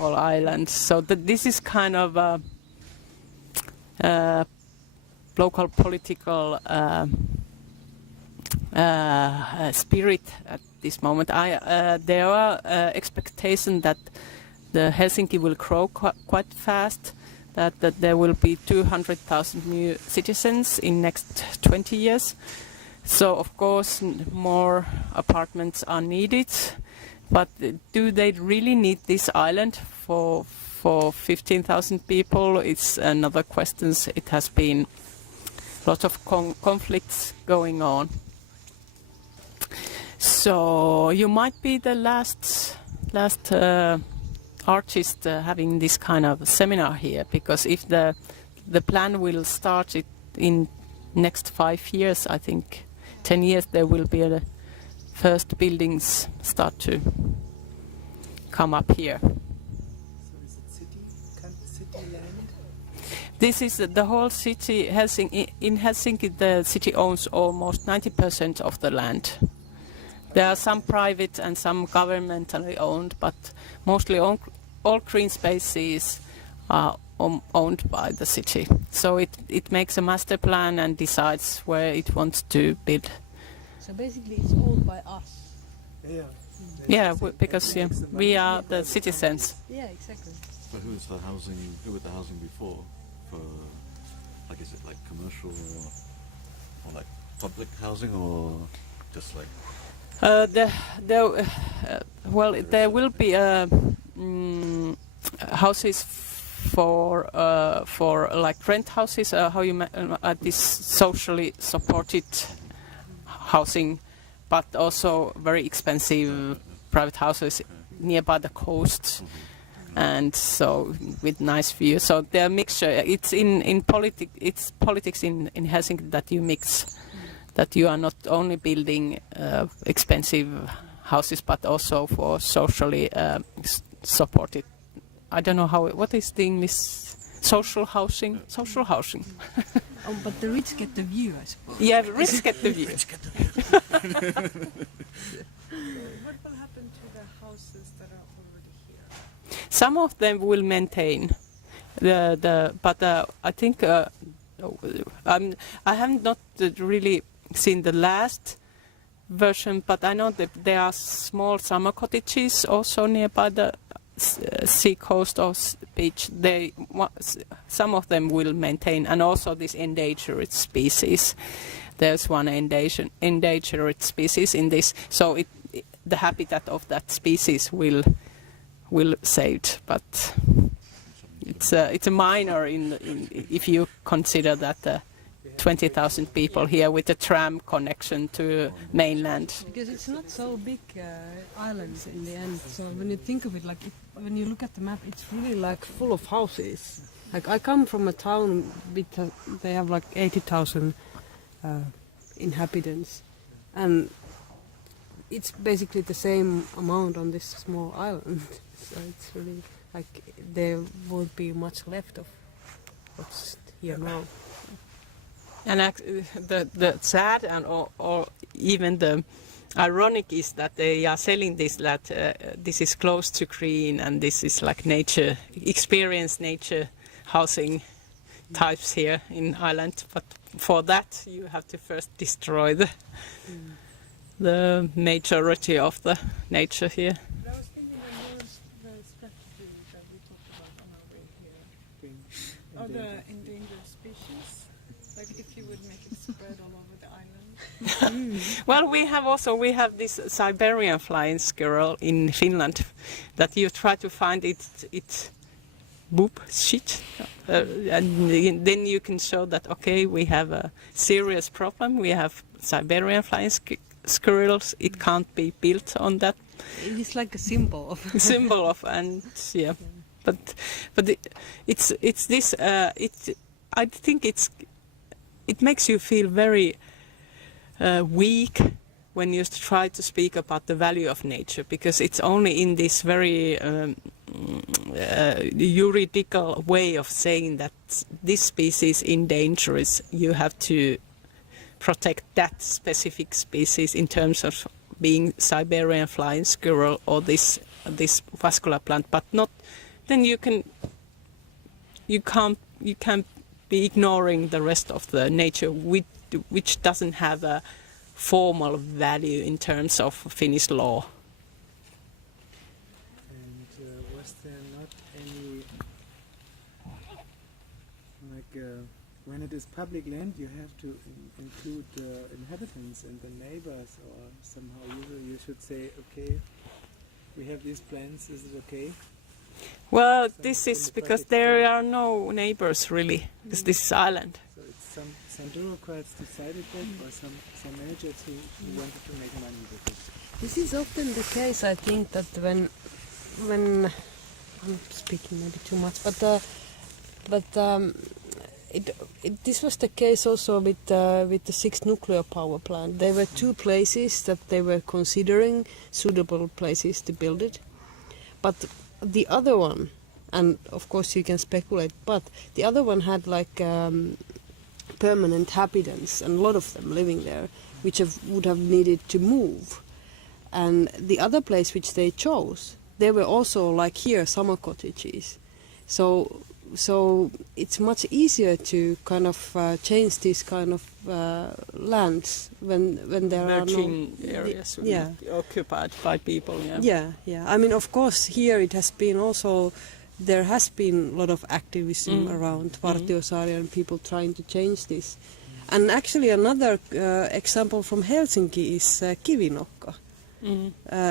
island. So this is kind of a local political spirit at this moment. There are expectations that the Helsinki will grow quite fast, that there will be 200,000 new citizens in next 20 years. So of course more apartments are needed, but do they really need this island for 15,000 people? It's another question. It has been lots of conflicts going on. So you might be the last artist having this kind of seminar here, because if the plan will start in next 5 years, I think 10 years, there will be the first buildings start to come up here. So is it city land? This is the whole city. In Helsinki, the city owns almost 90% of the land. There are some private and some governmentally owned, but mostly all green spaces are owned by the city. So it makes a master plan and decides where it wants to build. So basically it's owned by us. Yeah. Yeah, because we are the citizens. Yeah, exactly. But who was the housing before? For, like, is it like commercial or like public housing or just like? There will be houses for like rent houses. This socially supported housing, but also very expensive private houses nearby the coast, and so with nice views. So the mixture. It's in politics. It's politics in Helsinki that you mix. That you are not only building expensive houses, but also for socially supported. I don't know what is the English social housing. Social housing. Oh, but the rich get the view, I suppose. Yeah, the rich get the view. What will happen to the houses that are already here? Some of them will maintain but I think I have not really seen the last version, but I know that there are small summer cottages also nearby the sea coast or beach. Some of them will maintain, and also this endangered species. There's one endangered species in this, so the habitat of that species will saved, but it's a minor if you consider that 20,000 people here with a tram connection to mainland. Because it's not so big islands in the end. So when you think of it, like when you look at the map, it's really like full of houses. Like I come from a town with they have like 80,000 inhabitants, and it's basically the same amount on this small island. So it's really like there won't be much left of what's here now. And the sad and or even the ironic is that they are selling this this is close to green and this is like nature housing types here in Ireland. But for that you have to first destroy the majority of the nature here. But I was thinking about the strategy that we talked about on our way here. Or the endangered species. Like if you would make it spread all over the island. Well, we have this Siberian flying squirrel in Finland that you try to find its boob shit, and then you can show that okay, we have a serious problem. We have Siberian flying squirrels. It can't be built on that. It's like a symbol of and yeah, but it's this. I think it makes you feel very weak when you try to speak about the value of nature, because it's only in this very juridical way of saying that this species in danger is you have to protect that specific species in terms of being Siberian flying squirrel or this vascular plant, but not then you can't be ignoring the rest of the nature which doesn't have a formal value in terms of Finnish law. And was there not any, like when it is public land you have to include the inhabitants and the neighbors, or somehow you should say, okay, we have these plans, is it okay? Well, this is because there are no neighbors really, because this is island. So it's some bureaucrats decided that, or some managers who wanted to make money with it. This is often the case, I think, that when I'm speaking maybe too much, but this was the case also with the 6 nuclear power plant. There were 2 places that they were considering suitable places to build it, but the other one, and of course you can speculate, but the other one had like permanent inhabitants, and a lot of them living there, which would have needed to move. And the other place which they chose, they were also like here, summer cottages. So so it's much easier to kind of change these kind of lands when there are no areas yeah occupied by people. Yeah. I mean, of course, here it has been also. There has been a lot of activism around Vartiosaari and people trying to change this. And actually another example from Helsinki is Kivinokka.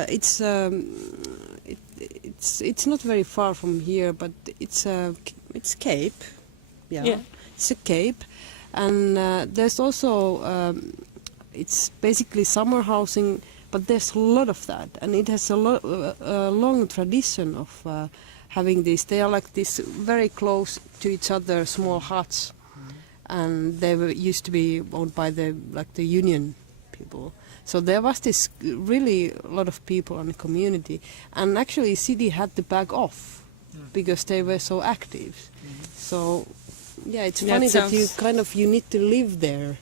It's not very far from here, but it's Cape. Yeah. It's a Cape. And there's also, it's basically summer housing, but there's a lot of that. And it has a long tradition of having these. They are like this very close to each other small huts, and they used to be owned by the union people. So there was this really a lot of people in the community, and actually city had to back off because they were so active. So yeah, it's funny that you need to live there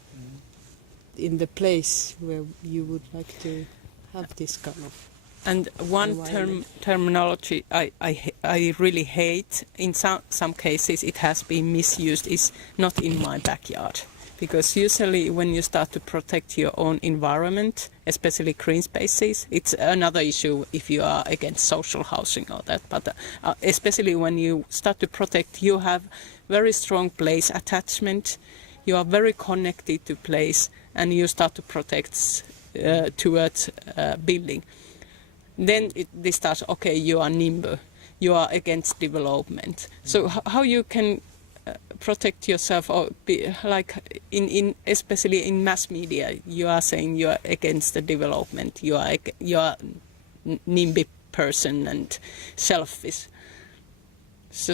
in the place where you would like to have this kind of. And one terminology I really hate, in some cases it has been misused, is not in my backyard. Because usually when you start to protect your own environment, especially green spaces, it's another issue if you are against social housing or that. But especially when you start to protect, you have very strong place attachment, you are very connected to place, and you start to protect towards building. Then this starts, okay, you are nimble, you are against development. So how you can protect yourself, or be, like especially in mass media, you are saying you are against the development, you are NIMBY person and selfish. So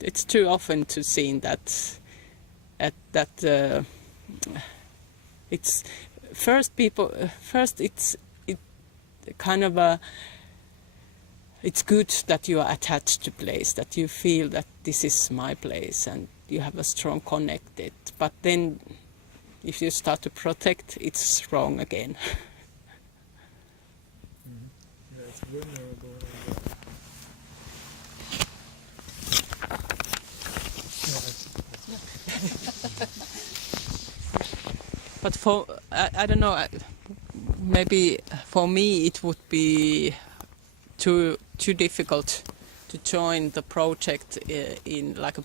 it's too often to see that it's. First, it's kind of it's good that you are attached to place, that you feel that this is my place and you have a strong connected. But then, if you start to protect, it's wrong again. Yeah, it's vulnerable. But I don't know, maybe for me it would be too difficult to join the project in like a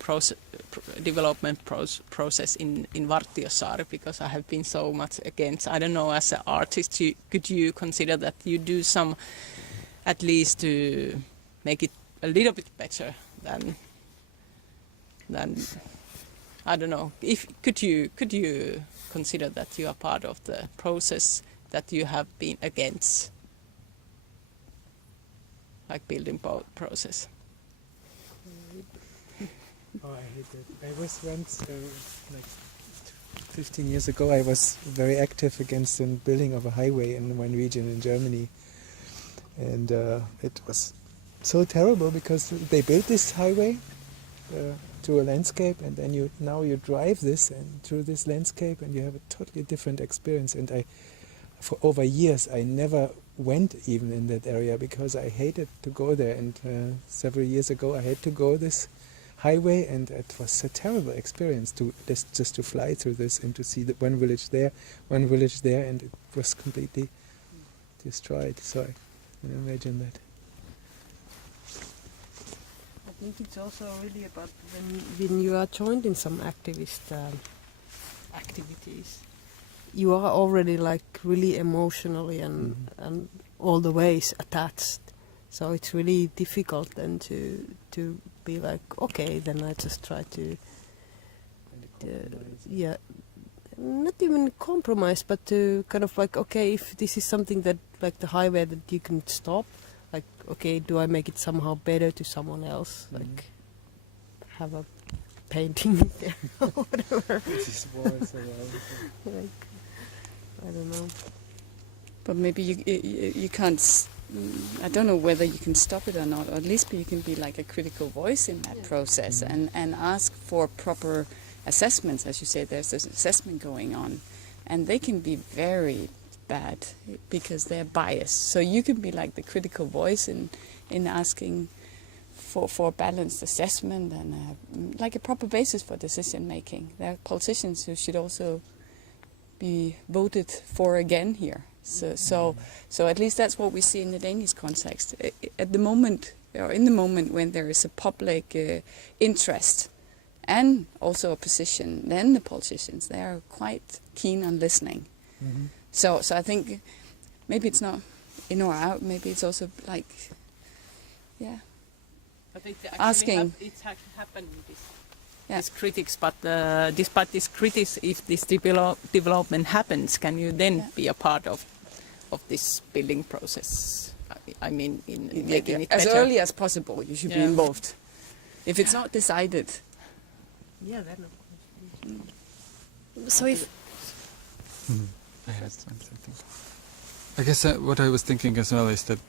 development process in Vartiosaari, because I have been so much against. I don't know, as an artist, could you consider that you do some, at least to make it a little bit better than I don't know. Could you consider that you are part of the process that you have been against, like building process? Oh, I hate it. I was once, like 15 years ago, I was very active against the building of a highway in one region in Germany, and it was so terrible because they built this highway to a landscape, and then now you drive this and through this landscape, and you have a totally different experience. And for over years, I never went even in that area because I hated to go there. And several years ago, I had to go this highway, and it was a terrible experience to just to fly through this and to see one village there, and it was completely destroyed. So I can imagine that. I think it's also really about when you are joined in some activist activities, you are already like really emotionally and all the ways attached. So it's really difficult then to be like, okay, then I just try to not even compromise, but to kind of like, okay, if this is something that like the highway that you can stop. Like, okay, do I make it somehow better to someone else? Like, have a painting there or whatever. Like, I don't know. But maybe you can't. I don't know whether you can stop it or not, or at least you can be like a critical voice in that process and ask for proper assessments. As you say, there's this assessment going on, and they can be very bad because they're biased. So you can be like the critical voice in asking for balanced assessment and like a proper basis for decision making. There are politicians who should also be voted for again here. So at least that's what we see in the Danish context. At the moment, or in the moment when there is a public interest and also opposition, then the politicians, they are quite keen on listening. Mm-hmm. So I think maybe it's not in or out, maybe it's also like, yeah, But it asking. It's happened, these critics, but despite this critics, if this development happens, can you then be a part of this building process? I mean, in making it as better? early as possible, you should be involved. If it's not decided. Yeah, then of course. So if I had something. I guess what I was thinking as well is that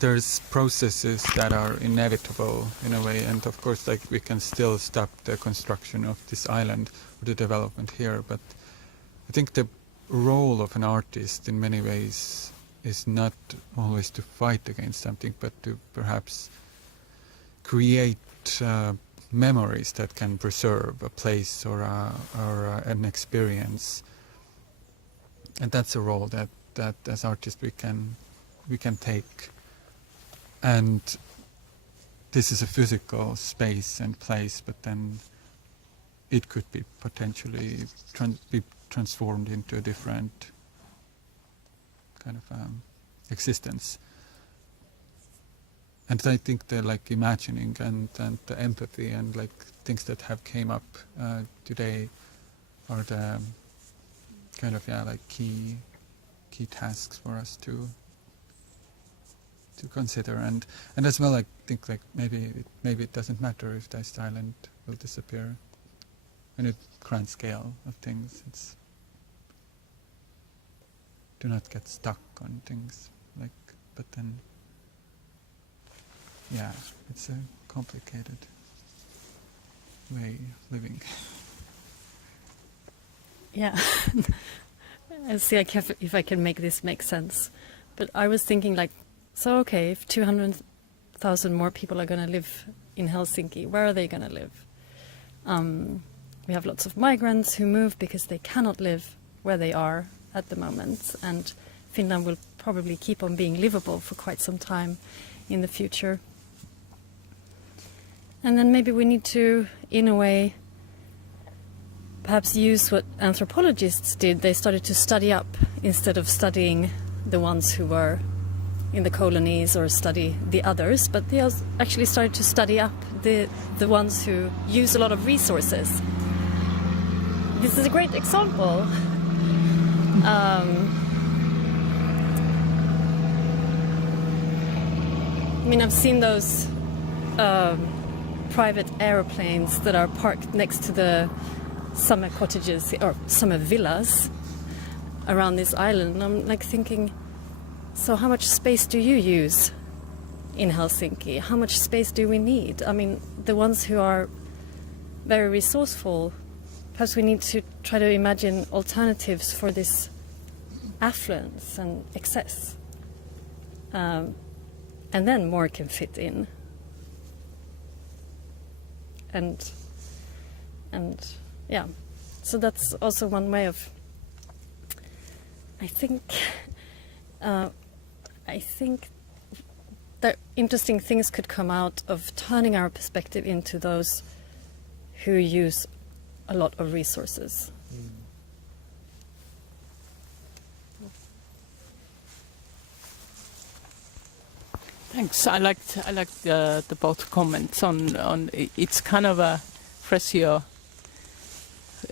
there's processes that are inevitable in a way, and of course, like, we can still stop the construction of this island or the development here, but I think the role of an artist in many ways is not always to fight against something, but to perhaps create memories that can preserve a place or an experience, and that's a role that as artists we can take. And this is a physical space and place, but then it could be potentially be transformed into a different kind of existence. And I think the like imagining and the empathy and like things that have came up today are the kind of like key tasks for us to consider, and as well I think like maybe it doesn't matter if this island will disappear in a grand scale of things. It's do not get stuck on things, like, but then yeah, it's a complicated way of living. Yeah. I'll see if I can make this make sense. But I was thinking like, so okay, if 200,000 more people are going to live in Helsinki, where are they going to live? We have lots of migrants who move because they cannot live where they are at the moment, and Finland will probably keep on being livable for quite some time in the future. And then maybe we need to, in a way, perhaps use what anthropologists did. They started to study up instead of studying the ones who were in the colonies or study the others, but they actually started to study up the ones who use a lot of resources. This is a great example. I mean, I've seen those private aeroplanes that are parked next to the summer cottages or summer villas around this island, and I'm like thinking, so how much space do you use in Helsinki? How much space do we need? I mean, the ones who are very resourceful, perhaps we need to try to imagine alternatives for this affluence and excess. And then more can fit in. And yeah, so that's also one way of, I think that interesting things could come out of turning our perspective into those who use a lot of resources. Thanks. I liked the both comments on it's kind of a pressure.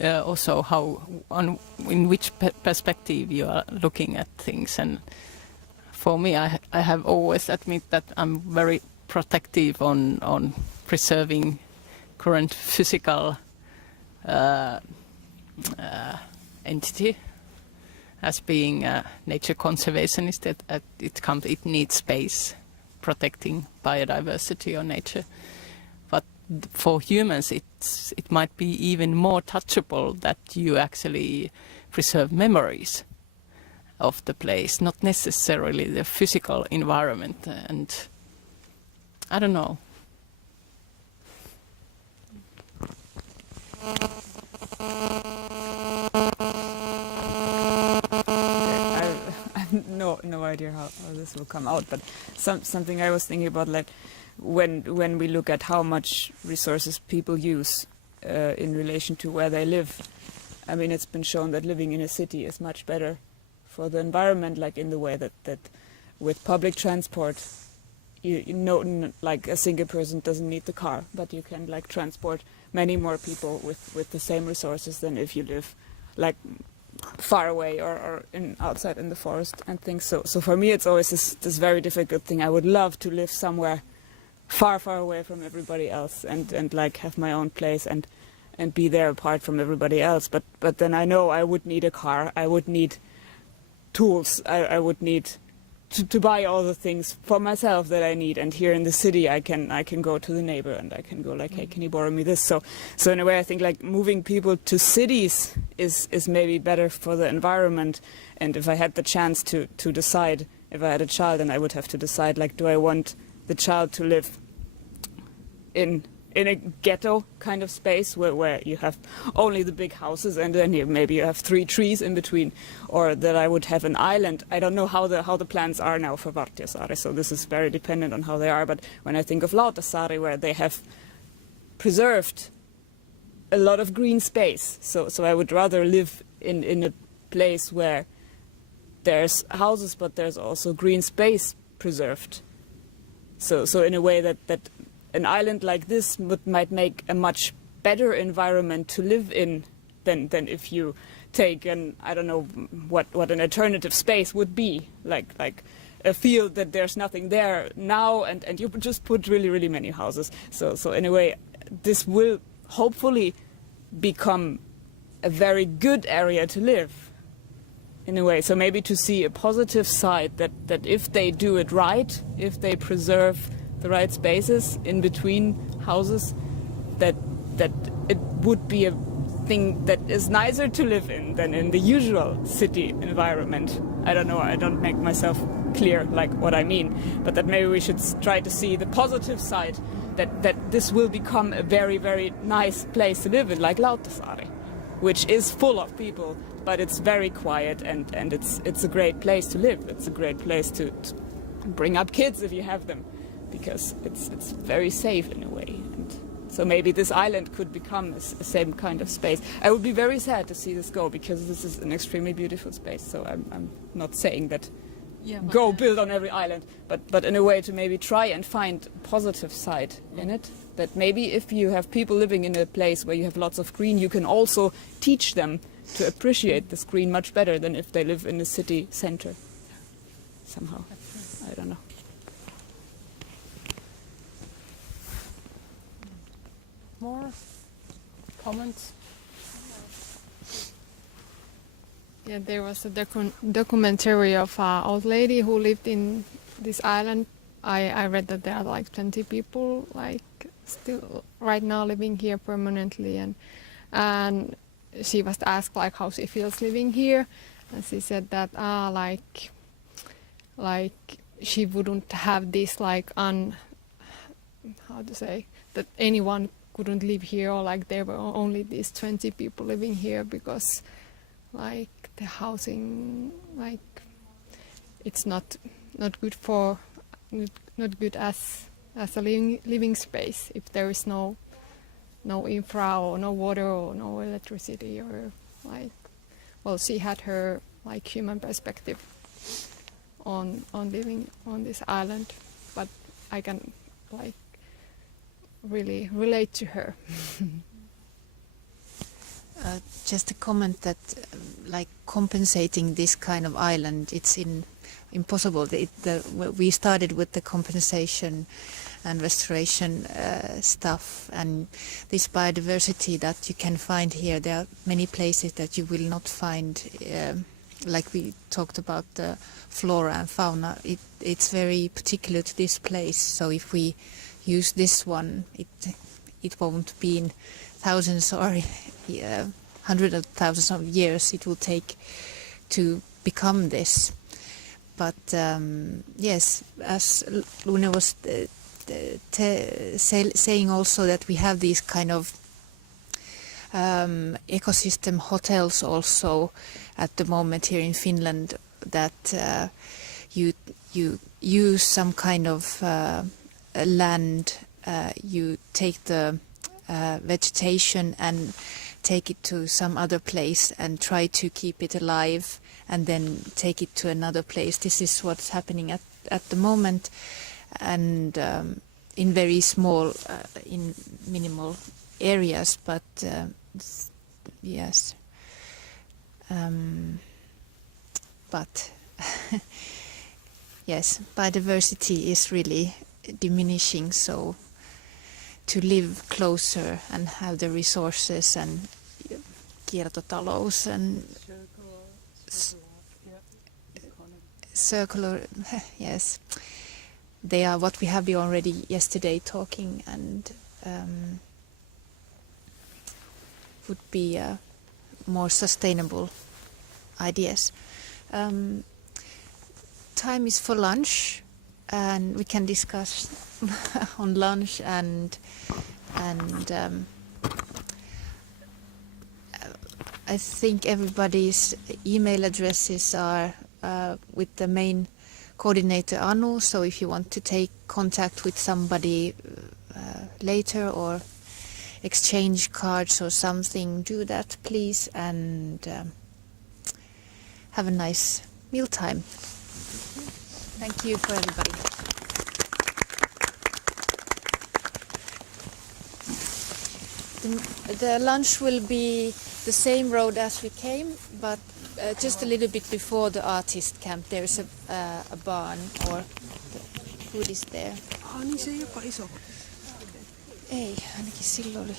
Also, in which perspective you are looking at things, and for me, I have always admit that I'm very protective on preserving current physical entity as being a nature conservationist. That it needs space, protecting biodiversity or nature. But for humans, it might be even more touchable that you actually preserve memories of the place, not necessarily the physical environment. And I don't know, I have no idea how this will come out, but something I was thinking about, like when we look at how much resources people use in relation to where they live. I mean, it's been shown that living in a city is much better for the environment, like in the way that with public transport, you know, like a single person doesn't need the car, but you can like transport many more people with the same resources than if you live like far away or outside in the forest and things. So for me, it's always this very difficult thing. I would love to live somewhere far away from everybody else and like have my own place and be there apart from everybody else. But then I know I would need a car. I would need tools. I would need to buy all the things for myself that I need. And here in the city, I can go to the neighbor and I can go like, hey, can you borrow me this? So in a way, I think like moving people to cities is maybe better for the environment. And if I had the chance to decide, if I had a child, then I would have to decide, like, do I want the child to live in a ghetto kind of space where you have only the big houses and then maybe you have 3 trees in between, or that I would have an island. I don't know how the plans are now for Vartiosaari, so this is very dependent on how they are. But when I think of Lauttasaari, where they have preserved a lot of green space, so I would rather live in a place where there's houses but there's also green space preserved. So in a way that an island like this might make a much better environment to live in than if you take I don't know what an alternative space would be, like a field that there's nothing there now and you just put really many houses. So in a way, this will hopefully become a very good area to live in a way. So maybe to see a positive side that if they do it right, if they preserve the right spaces in between houses, that it would be a thing that is nicer to live in than in the usual city environment. I don't know, I don't make myself clear like what I mean, but that maybe we should try to see the positive side, that this will become a very nice place to live in, like Lauttasaari, which is full of people, but it's very quiet and it's a great place to live. It's a great place to bring up kids if you have them, because it's very safe in a way. And so maybe this island could become the same kind of space. I would be very sad to see this go, because this is an extremely beautiful space. So I'm not saying that go build on every island, but in a way to maybe try and find a positive side in it. That maybe if you have people living in a place where you have lots of green, you can also teach them to appreciate this green much better than if they live in a city center somehow. I don't know. More comments? Yeah, there was a documentary of an old lady who lived in this island. I read that there are like 20 people like still right now living here permanently, and she was asked like how she feels living here, and she said that like she wouldn't have this like how to say that anyone couldn't live here, or like there were only these 20 people living here, because like the housing, like it's not good for not good as a living space if there is no infra or no water or no electricity, or like, well, she had her like human perspective on living on this island, but I can like really relate to her. Just a comment that like compensating this kind of island, it's impossible. We started with the compensation and restoration stuff, and this biodiversity that you can find here, there are many places that you will not find, like we talked about the flora and fauna. It's very particular to this place, so if we use this one, it won't be in thousands or hundreds of thousands of years it will take to become this. But yes, as Luna was saying also, that we have these kind of ecosystem hotels also at the moment here in Finland, that you use some kind of land, you take the vegetation and take it to some other place and try to keep it alive and then take it to another place. This is what's happening at the moment, and in very small, in minimal areas, but yes. But yes, biodiversity is really diminishing, so to live closer and have the resources and kiertotalous and circular, yes, they are what we have been already yesterday talking, and would be more sustainable ideas. Time is for lunch, and we can discuss on lunch, and I think everybody's email addresses are with the main coordinator Anu, so if you want to take contact with somebody later or exchange cards or something, do that please, and have a nice mealtime. Thank you for everybody. The lunch will be the same road as we came, but just a little bit before the artist camp. There is a barn, or the food is there. Niin se ei jopa iso. Ei, ainakin silloin oli.